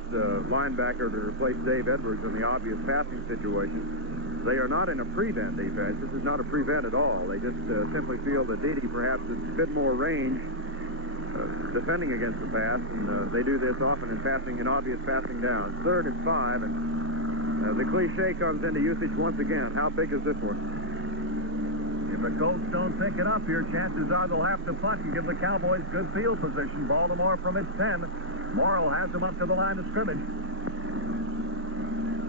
linebacker, to replace Dave Edwards in the obvious passing situation. They are not in a prevent defense. This is not a prevent at all. They just simply feel that D.D. perhaps has a bit more range defending against the pass, and they do this often in obvious passing downs. Third and 5, and the cliche comes into usage once again. How big is this one? If the Colts don't pick it up here, chances are they'll have to punt and give the Cowboys good field position. Baltimore from its 10. Morrall has them up to the line of scrimmage.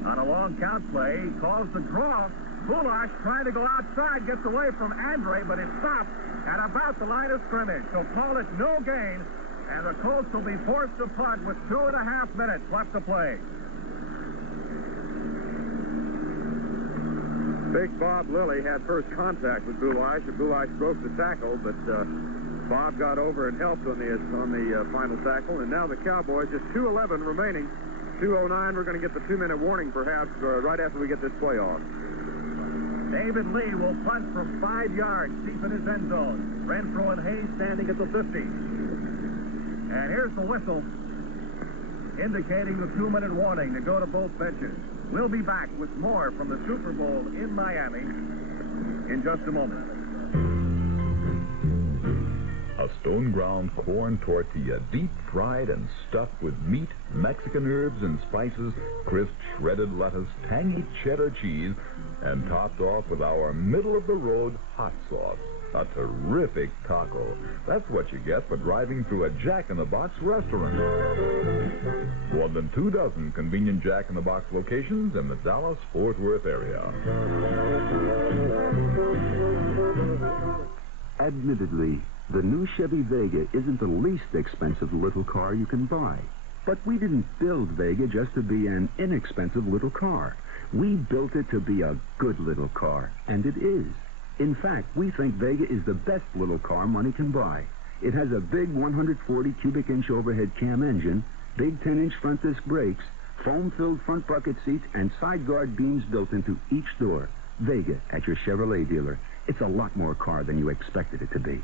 On a long count play, he calls the draw. Bulash trying to go outside, gets away from Andre, but it's stopped at about the line of scrimmage. So call it no gain, and the Colts will be forced to punt with 2.5 minutes left to play. Big Bob Lilly had first contact with Bulash, and Bulash broke the tackle, but Bob got over and helped on the final tackle, and now the Cowboys, just 2:11 remaining, 2:09. We're going to get the 2-minute warning, perhaps, right after we get this play off. David Lee will punt from 5 yards, deep in his end zone. Renfro and Hayes standing at the 50. And here's the whistle, indicating the 2-minute warning to go to both benches. We'll be back with more from the Super Bowl in Miami in just a moment. A stone-ground corn tortilla, deep-fried and stuffed with meat, Mexican herbs and spices, crisp shredded lettuce, tangy cheddar cheese, and topped off with our middle-of-the-road hot sauce. A terrific taco. That's what you get for driving through a Jack-in-the-Box restaurant. More than 24 convenient Jack-in-the-Box locations in the Dallas-Fort Worth area. Admittedly, the new Chevy Vega isn't the least expensive little car you can buy. But we didn't build Vega just to be an inexpensive little car. We built it to be a good little car, and it is. In fact, we think Vega is the best little car money can buy. It has a big 140 cubic inch overhead cam engine, big 10-inch front disc brakes, foam-filled front bucket seats, and side guard beams built into each door. Vega at your Chevrolet dealer. It's a lot more car than you expected it to be.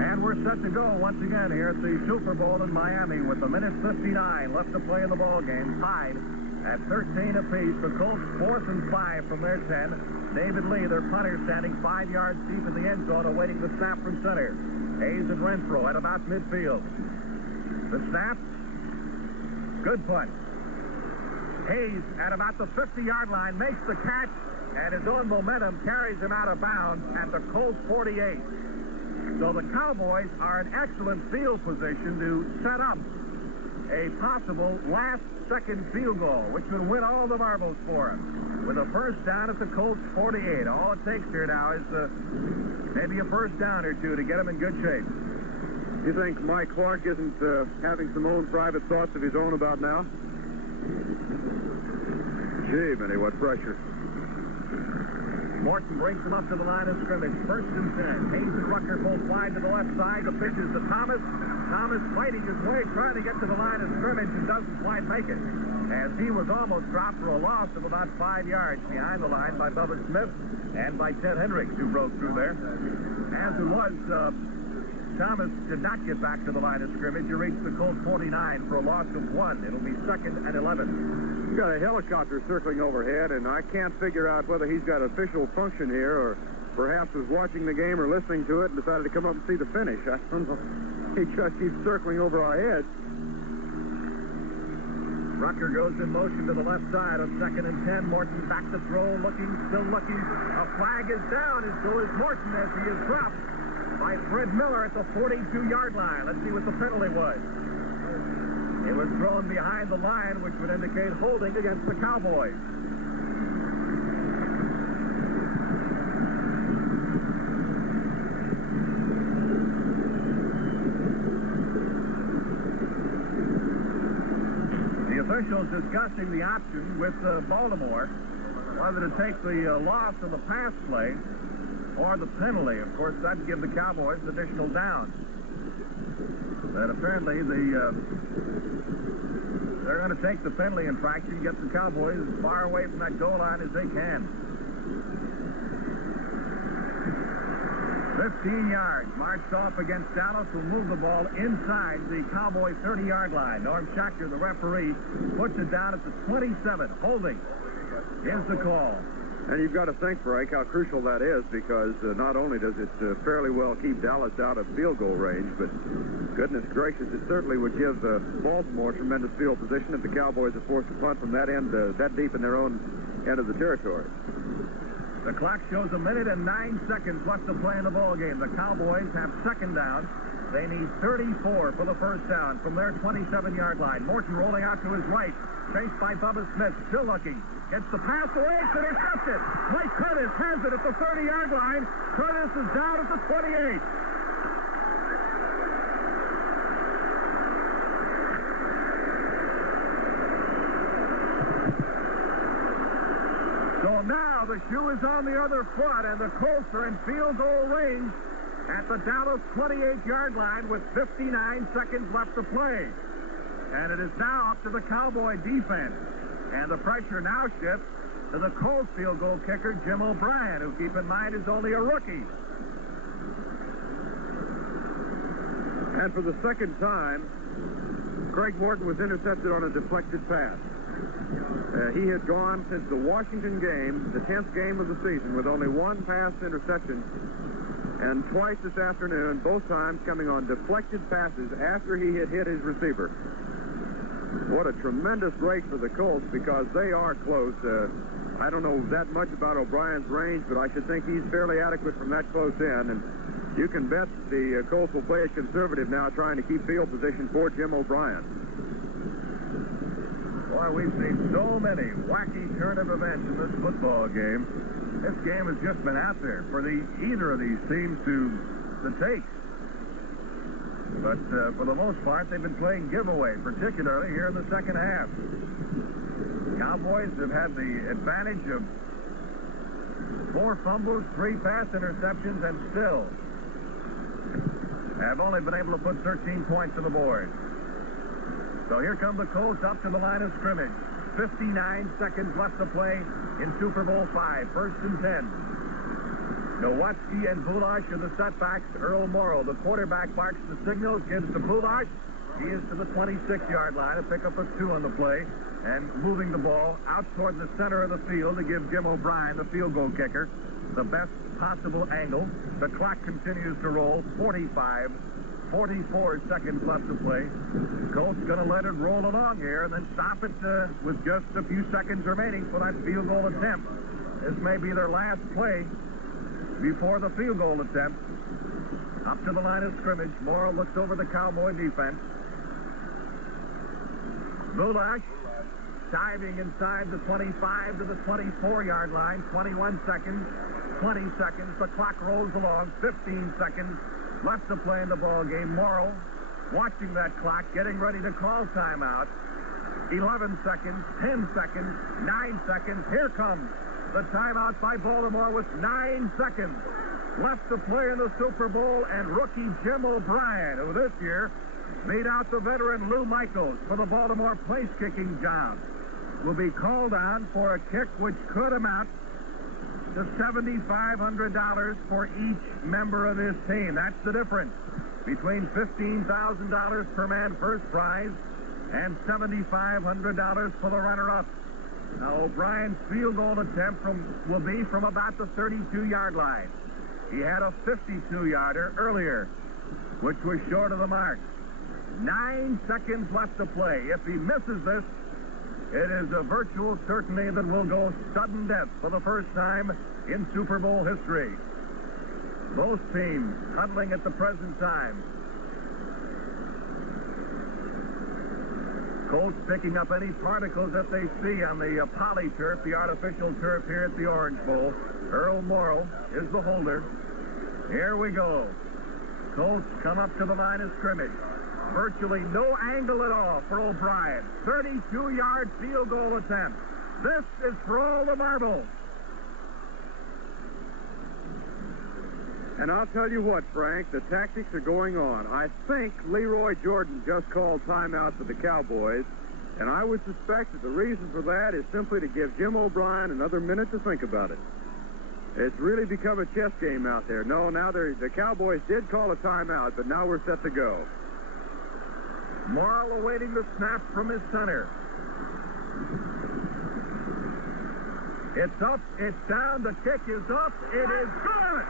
And we're set to go once again here at the Super Bowl in Miami with 1:59 left to play in the ball game. Tied at 13 apiece. The Colts 4th and 5 from their 10. David Lee, their punter, standing 5 yards deep in the end zone awaiting the snap from center. Hayes and Renfro at about midfield. The snap. Good punt. Hayes at about the 50-yard line makes the catch, and his own momentum carries him out of bounds at the Colts 48. So the Cowboys are in excellent field position to set up a possible last-second field goal, which would win all the marbles for him. With a first down at the Colts 48. All it takes here now is maybe a first down or two to get him in good shape. You think Mike Clark isn't having some own private thoughts of his own about now? Gee, Benny, what pressure. Morton brings him up to the line of scrimmage. 1st and 10. Hayes and Rucker both wide to the left side. The pitch is to Thomas. Thomas fighting his way, trying to get to the line of scrimmage and doesn't quite make it. As he was almost dropped for a loss of about 5 yards behind the line by Bubba Smith and by Ted Hendricks, who broke through there. As it was, Thomas did not get back to the line of scrimmage. He reached the Colts 49 for a loss of 1. It'll be 2nd and 11. He's got a helicopter circling overhead, and I can't figure out whether he's got official function here or perhaps was watching the game or listening to it and decided to come up and see the finish. I don't know. He just keeps circling over our heads. Rucker goes in motion to the left side on 2nd and 10. Morton back to throw, still looking. A flag is down, and so is Morton as he is dropped by Fred Miller at the 42-yard line. Let's see what the penalty was. It was thrown behind the line, which would indicate holding against the Cowboys. The officials discussing the option with Baltimore, whether to take the loss of the pass play or the penalty. Of course, that'd give the Cowboys additional downs. But apparently they're going to take the penalty infraction, get the Cowboys as far away from that goal line as they can. 15 yards. Marched off against Dallas, will move the ball inside the Cowboy 30-yard line. Norm Schachter, the referee, puts it down at the 27. Holding is the call. And you've got to think, Frank, how crucial that is, because not only does it fairly well keep Dallas out of field goal range, but goodness gracious, it certainly would give Baltimore tremendous field position if the Cowboys are forced to punt from that end, that deep in their own end of the territory. The clock shows 1 minute and 9 seconds left to play in the ball game. The Cowboys have 2nd down. They need 34 for the 1st down from their 27-yard line. Morton rolling out to his right, chased by Bubba Smith, still looking. Gets the pass away, it's intercepted. Mike Curtis has it at the 30-yard line. Curtis is down at the 28. So now the shoe is on the other foot, and the Colts are in field goal range at the Dallas 28-yard line with 59 seconds left to play. And it is now up to the Cowboy defense. And the pressure now shifts to the Colts field goal kicker, Jim O'Brien, who, keep in mind, is only a rookie. And for the 2nd time, Craig Morton was intercepted on a deflected pass. He had gone since the Washington game, the 10th game of the season, with only 1 pass interception. And twice this afternoon, both times coming on deflected passes after he had hit his receiver. What a tremendous break for the Colts, because they are close. I don't know that much about O'Brien's range, but I should think he's fairly adequate from that close in. And you can bet the Colts will play it conservative now, trying to keep field position for Jim O'Brien. Boy, we've seen so many wacky turn of events in this football game. This game has just been out there for either of these teams to take. But for the most part, they've been playing giveaway, particularly here in the 2nd half. Cowboys have had the advantage of 4 fumbles, 3 pass interceptions, and still have only been able to put 13 points on the board. So here come the Colts up to the line of scrimmage. 59 seconds left to play in Super Bowl V. 1st and 10. Nowatzki and Bulash are the setbacks. Earl Morrow, the quarterback, barks the signals, gives to Bulash. He is to the 26-yard line, a pickup of 2 on the play, and moving the ball out toward the center of the field to give Jim O'Brien, the field goal kicker, the best possible angle. The clock continues to roll. 44 seconds left to play. Colts going to let it roll along here and then stop it with just a few seconds remaining for that field goal attempt. This may be their last play before the field goal attempt. Up to the line of scrimmage. Morrow looks over the Cowboy defense. Bulash diving inside the 25 to the 24-yard line. 21 seconds. 20 seconds. The clock rolls along. 15 seconds. left to play in the ball game. Morrill watching that clock, getting ready to call timeout. 11 seconds, 10 seconds, 9 seconds. Here comes the timeout by Baltimore with 9 seconds left to play in the Super Bowl, and rookie Jim O'Brien, who this year beat out the veteran Lou Michaels for the Baltimore place-kicking job, will be called on for a kick which could amount to $7,500 for each member of this team. That's the difference between $15,000 per man first prize and $7,500 for the runner-up. Now, O'Brien's field goal attempt will be from about the 32-yard line. He had a 52-yarder earlier, which was short of the mark. 9 seconds left to play. If he misses this, it is a virtual certainty that we'll go sudden death for the first time in Super Bowl history. Both teams huddling at the present time. Colts picking up any particles that they see on the poly turf, the artificial turf here at the Orange Bowl. Earl Morrill is the holder. Here we go. Colts come up to the line of scrimmage. Virtually no angle at all for O'Brien. 32-yard field goal attempt. This is for all the marbles. And I'll tell you what, Frank, the tactics are going on. I think Leroy Jordan just called timeout for the Cowboys, and I would suspect that the reason for that is simply to give Jim O'Brien another minute to think about it. It's really become a chess game out there. No, now the Cowboys did call a timeout, but now we're set to go. Morrill awaiting the snap from his center. It's up, it's down, the kick is up, it is good!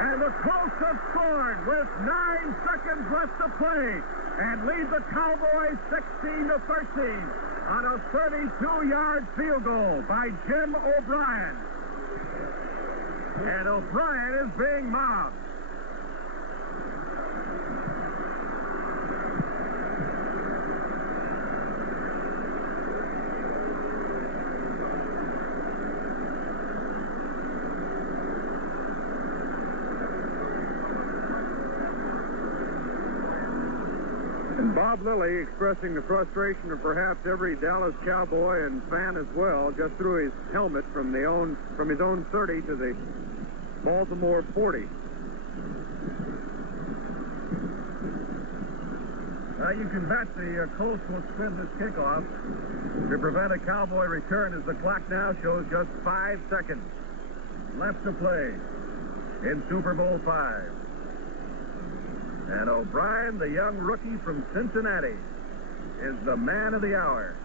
And the Colts have scored with 9 seconds left to play and lead the Cowboys 16-13 on a 32-yard field goal by Jim O'Brien. And O'Brien is being mobbed. Bob Lilly expressing the frustration of perhaps every Dallas Cowboy and fan as well, just threw his helmet from his own 30 to the Baltimore 40. You can bet the Colts will spin this kickoff to prevent a Cowboy return, as the clock now shows just 5 seconds left to play in Super Bowl V. And O'Brien, the young rookie from Cincinnati, is the man of the hour.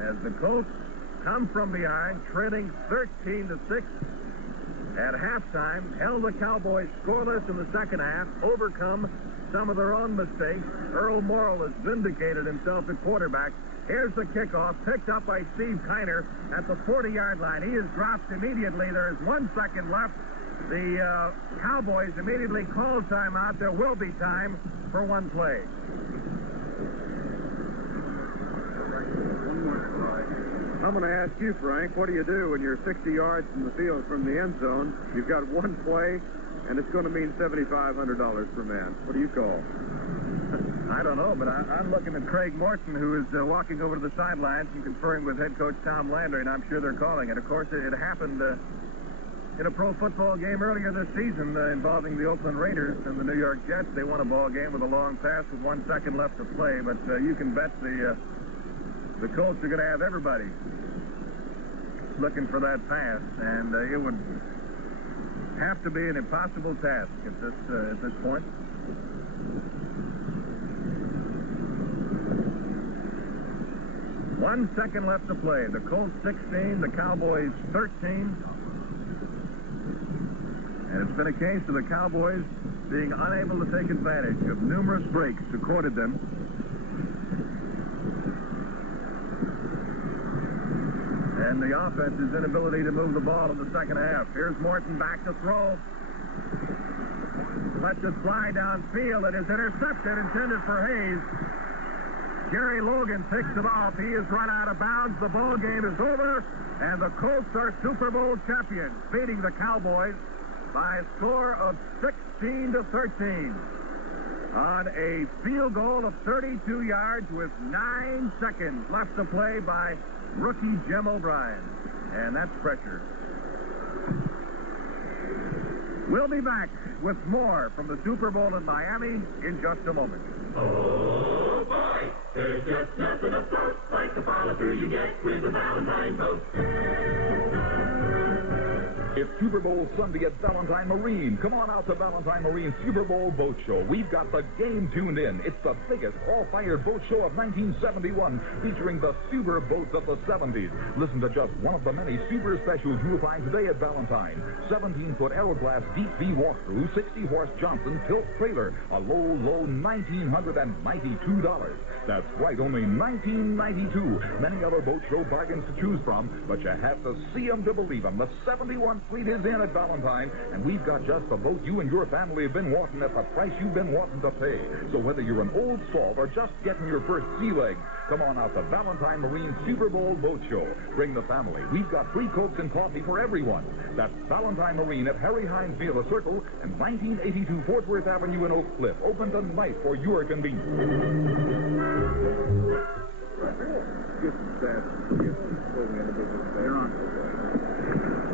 As the Colts come from behind, trailing 13-6 at halftime, held the Cowboys scoreless in the second half, overcome some of their own mistakes. Earl Morrill has vindicated himself at quarterback. Here's the kickoff, picked up by Steve Kiner at the 40-yard line. He is dropped immediately. There is 1 second left. The Cowboys immediately call timeout. There will be time for one play. I'm going to ask you, Frank, what do you do when you're 60 yards from the field, from the end zone? You've got one play, and it's going to mean $7,500 per man. What do you call? I don't know, but I'm looking at Craig Morton, who is walking over to the sidelines and conferring with head coach Tom Landry, and I'm sure they're calling it. Of course, it happened in a pro football game earlier this season involving the Oakland Raiders and the New York Jets. They won a ball game with a long pass with 1 second left to play, but you can bet the Colts are going to have everybody looking for that pass, and it would have to be an impossible task at this point. One second left to play. The Colts 16, the Cowboys 13. And it's been a case of the Cowboys being unable to take advantage of numerous breaks accorded them. And the offense's inability to move the ball in the second half. Here's Morton back to throw. Lets it fly downfield. It is intercepted, intended for Hayes. Jerry Logan picks it off. He has run out of bounds. The ball game is over, and the Colts are Super Bowl champions, beating the Cowboys by a score of 16-13 on a field goal of 32 yards with 9 seconds left to play by rookie Jim O'Brien. And that's pressure. We'll be back with more from the Super Bowl in Miami in just a moment. Oh, boy, there's just nothing afloat like the follow-through you get with the Valentine boat. It's Super Bowl Sunday at Valentine Marine. Come on out to Valentine Marine Super Bowl Boat Show. We've got the game tuned in. It's the biggest all-fired boat show of 1971, featuring the super boats of the 70s. Listen to just one of the many super specials you'll find today at Valentine. 17-foot Aeroglass Deep V walkthrough, 60-horse Johnson tilt trailer, a low $1,992. That's right, only $1,992. Many other boat show bargains to choose from, but you have to see them to believe them. The 71 fleet is in at Valentine, and we've got just the boat you and your family have been wanting at the price you've been wanting to pay. So whether you're an old salt or just getting your first sea legs, come on out to Valentine Marine Super Bowl Boat Show. Bring the family. We've got free Cokes and coffee for everyone. That's Valentine Marine at Harry Hines Villa Circle and 1982 Fort Worth Avenue in Oak Cliff. Open tonight for your convenience.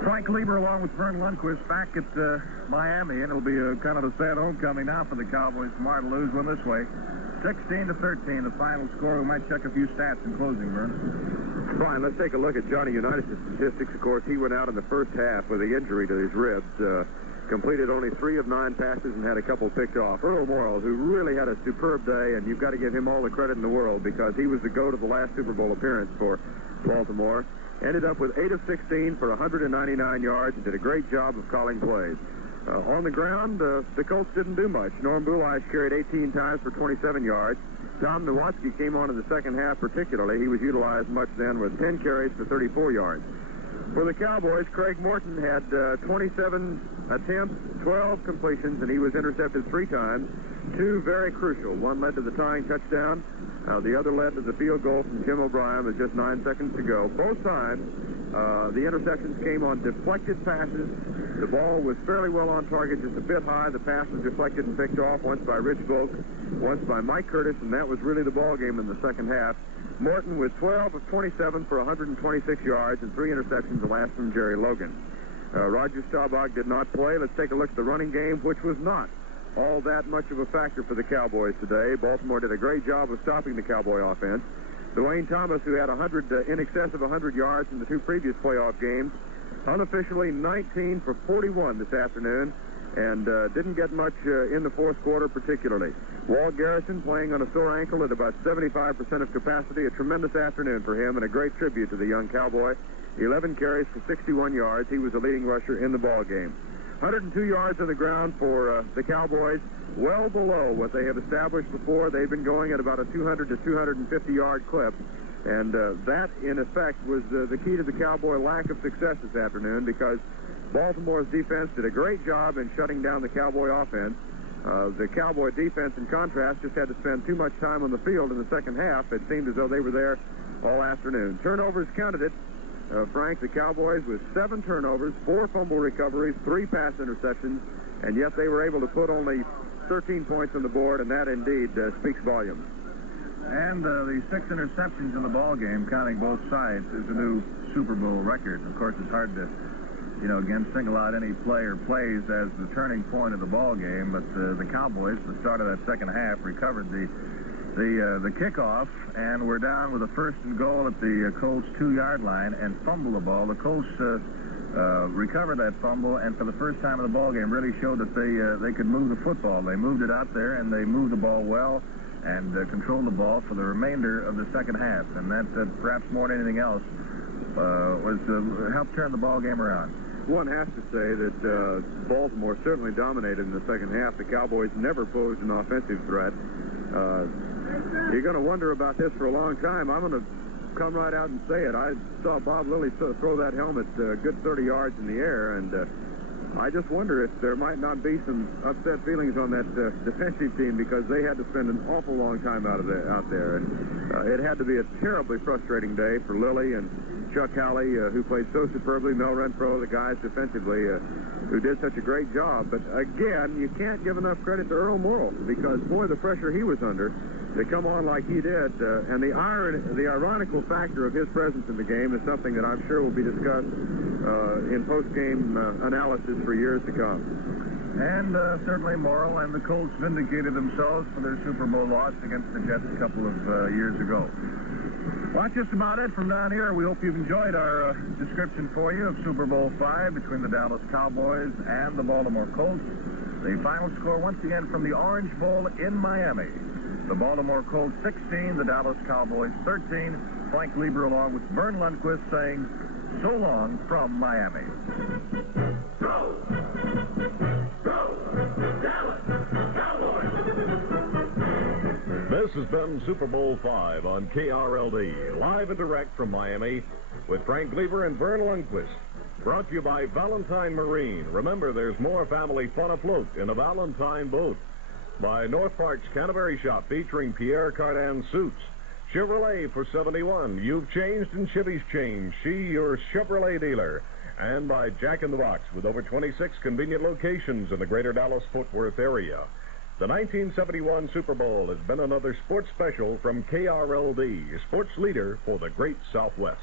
Frank Lieber along with Vern Lundquist back at Miami, and it'll be a kind of a sad homecoming now for the Cowboys tomorrow to lose one this way. 16-13, the final score. We might check a few stats in closing, Vern. Fine, let's take a look at Johnny Unitas' statistics. Of course, he went out in the first half with the injury to his ribs. Completed only 3 of 9 passes and had a couple picked off. Earl Morrill, who really had a superb day, and you've got to give him all the credit in the world because he was the GOAT of the last Super Bowl appearance for Baltimore. Ended up with 8 of 16 for 199 yards and did a great job of calling plays. On the ground, the Colts didn't do much. Norm Boulash carried 18 times for 27 yards. Tom Nowatzki came on in the second half particularly. He was utilized much then with 10 carries for 34 yards. For the Cowboys, Craig Morton had 27 attempts, 12 completions, and he was intercepted 3 times. 2 very crucial. One led to the tying touchdown. The other led to the field goal from Jim O'Brien with just 9 seconds to go. Both times, the interceptions came on deflected passes. The ball was fairly well on target, just a bit high. The pass was deflected and picked off, once by Rich Volk, once by Mike Curtis, and that was really the ball game in the second half. Morton with 12 of 27 for 126 yards and 3 interceptions, the last from Jerry Logan. Roger Staubach did not play. Let's take a look at the running game, which was not all that much of a factor for the Cowboys today. Baltimore did a great job of stopping the Cowboy offense. Dwayne Thomas, who had in excess of 100 yards in the 2 previous playoff games, unofficially 19 for 41 this afternoon, and didn't get much in the fourth quarter particularly. Walt Garrison playing on a sore ankle at about 75% of capacity. A tremendous afternoon for him and a great tribute to the young Cowboy. 11 carries for 61 yards. He was the leading rusher in the ball game. 102 yards on the ground for the Cowboys, well below what they have established before. They've been going at about a 200 to 250-yard clip, and that, in effect, was the key to the Cowboy lack of success this afternoon because Baltimore's defense did a great job in shutting down the Cowboy offense. The Cowboy defense, in contrast, just had to spend too much time on the field in the second half. It seemed as though they were there all afternoon. Turnovers counted it. Frank, the Cowboys with 7 turnovers, 4 fumble recoveries, 3 pass interceptions, and yet they were able to put only 13 points on the board, and that indeed speaks volumes. And the 6 interceptions in the ball game, counting both sides, is a new Super Bowl record. Of course, it's hard to, again, single out any play or plays as the turning point of the ball game, but the Cowboys, at the start of that second half, recovered the kickoff, and we're down with a 1st and goal at the Colts 2-yard line and fumble the ball. The Colts recovered that fumble, and for the first time in the ball game really showed that they could move the football. They moved it out there, and they moved the ball well and controlled the ball for the remainder of the second half, and that perhaps more than anything else was helped turn the ball game around. One has to say that Baltimore certainly dominated in the second half. The Cowboys never posed an offensive threat. You're going to wonder about this for a long time. I'm going to come right out and say it. I saw Bob Lilly throw that helmet a good 30 yards in the air, and I just wonder if there might not be some upset feelings on that defensive team because they had to spend an awful long time out there. And it had to be a terribly frustrating day for Lilly and Chuck Halley, who played so superbly, Mel Renfro, the guys defensively, who did such a great job. But again, you can't give enough credit to Earl Morrall because, boy, the pressure he was under to come on like he did, and the ironical factor of his presence in the game is something that I'm sure will be discussed in post-game analysis for years to come. And certainly Morrall and the Colts vindicated themselves for their Super Bowl loss against the Jets a couple of years ago. Well, that's just about it from down here. We hope you've enjoyed our description for you of Super Bowl V between the Dallas Cowboys and the Baltimore Colts. The final score once again from the Orange Bowl in Miami. The Baltimore Colts 16, the Dallas Cowboys 13. Frank Lieber along with Vern Lundquist saying so long from Miami. Go! Go! Dallas Cowboys! This has been Super Bowl V on KRLD, live and direct from Miami with Frank Lieber and Vern Lundquist. Brought to you by Valentine Marine. Remember, there's more family fun afloat in a Valentine boat. By North Park's Canterbury Shop featuring Pierre Cardin suits. Chevrolet for 71. You've changed and Chevy's changed. See your Chevrolet dealer. And by Jack in the Box with over 26 convenient locations in the greater Dallas-Fort Worth area. The 1971 Super Bowl has been another sports special from KRLD, sports leader for the Great Southwest.